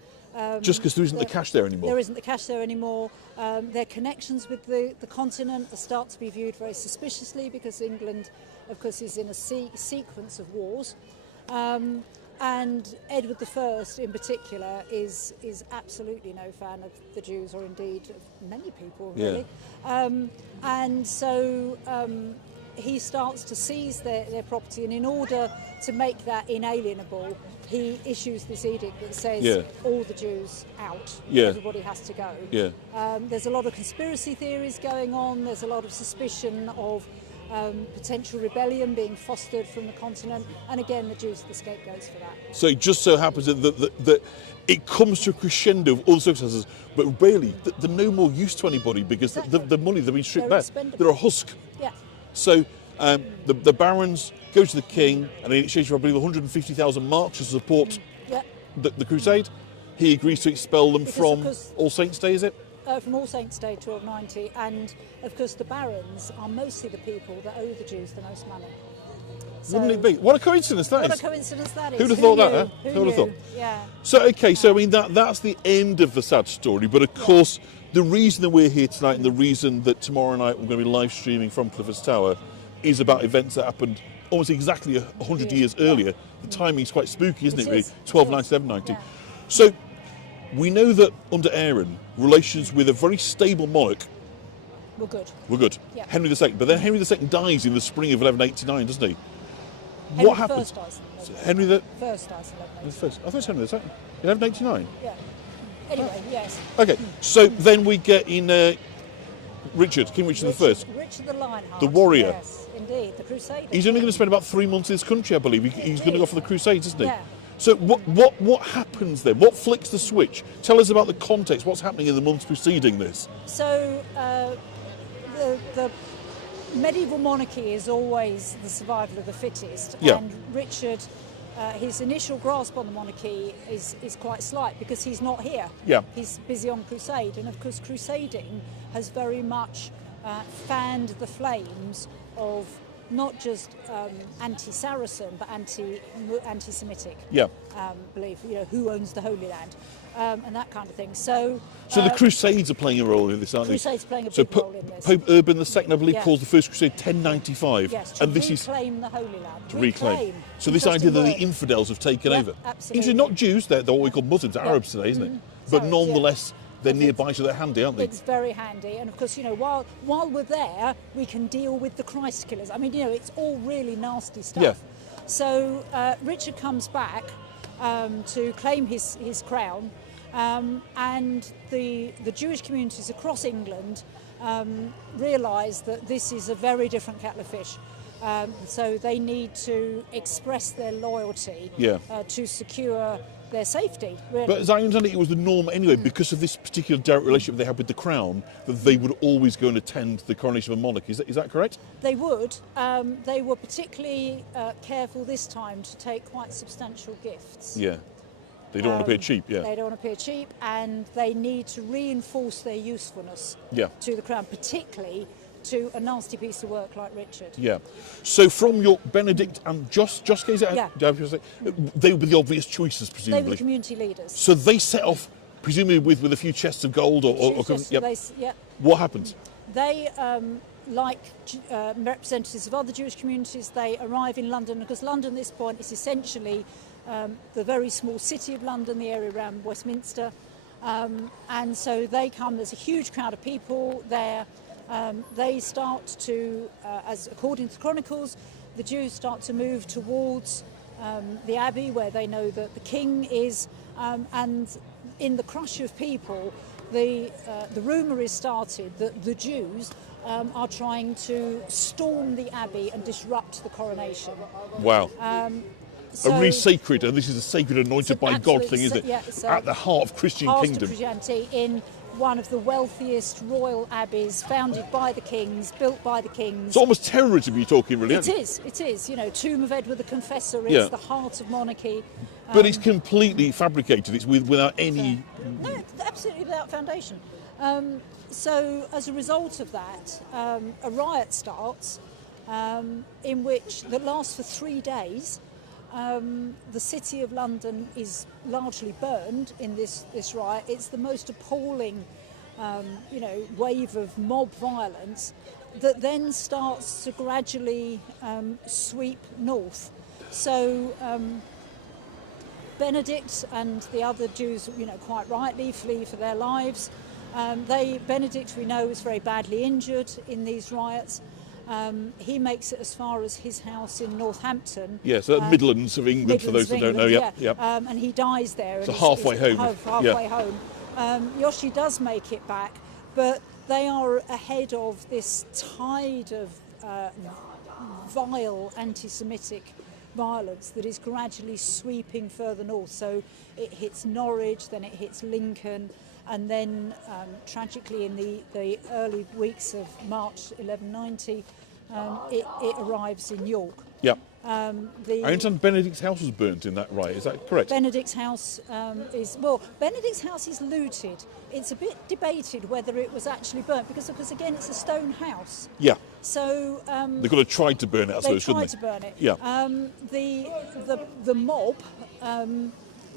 Just because there isn't the cash there anymore? There isn't the cash there anymore. Their connections with the continent start to be viewed very suspiciously because England, of course, is in a sequence of wars. And Edward I in particular is absolutely no fan of the Jews, or indeed of many people, really. And so he starts to seize their property, and in order to make that inalienable, he issues this edict that says all the Jews out, everybody has to go. There's a lot of conspiracy theories going on, there's a lot of suspicion of potential rebellion being fostered from the continent, and again the Jews are the scapegoats for that. So it just so happens that it comes to a crescendo of all circumstances, but really they're no more use to anybody because the money they've been stripped back. They're a husk. So the barons go to the king, and in exchange for, I believe, 150,000 marks to support the crusade, he agrees to expel them from All Saints' Day, is it? From All Saints' Day, 1290, and of course the barons are mostly the people that owe the Jews the most money. So, wouldn't it be? What a coincidence that is. What a coincidence that is. Who'd have thought that, huh? Who would have thought? Yeah. So, okay, so I mean, that's the end of the sad story, but of course, the reason that we're here tonight and the reason that tomorrow night we're going to be live streaming from Clifford's Tower is about events that happened almost exactly 100 years earlier. The timing's quite spooky, isn't it, really? 1290, 1190. So, we know that under Aaron, relations with a very stable monarch were good. Henry II. But then Henry II dies in the spring of 1189, doesn't he? What happens? Henry the First dies in 1189. I thought it was Henry II. 1189? Yeah. Anyway, yes. Okay, so then we get in King Richard I. Richard the Lionheart. The warrior. Yes, indeed, the Crusader. He's only going to spend about 3 months in this country, I believe. He's going to go for the Crusades, isn't he? Yeah. So what happens then? What flicks the switch? Tell us about the context. What's happening in the months preceding this? So the medieval monarchy is always the survival of the fittest, and Richard his initial grasp on the monarchy is quite slight because he's not here. Yeah. He's busy on crusade, and of course crusading has very much fanned the flames of not just anti-Saracen but anti-Semitic belief. You know, who owns the Holy Land, and that kind of thing. So the Crusades are playing a role in this, aren't they? Crusades playing a big role in this. Pope Urban II, I believe, calls the first Crusade 1095. Yes, to reclaim the Holy Land. To reclaim. So this idea that the infidels have taken over. Absolutely. Usually not Jews, they're what we call Muslims, Arabs today, isn't it? But nonetheless, they're nearby, so they're handy, aren't they? It's very handy, and of course, you know, while we're there, we can deal with the Christ killers. I mean, you know, it's all really nasty stuff. Yeah. So Richard comes back to claim his crown, and the Jewish communities across England realise that this is a very different kettle of fish. So they need to express their loyalty to secure their safety, really. But as I understand it, it was the norm anyway, because of this particular direct relationship they had with the Crown, that they would always go and attend the coronation of a monarch. Is that correct? They would. They were particularly careful this time to take quite substantial gifts. Yeah. They don't want to appear cheap, They don't want to appear cheap, and they need to reinforce their usefulness to the Crown, particularly to a nasty piece of work like Richard. Yeah. So from York, Benedict and Josque, is it? Yeah. They would be the obvious choices, presumably. They were the community leaders. So they set off, presumably with a few chests of gold What happens? They, like representatives of other Jewish communities, they arrive in London, because London at this point is essentially the very small city of London, the area around Westminster. And so they come, there's a huge crowd of people there. They start to, as according to the chronicles, the Jews start to move towards the abbey where they know that the king is, and in the crush of people, the rumour is started that the Jews are trying to storm the abbey and disrupt the coronation. Wow. A really sacred, and this is a sacred anointed by God thing, isn't it? Yeah, at the heart of Christian kingdom. Christianity, in one of the wealthiest royal abbeys, founded by the kings, built by the kings. It's almost terrorism you're talking, really. It is. You know, Tomb of Edward the Confessor is the heart of monarchy. But it's completely fabricated. It's without any... No, it's absolutely without foundation. So as a result of that, a riot starts in which that lasts for 3 days. The city of London is largely burned in this riot. It's the most appalling, wave of mob violence that then starts to gradually sweep north. So Benedict and the other Jews, quite rightly flee for their lives. Benedict, we know, is very badly injured in these riots. He makes it as far as his house in Northampton. Yes, Midlands of England, for those that don't know. Yep. And he dies there. So halfway home. Halfway home. Yoshi does make it back, but they are ahead of this tide of vile anti-Semitic violence that is gradually sweeping further north. So it hits Norwich, then it hits Lincoln, and then tragically in the early weeks of March 1190, it arrives in York. Yeah. I understand Benedict's house was burnt in that riot, is that correct? Benedict's house Benedict's house is looted. It's a bit debated whether it was actually burnt, because again, it's a stone house. Yeah. So they could have tried to burn it, I suppose, couldn't they? They tried to burn it. Yeah. The mob,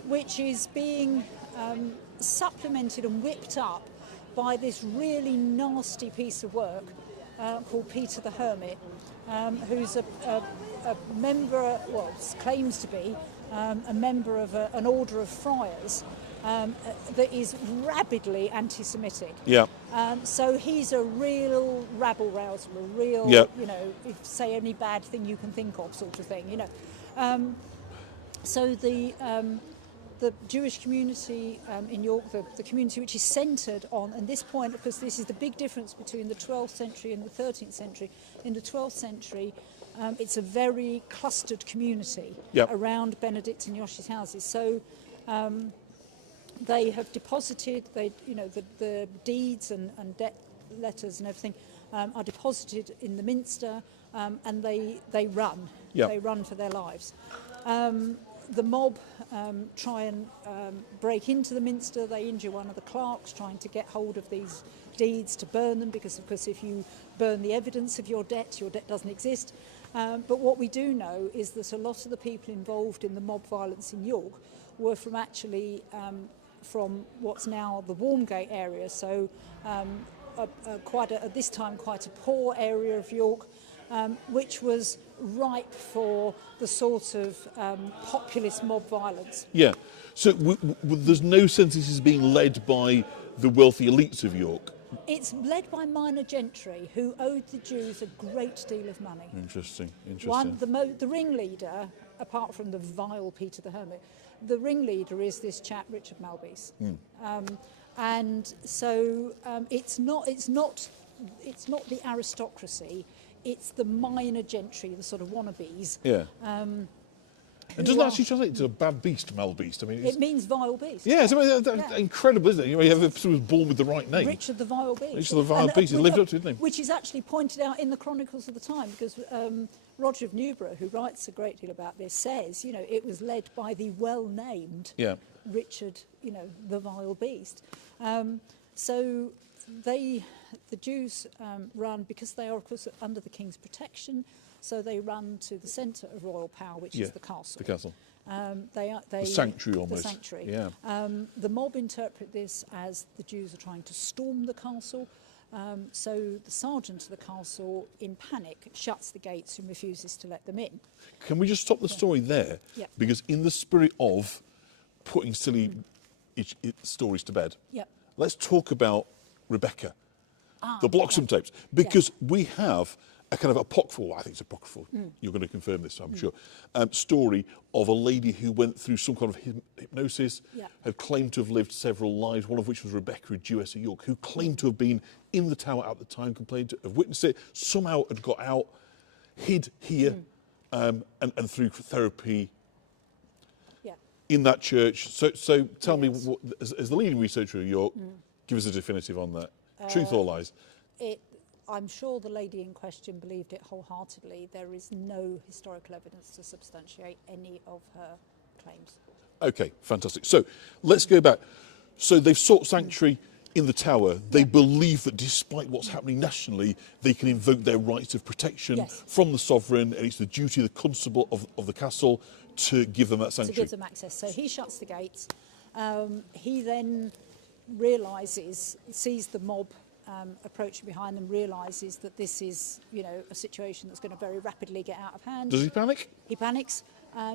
which is being supplemented and whipped up by this really nasty piece of work called Peter the Hermit, who's a member, claims to be a member of an order of friars that is rabidly anti-Semitic. Yeah. So he's a real rabble-rouser, a real, if say any bad thing you can think of sort of thing, So the Jewish community in York, the community which is centred on, and this point, because this is the big difference between the 12th century and the 13th century. In the 12th century, it's a very clustered community around Benedict and Yoshi's houses. So they have deposited, the deeds and debt letters and everything are deposited in the Minster, and they run. They run for their lives. the mob try and break into the Minster. They injure one of the clerks trying to get hold of these deeds to burn them, because of course if you burn the evidence of your debt doesn't exist. But what we do know is that a lot of the people involved in the mob violence in York were from actually from what's now the Warmgate area, so at this time quite a poor area of York, which was ripe for the sort of populist mob violence. Yeah, so there's no sense this is being led by the wealthy elites of York. It's led by minor gentry who owed the Jews a great deal of money. Interesting. The ringleader, apart from the vile Peter the Hermit, the ringleader is this chap Richard Malbys. And so it's not the aristocracy, it's the minor gentry, the sort of wannabes. Yeah. And doesn't that actually translate to a bad beast, Malbeast? I mean, it means vile beast. Yeah, that's incredible, isn't it? You have someone who's born with the right name. Richard the Vile Beast. Richard the Vile Beast. He lived up to his name. Which is actually pointed out in the chronicles of the time, because Roger of Newborough, who writes a great deal about this, says, it was led by the well-named Richard, the Vile Beast. So the Jews run, because they are, of course, under the king's protection, so they run to the centre of royal power, which is the castle. The castle. The sanctuary almost. The sanctuary. Yeah. The mob interpret this as the Jews are trying to storm the castle. So the sergeant of the castle, in panic, shuts the gates and refuses to let them in. Can we just stop the story there? Yeah. Because in the spirit of putting silly stories to bed, let's talk about Rebecca, the Bloxham tapes, because we have a kind of apocryphal, I think it's apocryphal, you're going to confirm this, I'm sure, story of a lady who went through some kind of hypnosis, had claimed to have lived several lives, one of which was Rebecca, a Jewess of York, who claimed to have been in the tower at the time, complained to have witnessed it, somehow had got out, hid here, and through therapy in that church. So tell me, as the leading researcher of York, give us a definitive on that. Truth or lies? I'm sure the lady in question believed it wholeheartedly. There is no historical evidence to substantiate any of her claims. Okay, fantastic. So let's go back. So they've sought sanctuary in the tower. They believe that despite what's happening nationally, they can invoke their rights of protection from the sovereign, and it's the duty of the constable of the castle to give them that sanctuary. To give them access. So he shuts the gates. He then sees the mob approaching behind them, realises that this is, a situation that's going to very rapidly get out of hand. Does he panic? He panics.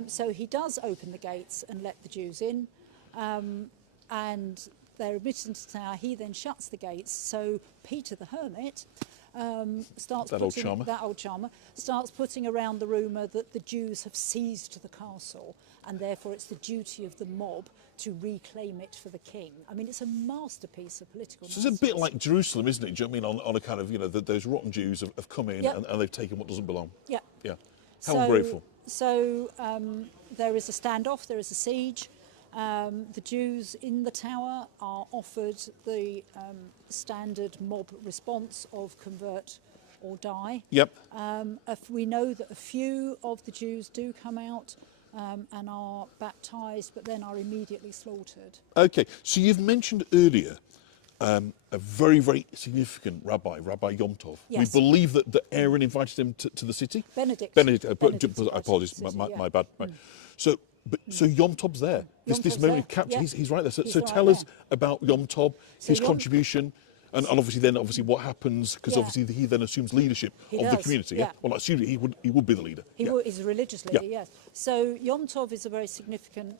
So he does open the gates and let the Jews in, and they're admitted into the tower. He then shuts the gates. So Peter the Hermit that old charmer starts putting around the rumour that the Jews have seized the castle, and therefore it's the duty of the mob to reclaim it for the king. I mean, it's a masterpiece of political nonsense. It's a bit like Jerusalem, isn't it? Do you know what I mean? On a kind of, those rotten Jews have come in and they've taken what doesn't belong. Yeah. How ungrateful. So there is a standoff, there is a siege. The Jews in the tower are offered the standard mob response of convert or die. We know that a few of the Jews do come out and are baptised, but then are immediately slaughtered. Okay, so you've mentioned earlier a very, very significant Rabbi Yom Tov. Yes. We believe that Aaron invited him to the city? Benedict. I apologise, my bad. So Yom Tov's there. This moment captured. He's right there. So tell us about Yom Tov, his contribution, and obviously what happens, because obviously he then assumes leadership of the community. Well, assuming he would be the leader. He's a religious leader. Yes. So Yom Tov is a very significant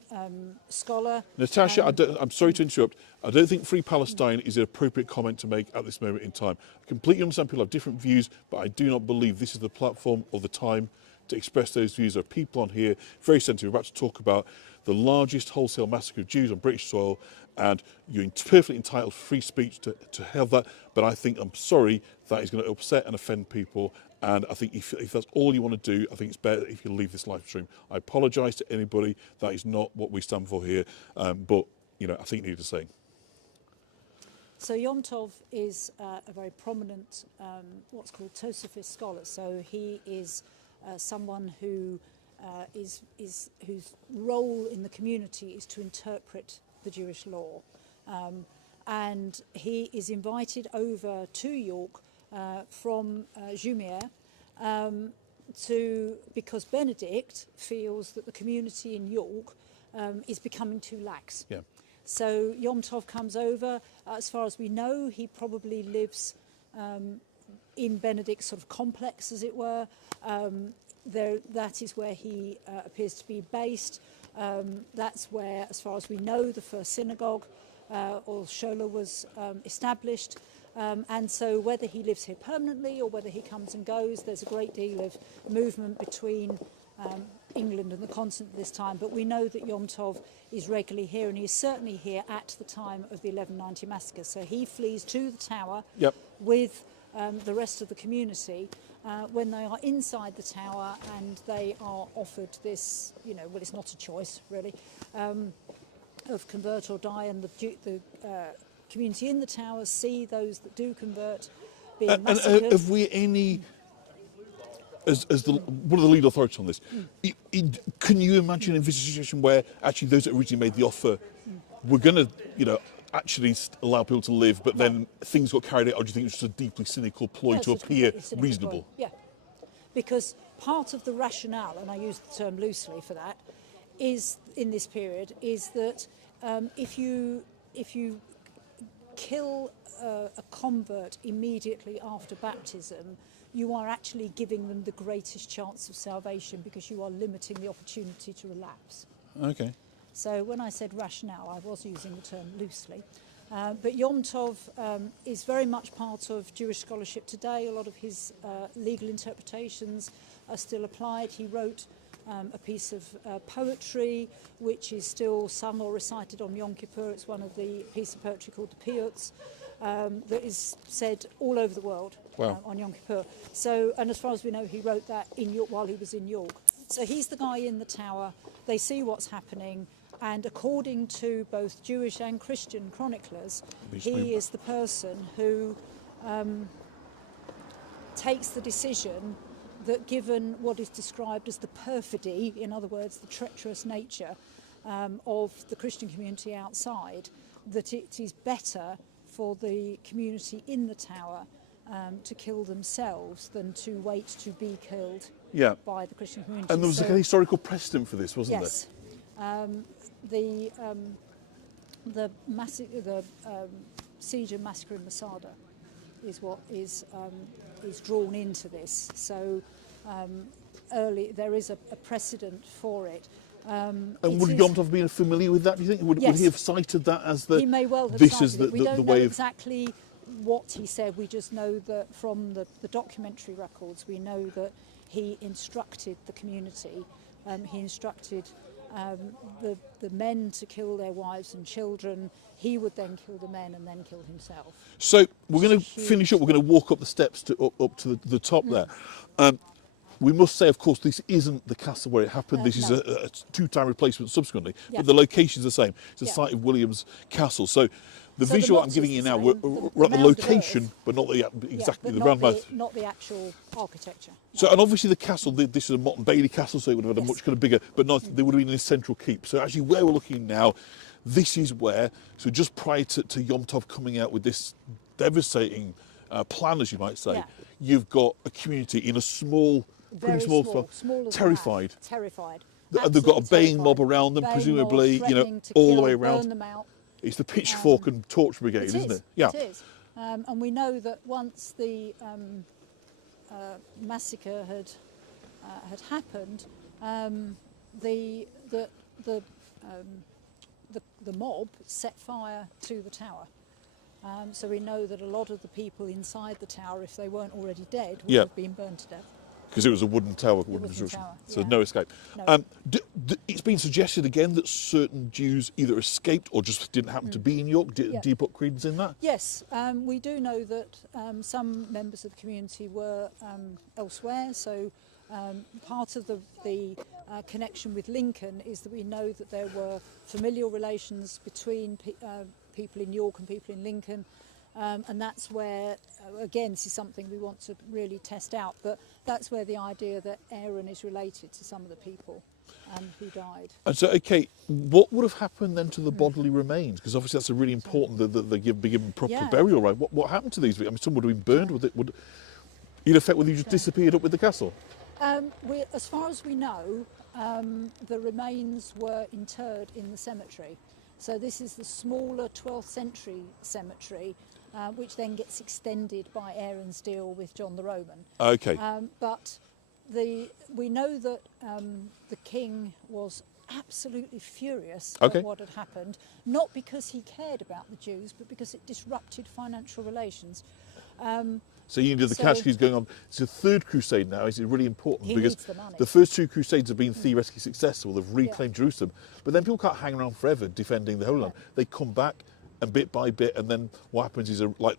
scholar. Natasha, I'm sorry to interrupt. I don't think Free Palestine is an appropriate comment to make at this moment in time. I completely understand people have different views, but I do not believe this is the platform or the time to express those views. There are people on here very sensitive. We're about to talk about the largest wholesale massacre of Jews on British soil, and you're perfectly entitled to free speech to have that, but I think, I'm sorry, that is going to upset and offend people, and I think if that's all you want to do, I think it's better if you leave this live stream. I apologise to anybody, that is not what we stand for here, but I think you need to say. So Yom Tov is a very prominent, what's called Tosafist scholar. So he is someone who whose role in the community is to interpret the Jewish law. And he is invited over to York from Jumière because Benedict feels that the community in York is becoming too lax. Yeah. So Yom Tov comes over. As far as we know, he probably lives in Benedict's sort of complex, as it were. That is where he appears to be based. That's where, as far as we know, the first synagogue or shola was established. And so whether he lives here permanently or whether he comes and goes, there's a great deal of movement between England and the continent at this time. But we know that Yom Tov is regularly here, and he is certainly here at the time of the 1190 massacre. So he flees to the tower with the rest of the community when they are inside the tower, and they are offered this, well, it's not a choice really, of convert or die, and the community in the tower see those that do convert being massacred. And have we any, as one of the lead authorities on this, can you imagine a situation where actually those that originally made the offer were going to, actually allow people to live, but then things got carried out, or do you think it was just a deeply cynical ploy to appear reasonable? Yeah, because part of the rationale, and I use the term loosely for that, is in this period is that if you kill a convert immediately after baptism, you are actually giving them the greatest chance of salvation because you are limiting the opportunity to relapse. Okay. So when I said rationale, I was using the term loosely. But Yom Tov is very much part of Jewish scholarship today. A lot of his legal interpretations are still applied. He wrote a piece of poetry which is still sung or recited on Yom Kippur. It's one of the piece of poetry called the Piyuts that is said all over the world on Yom Kippur. So, and as far as we know, he wrote that in York while he was in York. So he's the guy in the tower. They see what's happening, and according to both Jewish and Christian chroniclers, he is the person who takes the decision that, given what is described as the perfidy, in other words, the treacherous nature of the Christian community outside, that it is better for the community in the tower to kill themselves than to wait to be killed by the Christian community. And there was a historical precedent for this, wasn't there? Yes. The siege and massacre in Masada is what is drawn into this. So there is a precedent for it. And would Yom Tov have been familiar with that, do you think? Would he have cited that as the... He may well have this cited is it. We don't know way exactly what he said. We just know that from the documentary records, we know that he instructed the community. He instructed the men to kill their wives and children. He would then kill the men and then kill himself. So we're going to finish up. We're going to walk up the steps up to the top there. We must say, of course, this isn't the castle where it happened. This is a two-time replacement subsequently, but the location's the same. It's the site of William's Castle. So the visual I'm giving you now, we're at the location, but not exactly the roundabout. Not the actual architecture. No. So, and obviously the castle, this is a Motte and Bailey castle, so it would have had a much kind of bigger, but not, there would have been in a central keep. So actually where we're looking now, this is where, so just prior to Yom Tov coming out with this devastating plan, as you might say, you've got a community in a small, very small, terrified. Terrified. They've got a baying mob around them, presumably, all the way around. Burn them out. It's the pitchfork and torch brigade, isn't it? Yeah. It is. And we know that once the massacre had happened, the mob set fire to the tower. So we know that a lot of the people inside the tower, if they weren't already dead, would have been burned to death. Because it was a wooden tower, so no escape. No. It's been suggested again that certain Jews either escaped or just didn't happen to be in York. Do you put credence in that? Yes, we do know that some members of the community were elsewhere. So part of the connection with Lincoln is that we know that there were familial relations between people in York and people in Lincoln. And that's where, again, this is something we want to really test out, but that's where the idea that Aaron is related to some of the people who died. And so, okay, what would have happened then to the bodily remains? Because obviously that's a really important that they be given proper burial, right? What happened to these? I mean, some would have been burned. In effect, would they just disappeared up with the castle? As far as we know, the remains were interred in the cemetery. So this is the smaller 12th century cemetery, which then gets extended by Aaron's deal with John the Roman. Okay. But we know that the king was absolutely furious at what had happened, not because he cared about the Jews, but because it disrupted financial relations. So you know the cash is going on. It's the third crusade now. It's really important because the first two crusades have been theoretically successful. They've reclaimed Jerusalem, but then people can't hang around forever defending the Holy Land. They come back, and bit by bit, and then what happens is like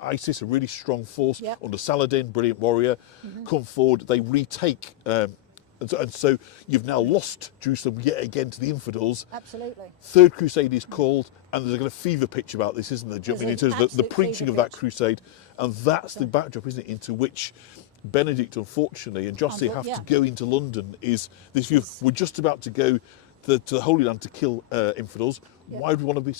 ISIS, a really strong force under Saladin, brilliant warrior, come forward. They retake. And so you've now lost Jerusalem yet again to the infidels. Absolutely. Third Crusade is called, and there's a kind of fever pitch about this, isn't there? Do you know what I mean? In terms of the preaching of that crusade, and that's the backdrop, isn't it, into which Benedict, unfortunately, and Jossie have to go into London. Is this view? We're just about to go to the Holy Land to kill infidels. Why would we want to be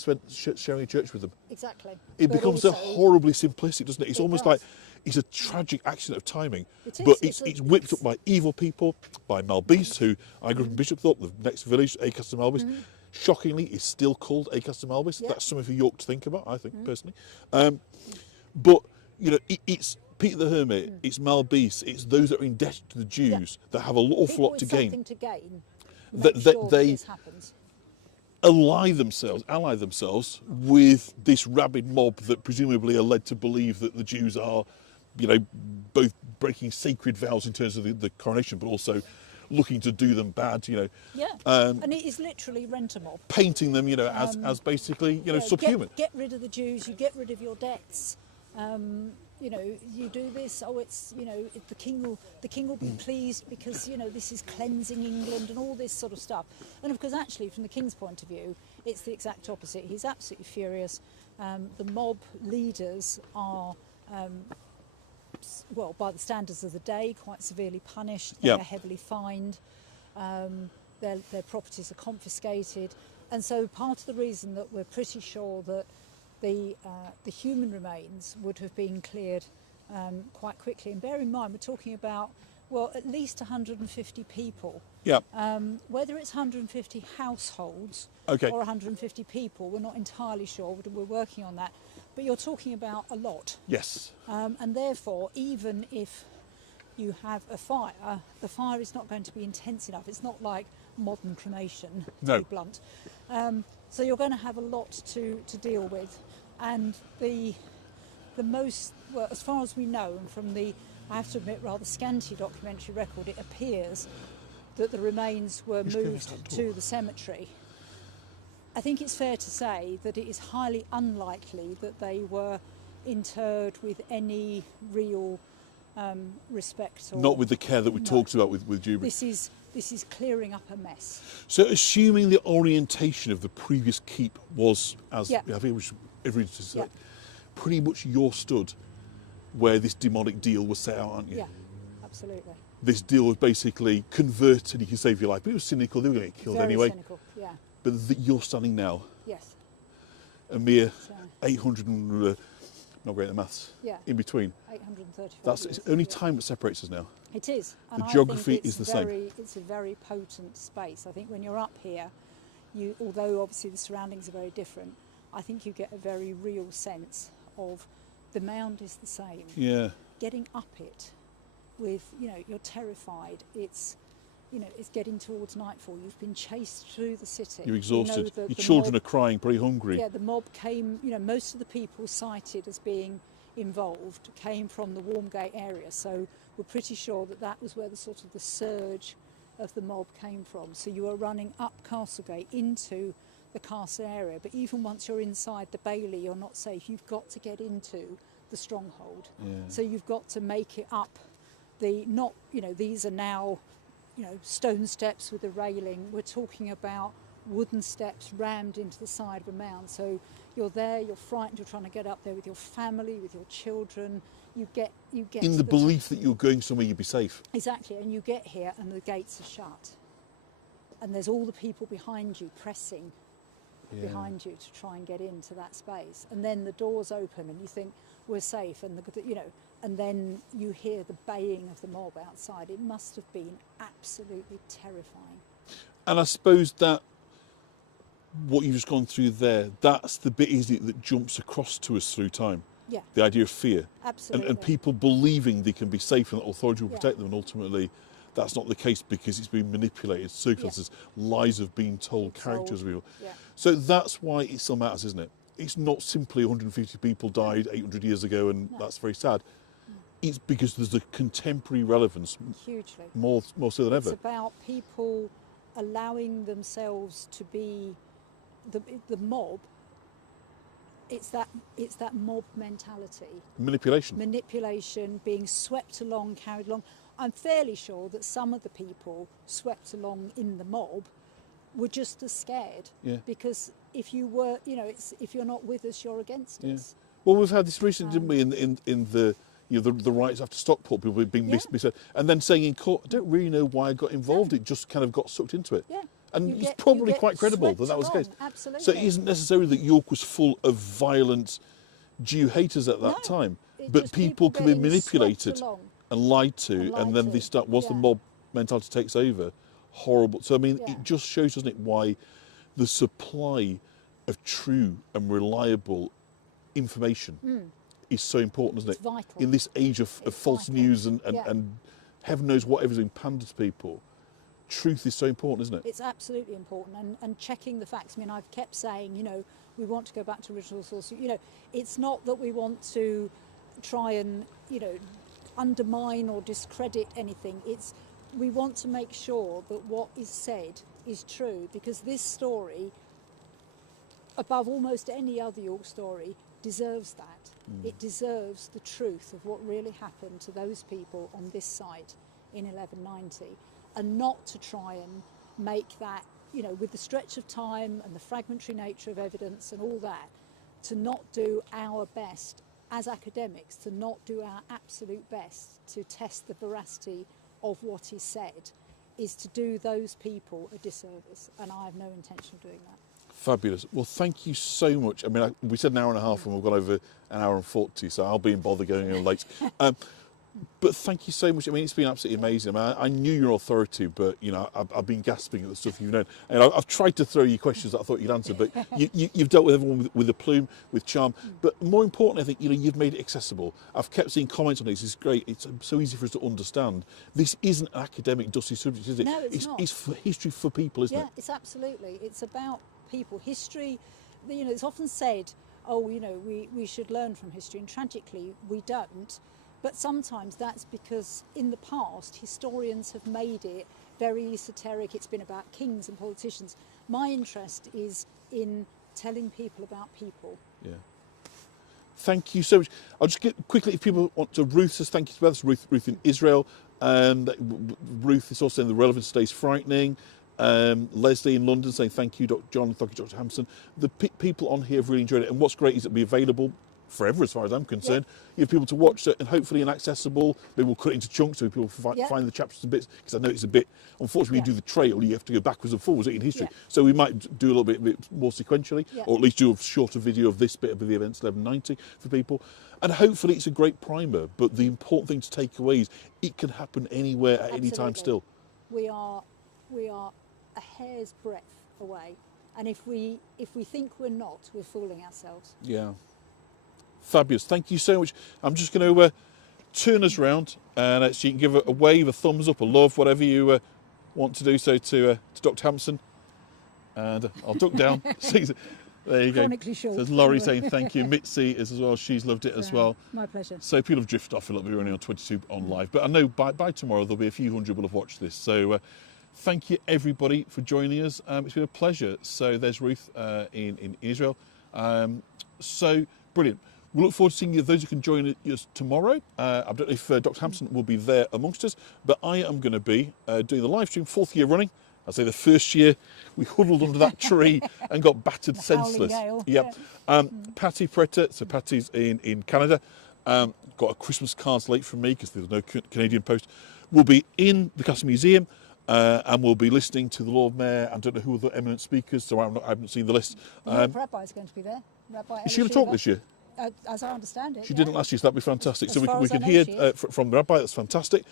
sharing a church with them? Exactly. It becomes a horribly simplistic, doesn't it? It's almost like it's a tragic accident of timing. But it's whipped up by evil people, by Malbis, who I grew up in Bishopthorpe, the next village, Acastre Malbis. Shockingly, is still called Acastre Malbis. That's something for York to think about, I think, personally. But, you know, it's Peter the Hermit, it's Malbis, it's those that are indebted to the Jews that have an awful lot to gain. Something to gain. They ally themselves with this rabid mob that presumably are led to believe that the Jews are, you know, both breaking sacred vows in terms of the coronation, but also looking to do them bad, you know. And it is literally rent a mob. Painting them, you know, as basically, you know, subhuman. Get rid of the Jews, you get rid of your debts. You know, you do this, it's, you know, the king will be pleased because, you know, this is cleansing England and all this sort of stuff. And of course, actually, from the king's point of view, it's the exact opposite. He's absolutely furious. The mob leaders are, well, by the standards of the day, quite severely punished. They're heavily fined. Their properties are confiscated. And so part of the reason that we're pretty sure that the human remains would have been cleared quite quickly. And bear in mind, we're talking about, well, at least 150 people. Whether it's 150 households or 150 people, we're not entirely sure. We're working on that. But you're talking about a lot. Yes. And therefore, even if you have a fire, the fire is not going to be intense enough. It's not like modern cremation, to be blunt. So you're going to have a lot to deal with. And the most, well, as far as we know, and from the, I have to admit, rather scanty documentary record, it appears that the remains were moved to the cemetery. I think it's fair to say that it is highly unlikely that they were interred with any real respect. Or, not with the care that we talked about with Jubilee. This is clearing up a mess. So assuming the orientation of the previous keep was, as I think which everyone to say, pretty much you're stood where this demonic deal was set out, aren't you? Yeah, absolutely. This deal was basically converted, you can save your life, but it was cynical, they were going to get killed anyway. Cynical, But you're standing now. Yes. A mere 800 and, not great at maths, in between. 835 That's it's only time that separates us now. It is. And the geography is the same. same. It's a very potent space. I think when you're up here, although obviously the surroundings are very different, I think you get a very real sense of the mound is the same. Yeah. Getting up it with, you know, you're terrified. It's, you know, it's getting towards nightfall. You've been chased through the city. You're exhausted. You know, your children are crying, pretty hungry. Yeah, the mob came, you know, most of the people cited as being involved came from the Warmgate area. So we're pretty sure that that was where the sort of the surge of the mob came from. So you are running up Castlegate into the castle area, but even once you're inside the bailey, you're not safe. You've got to get into the stronghold. So you've got to make it up the, not, you know, these are now, you know, stone steps with a railing. We're talking about wooden steps rammed into the side of a mound. So you're there, you're frightened, you're trying to get up there with your family, with your children. You get in to the belief that you're going somewhere you'd be safe. Exactly, and you get here and the gates are shut, and there's all the people behind you pressing behind you to try and get into that space, and then the doors open and you think we're safe, and and then you hear the baying of the mob outside. It must have been absolutely terrifying. And I suppose that what you've just gone through there, that's the bit, isn't it, that jumps across to us through time. Yeah. The idea of fear. Absolutely. And people believing they can be safe and that authority will protect them, and ultimately that's not the case because it's been manipulated, circumstances, lies have been told, characters real. Yeah. So that's why it still matters, isn't it? It's not simply 150 people died 800 years ago and that's very sad. It's because there's a contemporary relevance. Hugely. More so than ever. It's about people allowing themselves to be the mob. It's that mob mentality. Manipulation, being swept along, carried along. I'm fairly sure that some of the people swept along in the mob were just as scared. Yeah. Because if you were, if you're not with us, you're against us. Well, we've had this recently, didn't we, in the the rights after Stockport, people being misled, and then saying in court, I don't really know why I got involved. It just kind of got sucked into it. Yeah. And it's probably quite credible that was the case. Absolutely. So it isn't necessarily that York was full of violent Jew haters at that time, but people can be manipulated and lied to, and then they start, once the mob mentality takes over, horrible. So I mean, it just shows, doesn't it, why the supply of true and reliable information is so important, isn't it? It's vital. In this age of false news and heaven knows whatever's being pandered to people, truth is so important, isn't it? It's absolutely important, and checking the facts. I mean, I've kept saying, we want to go back to original source. It's not that we want to try and, undermine or discredit anything. It's we want to make sure that what is said is true, because this story, above almost any other York story, deserves that. It deserves the truth of what really happened to those people on this site in 1190, and not to try and make that, with the stretch of time and the fragmentary nature of evidence and all that, to not do our best as academics, to not do our absolute best to test the veracity of what is said, is to do those people a disservice, and I have no intention of doing that. Fabulous. Well, thank you so much. I mean, we said an hour and a half and we've got over an hour and 40, so I'll be in bother going in late. But thank you so much. I mean, it's been absolutely amazing. I mean, I knew your authority, but, I've been gasping at the stuff you've known. And I've tried to throw you questions that I thought you'd answer, but you've dealt with everyone with aplomb, with charm. But more importantly, I think, you've made it accessible. I've kept seeing comments on this. It's great. It's so easy for us to understand. This isn't an academic, dusty subject, is it? No, it's not. It's for history for people, isn't it? Yeah, it's absolutely. It's about people. History, it's often said, we should learn from history, and tragically we don't. But sometimes that's because in the past historians have made it very esoteric. It's been about kings and politicians. My interest is in telling people about people. Yeah. Thank you so much. I'll just get quickly, if people want to, Ruth says thank you to us. Ruth in Israel. Ruth is also saying the relevance stays frightening. Leslie in London saying thank you, Dr. John, thank you, Dr. Hampson. The people on here have really enjoyed it, and what's great is it'll be available forever, as far as I'm concerned. You have people to watch it, and hopefully inaccessible. Maybe we'll cut it into chunks so people find the chapters and bits, because I know it's a bit, unfortunately, when you do the trail, you have to go backwards and forwards in history. So we might do a little bit more sequentially, or at least do a shorter video of this bit of the events 1190 for people. And hopefully it's a great primer, but the important thing to take away is it can happen anywhere at any time still. We are a hair's breadth away, and if we think we're not, we're fooling ourselves. Yeah. Fabulous. Thank you so much. I'm just going to turn us round, and so you can give a wave, a thumbs up, a love, whatever you want to do so to Dr. Hampson. And I'll duck down. There you go. Short. There's Laurie saying thank you. Mitzi is as well. She's loved it as well. My pleasure. So people have drifted off a little bit. We're only on 22 on live, but I know by tomorrow there'll be a few hundred will have watched this. So thank you everybody for joining us. It's been a pleasure. So there's Ruth in Israel. So brilliant. We look forward to seeing you, those who can join us tomorrow. I don't know if Dr. Hampson will be there amongst us, but I am going to be doing the live stream, 4th year running. I say the first year we huddled under that tree and got battered senseless. Yep. Patty Preta, so Patty's in Canada, got a Christmas cards late from me because there's no Canadian Post, will be in the Castle Museum. And we'll be listening to the Lord Mayor. I don't know who other eminent speakers, so I haven't seen the list. The York Rabbi is going to be there. Is she going to talk this year? As I understand it. She didn't last year, so that'd be fantastic. As so we as can I hear know from the Rabbi. That's fantastic.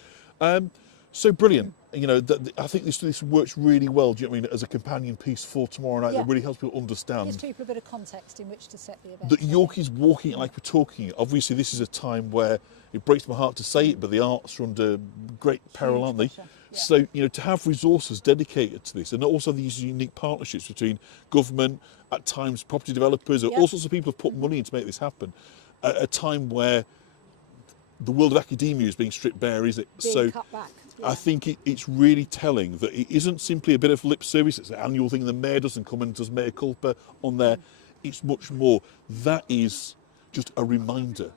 So brilliant. You know, I think this works really well. Do you know what I mean? As a companion piece for tomorrow night, that really helps people understand. Gives people a bit of context in which to set the event. That York is walking it like we're talking it. Obviously, this is a time where it breaks my heart to say it, but the arts are under great peril, aren't they? Yeah. So, you know, to have resources dedicated to this, and also these unique partnerships between government, at times property developers, all sorts of people have put money in to make this happen, at a time where the world of academia is being stripped bare, is it? Being cut back. I think it's really telling that it isn't simply a bit of lip service. It's an annual thing. The mayor doesn't come and does mea culpa on there. It's much more. That is just a reminder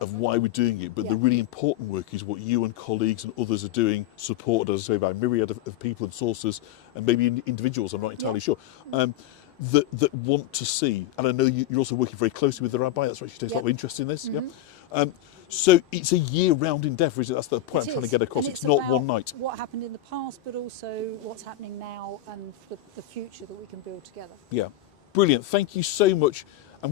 of why we're doing it. But the really important work is what you and colleagues and others are doing, supported, as I say, by a myriad of people and sources, and maybe individuals, I'm not entirely sure, that want to see. And I know you're also working very closely with the Rabbi. That's why she takes a lot of interest in this. So it's a year-round endeavour, is it? That's the point I'm trying to get across. It's not one night. What happened in the past, but also what's happening now and the future that we can build together. Yeah, brilliant. Thank you so much.